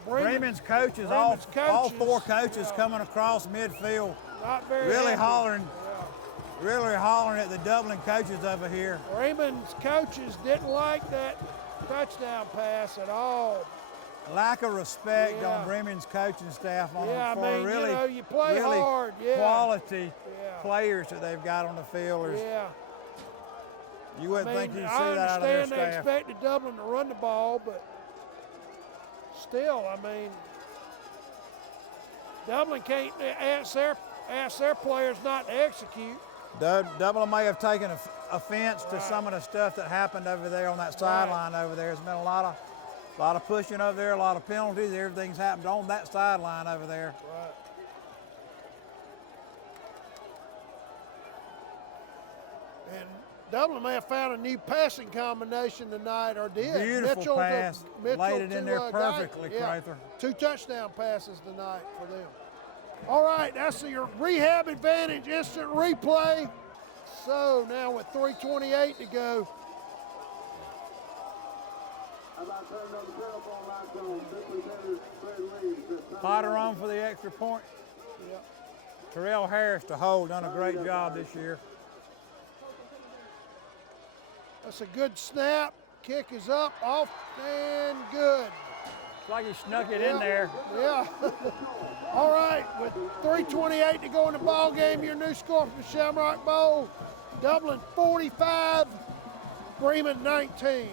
Breman's coaches, all four coaches coming across midfield. Not very really hollering. Really hollering at the Dublin coaches over here. Breman's coaches didn't like that touchdown pass at all. lack of respect on Bremen's coaching staff on for I mean, really, you play really hard, quality players that they've got on the field. You wouldn't think you'd see that out of their I understand they staff. expected Dublin to run the ball, but still, I mean, Dublin can't ask their players not to execute. Dublin may have taken offense to some of the stuff that happened over there on that sideline over there. There's been a lot of pushing over there, a lot of penalties. Everything's happened on that sideline over there. Right. And Dublin may have found a new passing combination tonight, or did. Beautiful pass. Laid it in there perfectly, Crather. 2 touchdown passes tonight for them. All right, that's your rehab advantage instant replay. So now with 3:28 to go. Potter on for the extra point. Yep. Terrell Harris to hold, done a great job this year. That's a good snap. Kick is up, off, and good. It's like he snuck it in there. Yeah. All right, with 3:28 to go in the ball game, your new score from the Shamrock Bowl: Dublin 45, Breman 19.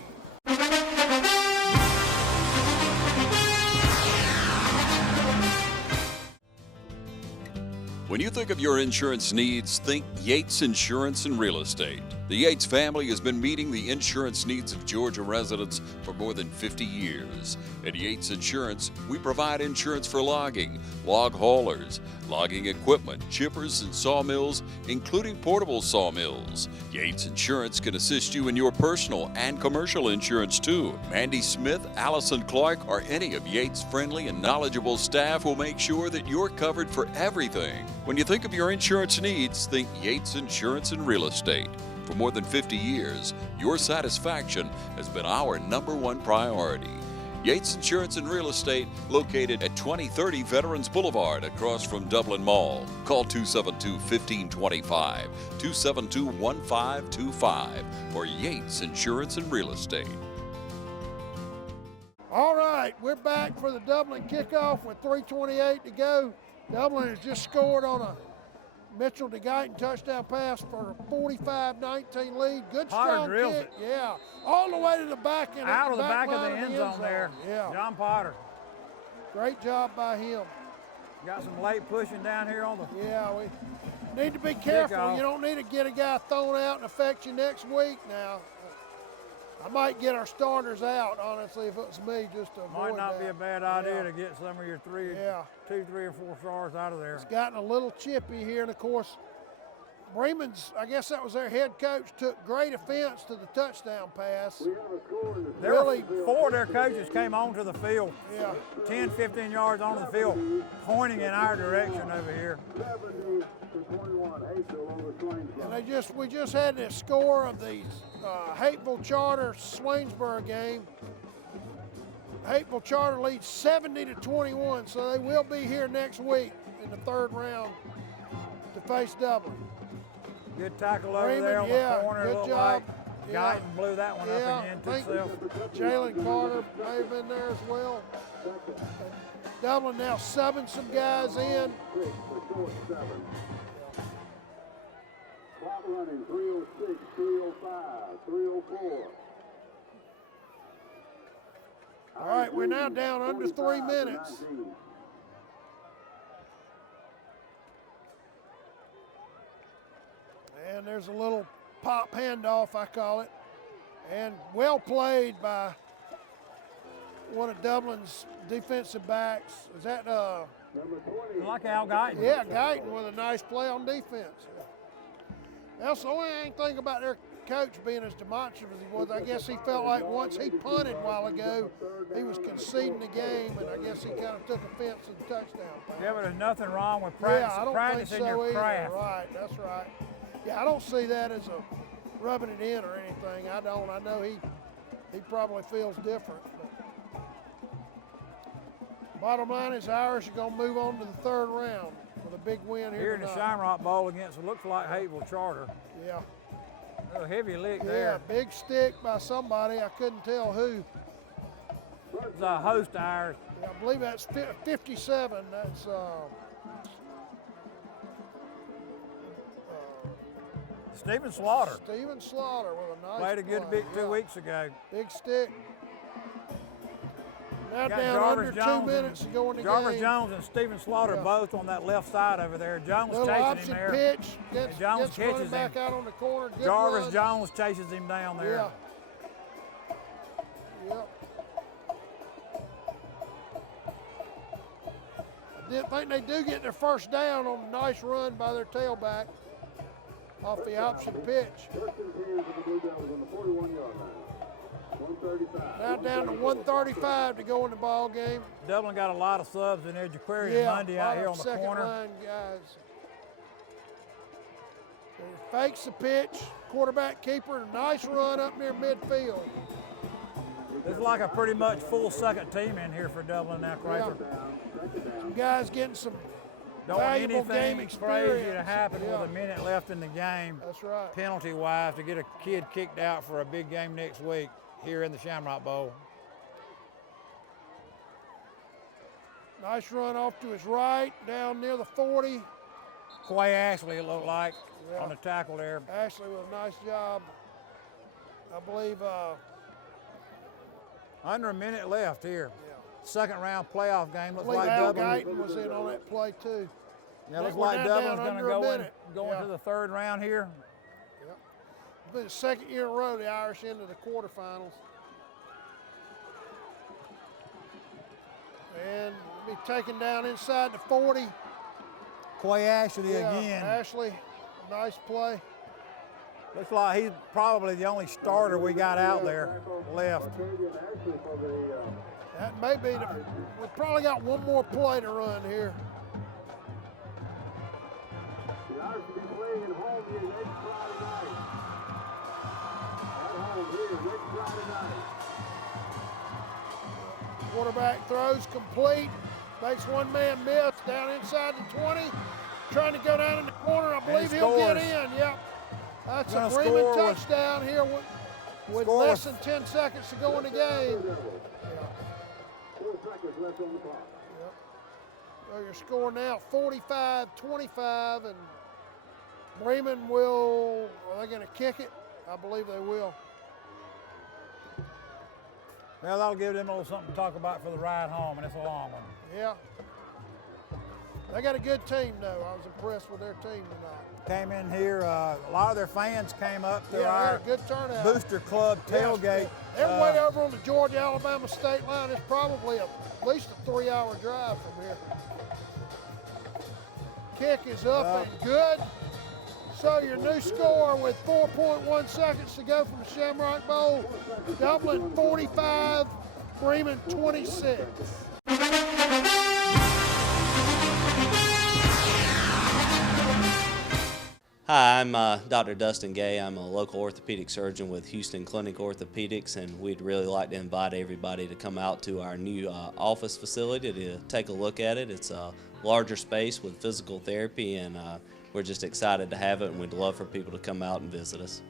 When you think of your insurance needs, think Yates Insurance and Real Estate. The Yates family has been meeting the insurance needs of Georgia residents for more than 50 years. At Yates Insurance, we provide insurance for logging, log haulers, logging equipment, chippers, and sawmills, including portable sawmills. Yates Insurance can assist you in your personal and commercial insurance too. Mandy Smith, Allison Clark, or any of Yates' friendly and knowledgeable staff will make sure that you're covered for everything. When you think of your insurance needs, think Yates Insurance and Real Estate. For more than 50 years, your satisfaction has been our #1 priority. Yates Insurance and Real Estate, located at 2030 Veterans Boulevard across from Dublin Mall. Call 272-1525, 272-1525 for Yates Insurance and Real Estate. All right, we're back for the Dublin kickoff with 3:28 to go. Dublin has just scored on a Mitchell DeGuyton touchdown pass for a 45-19 lead. Good strong kick. Yeah, all the way to the back and out of the back of the end zone there. Yeah, John Potter. Great job by him. Got some late pushing down here on the. Yeah, we need to be careful. You don't need to get a guy thrown out and affect you next week. Now, I might get our starters out, honestly, if it was me, just to avoid Might not that. be a bad idea to get some of your 2, 3, or 4 stars out of there. It's gotten a little chippy here, and of course, Bremen's, I guess that was their head coach, took great offense to the touchdown pass. Really, 4 of their coaches came onto the field, 10, 15 yards onto the field, pointing in our direction over here. And we just had the score of the Hateville Charter Swainsboro game. Hateville Charter leads 70-21, so they will be here next week in the 3rd round to face Dublin. Good tackle over there on the corner. Good job. Guyton blew that one up against himself. Jalen Carter may have been there as well. Dublin now subbing some guys in. Clock running, 306, 305, 304. All right, we're now down under 3 minutes. And there's a little pop handoff, I call it. And well played by one of Dublin's defensive backs. Is that like Al Guyton? Yeah, Guyton with a nice play on defense. That's the only thing about their coach being as demonstrative as he was. I guess he felt like once he punted a while ago, he was conceding the game, and I guess he kind of took offense to the touchdown pass. Yeah, but there's nothing wrong with I don't practicing think so your either. craft. Right, that's right. Yeah, I don't see that as a rubbing it in or anything. I don't. I know he probably feels different. But bottom line is Irish are going to move on to the 3rd round with a big win here in the tonight. Shamrock Bowl against what looks like Hateville Charter. Yeah. A heavy lick Yeah, there. big stick by somebody. I couldn't tell who. It's a host Irish. Yeah, I believe that's 57. That's Stephen Slaughter. Stephen Slaughter with a nice Played a good play. big 2 weeks ago. Big stick. Now Got down Jarvis under Jones 2 minutes to go in the Jarvis game. Jones and Stephen Slaughter both on that left side over there. Jones Little chasing option him there. pitch. Gets Jones running catches back him. out on the corner. Good Jarvis run. Jones chases him down there. Yeah. Yep. I did think they do get their first down on a nice run by their tailback off the option pitch. Now down to 1:35 to go in the ball game. Dublin got a lot of subs in Edgequarian Monday out here on the second corner. line guys. And he fakes the pitch. Quarterback keeper, a nice run up near midfield. There's like a pretty much full second team in here for Dublin now, Crater. Some guys getting some Don't want valuable game anything experience. crazy to happen with a minute left in the game. That's right. Penalty-wise, to get a kid kicked out for a big game next week here in the Shamrock Bowl. Nice run off to his right, down near the 40. Quay Ashley, it looked like, on the tackle there. Ashley with a nice job. I believe under a minute left here. Second round playoff game. Looks like Al Dublin Guyton was in on that play too. Yeah, looks We're like now Dublin's down going to under a go minute. into the third round here. Yep. It's been the second year in a row the Irish into the quarterfinals. And be taken down inside the 40. Quay Ashley again. Ashley, nice play. Looks like he's probably the only starter we got out there left. That may be we've probably got one more play to run here. The Irish will be playing at home here next Friday night. At home here next Friday night. Quarterback throws complete. Makes one man miss down inside the 20. Trying to go down in the corner. I believe he'll get in. Yep. That's a Breman touchdown here with less than 10 seconds to go in the game. 4 seconds left on the clock. Yep. So your score now 45-25, and Breman will, are they going to kick it? I believe they will. Well, that'll give them a little something to talk about for the ride home, and it's a long one. Yeah. They got a good team, though. I was impressed with their team tonight. Came in here, a lot of their fans came up to Yeah, our they had a good turnout. Booster Club tailgate. They're way over on the Georgia-Alabama state line. It's probably at least a 3-hour drive from here. Kick is up and good. So your new score with 4.1 seconds to go from the Shamrock Bowl. Dublin 45, Breman 26. Hi, I'm Dr. Dustin Gay. I'm a local orthopedic surgeon with Houston Clinic Orthopedics, and we'd really like to invite everybody to come out to our new office facility to take a look at it. It's a larger space with physical therapy, and we're just excited to have it, and we'd love for people to come out and visit us.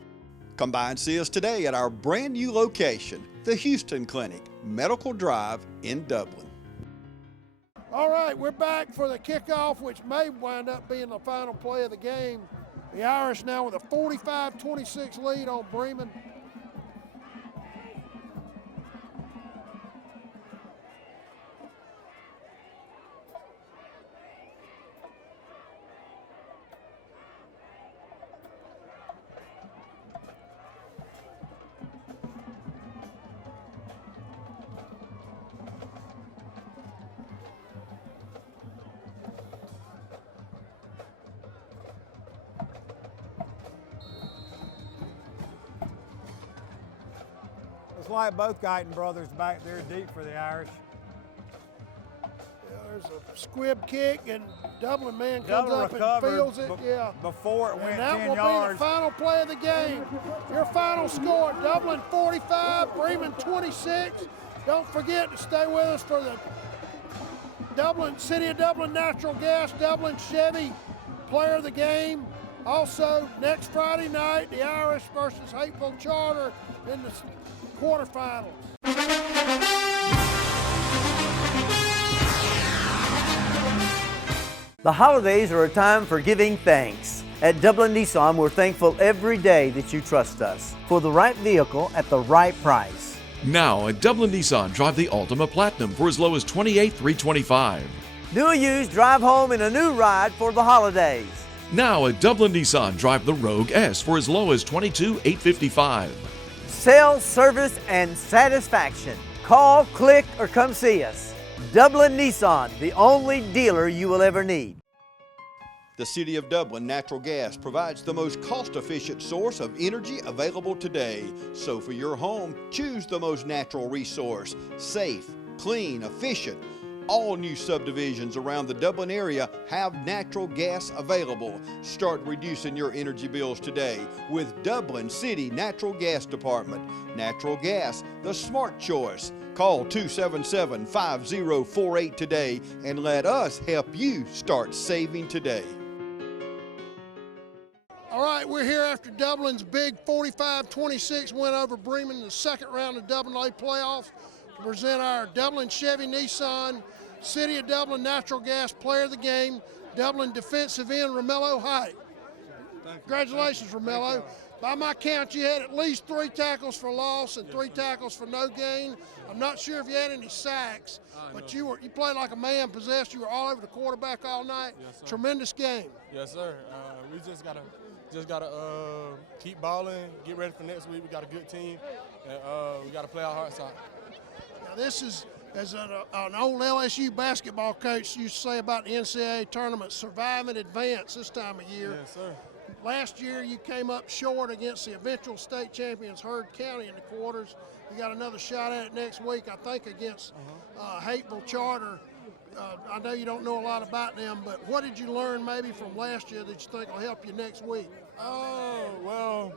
Come by and see us today at our brand new location, the Houston Clinic, Medical Drive in Dublin. All right, we're back for the kickoff, which may wind up being the final play of the game. The Irish now with a 45-26 lead on Breman. It's like both Guyton brothers back there deep for the Irish. Yeah, there's a squib kick, and Dublin man comes up and fields it. Yeah. Before it went 10 yards. And that will be the final play of the game. Your final score, Dublin 45, Breman 26. Don't forget to stay with us for the City of Dublin Natural Gas, Dublin Chevy Player of the Game. Also, next Friday night, the Irish versus Hateville Charter in the quarterfinals. The holidays are a time for giving thanks. At Dublin Nissan, we're thankful every day that you trust us for the right vehicle at the right price. Now at Dublin Nissan, drive the Altima Platinum for as low as $28,325. New or used, drive home in a new ride for the holidays. Now at Dublin Nissan, drive the Rogue S for as low as $22,855. Sales, service, and satisfaction. Call, click, or come see us. Dublin Nissan, the only dealer you will ever need. The City of Dublin Natural Gas provides the most cost-efficient source of energy available today. So for your home, choose the most natural resource. Safe, clean, efficient. All new subdivisions around the Dublin area have natural gas available. Start reducing your energy bills today with Dublin City Natural Gas Department. Natural gas, the smart choice. Call 277-5048 today and let us help you start saving today. All right, we're here after Dublin's big 45-26 win over Breman in the second round of Dublin A playoffs to present our Dublin Chevy Nissan City of Dublin Natural Gas Player of the Game, Dublin defensive end Romello Height. Congratulations, Romello. By my count, you had at least 3 tackles for loss and 3 tackles for no gain. I'm not sure if you had any sacks, but you played like a man possessed. You were all over the quarterback all night. Yes, sir. Tremendous game. Yes, sir. We just gotta keep balling, get ready for next week. We got a good team, and we gotta play our hearts out. Now this is, as an old LSU basketball coach used to say about the NCAA tournament, survive and advance this time of year. Yes, sir. Last year you came up short against the eventual state champions Heard County in the quarters. You got another shot at it next week, I think, against Hateville Charter. I know you don't know a lot about them, but what did you learn maybe from last year that you think will help you next week? Well,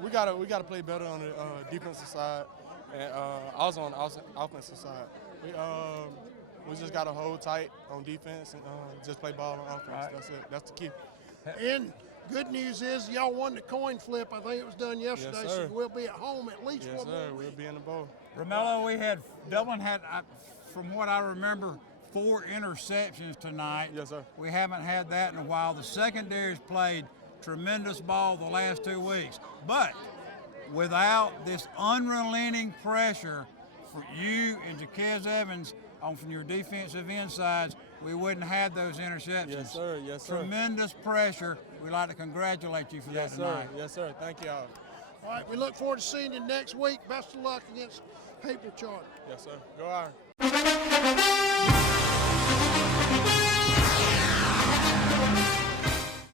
we gotta play better on the defensive side, and also on the offensive side. We just gotta hold tight on defense and just play ball on offense. Right. That's it. That's the key. And good news is y'all won the coin flip. I think it was done yesterday, yes, so we'll be at home at least yes, one sir. more week. We'll be in the bowl. Romello, Dublin had, from what I remember, 4 interceptions tonight. Yes, sir. We haven't had that in a while. The secondary's played tremendous ball the last 2 weeks. But without this unrelenting pressure for you and Jaquez Evans from your defensive insides, we wouldn't have those interceptions. Yes, sir. Yes, sir. Tremendous pressure. We'd like to congratulate you for that tonight. Yes, sir. Thank y'all. All right, we look forward to seeing you next week. Best of luck against Hateville Charter. Yes, sir. Go Iron.